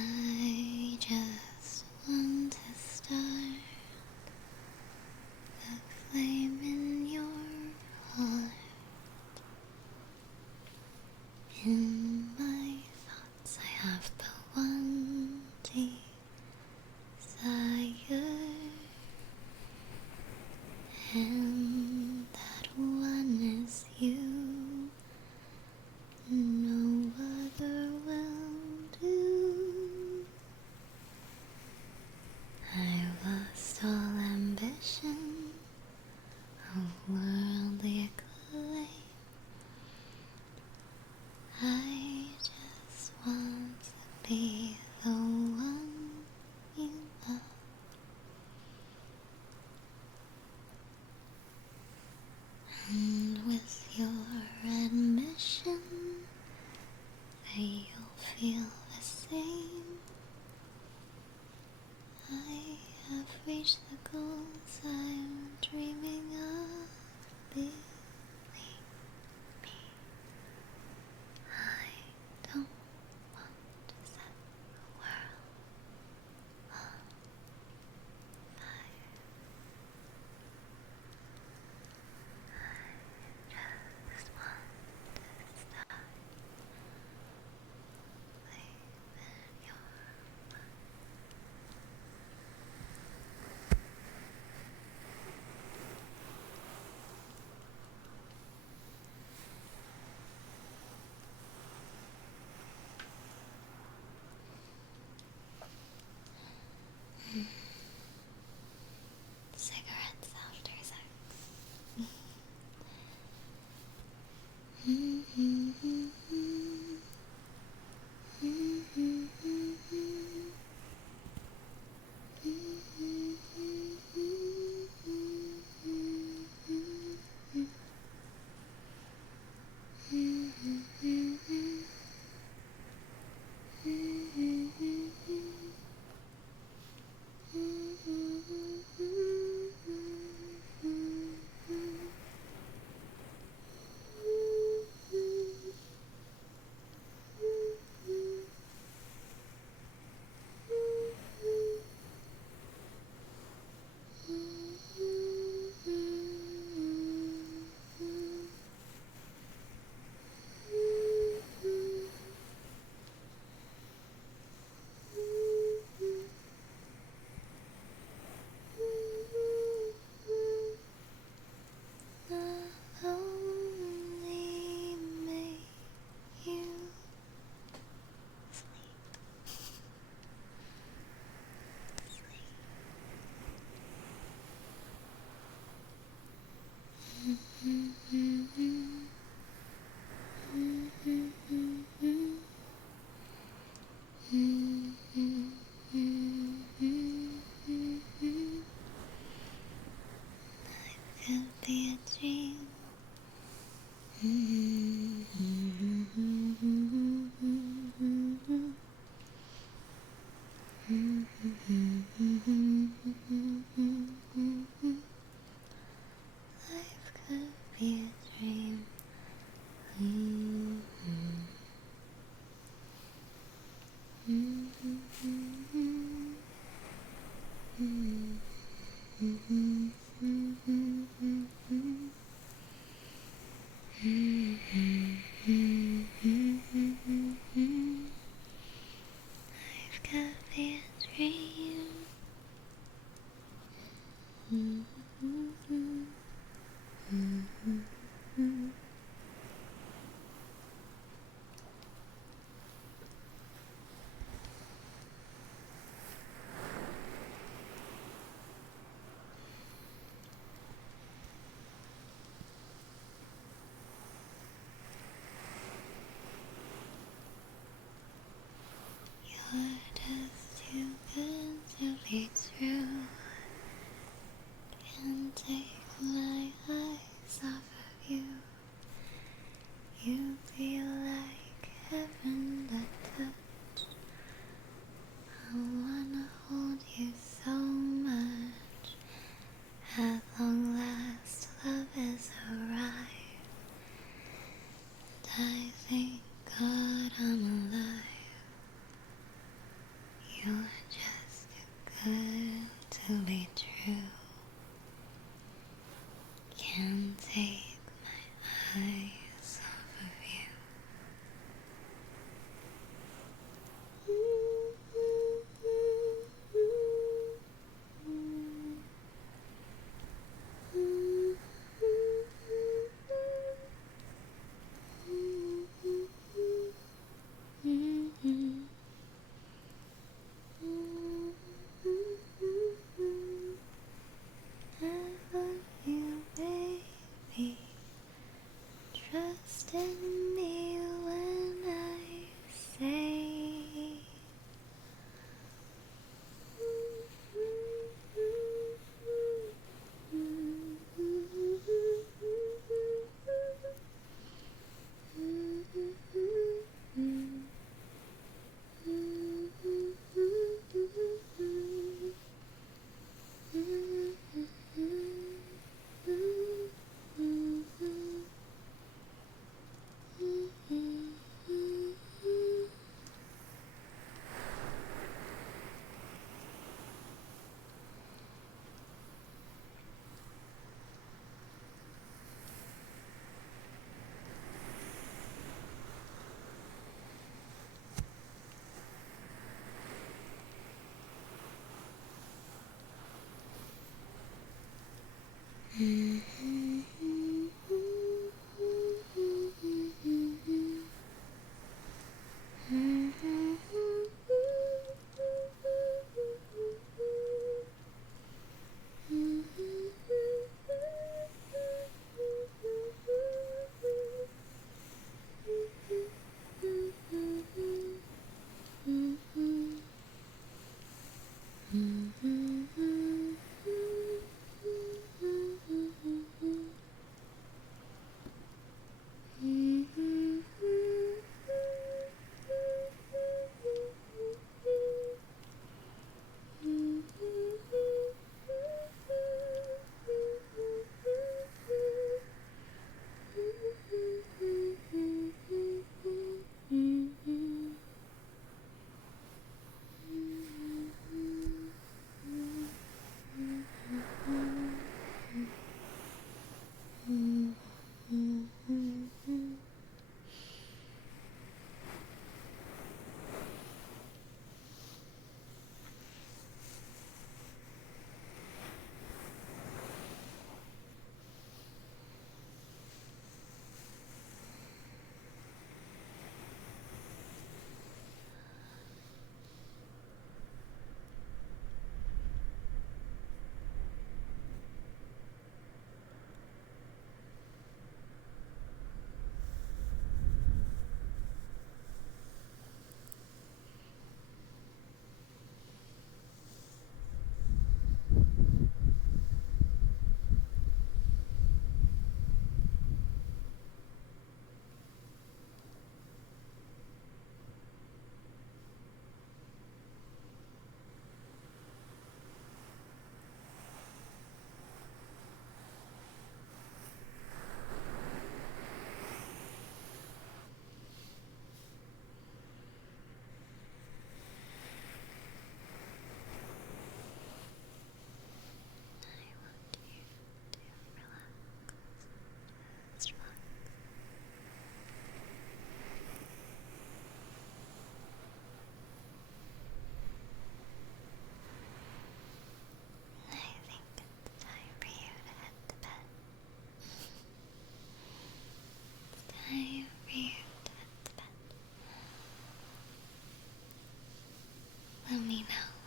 I just want to start the flame in your heart. In my thoughts I have the one desire, and that one is you. No other will do. I lost all ambition of worldly acclaim. I just want to be the one you love. And with your admission that you'll feel the same, I have reached the goals I'm dreaming of. Believe me, I don't want to set the world on fire. I just want to start leaving your cigarettes after sex. Could be a dream. Life could be a dream. Life could be a dream. You're just too good to be true. Can't take my eyes off of you. You feel like heaven to touch. I wanna hold you so much. At long last, love has arrived. And I thank God I'm alive. You're just too good to be true. Can't take my eyes off of you. I love you, baby. Trust in me when I say Let me know.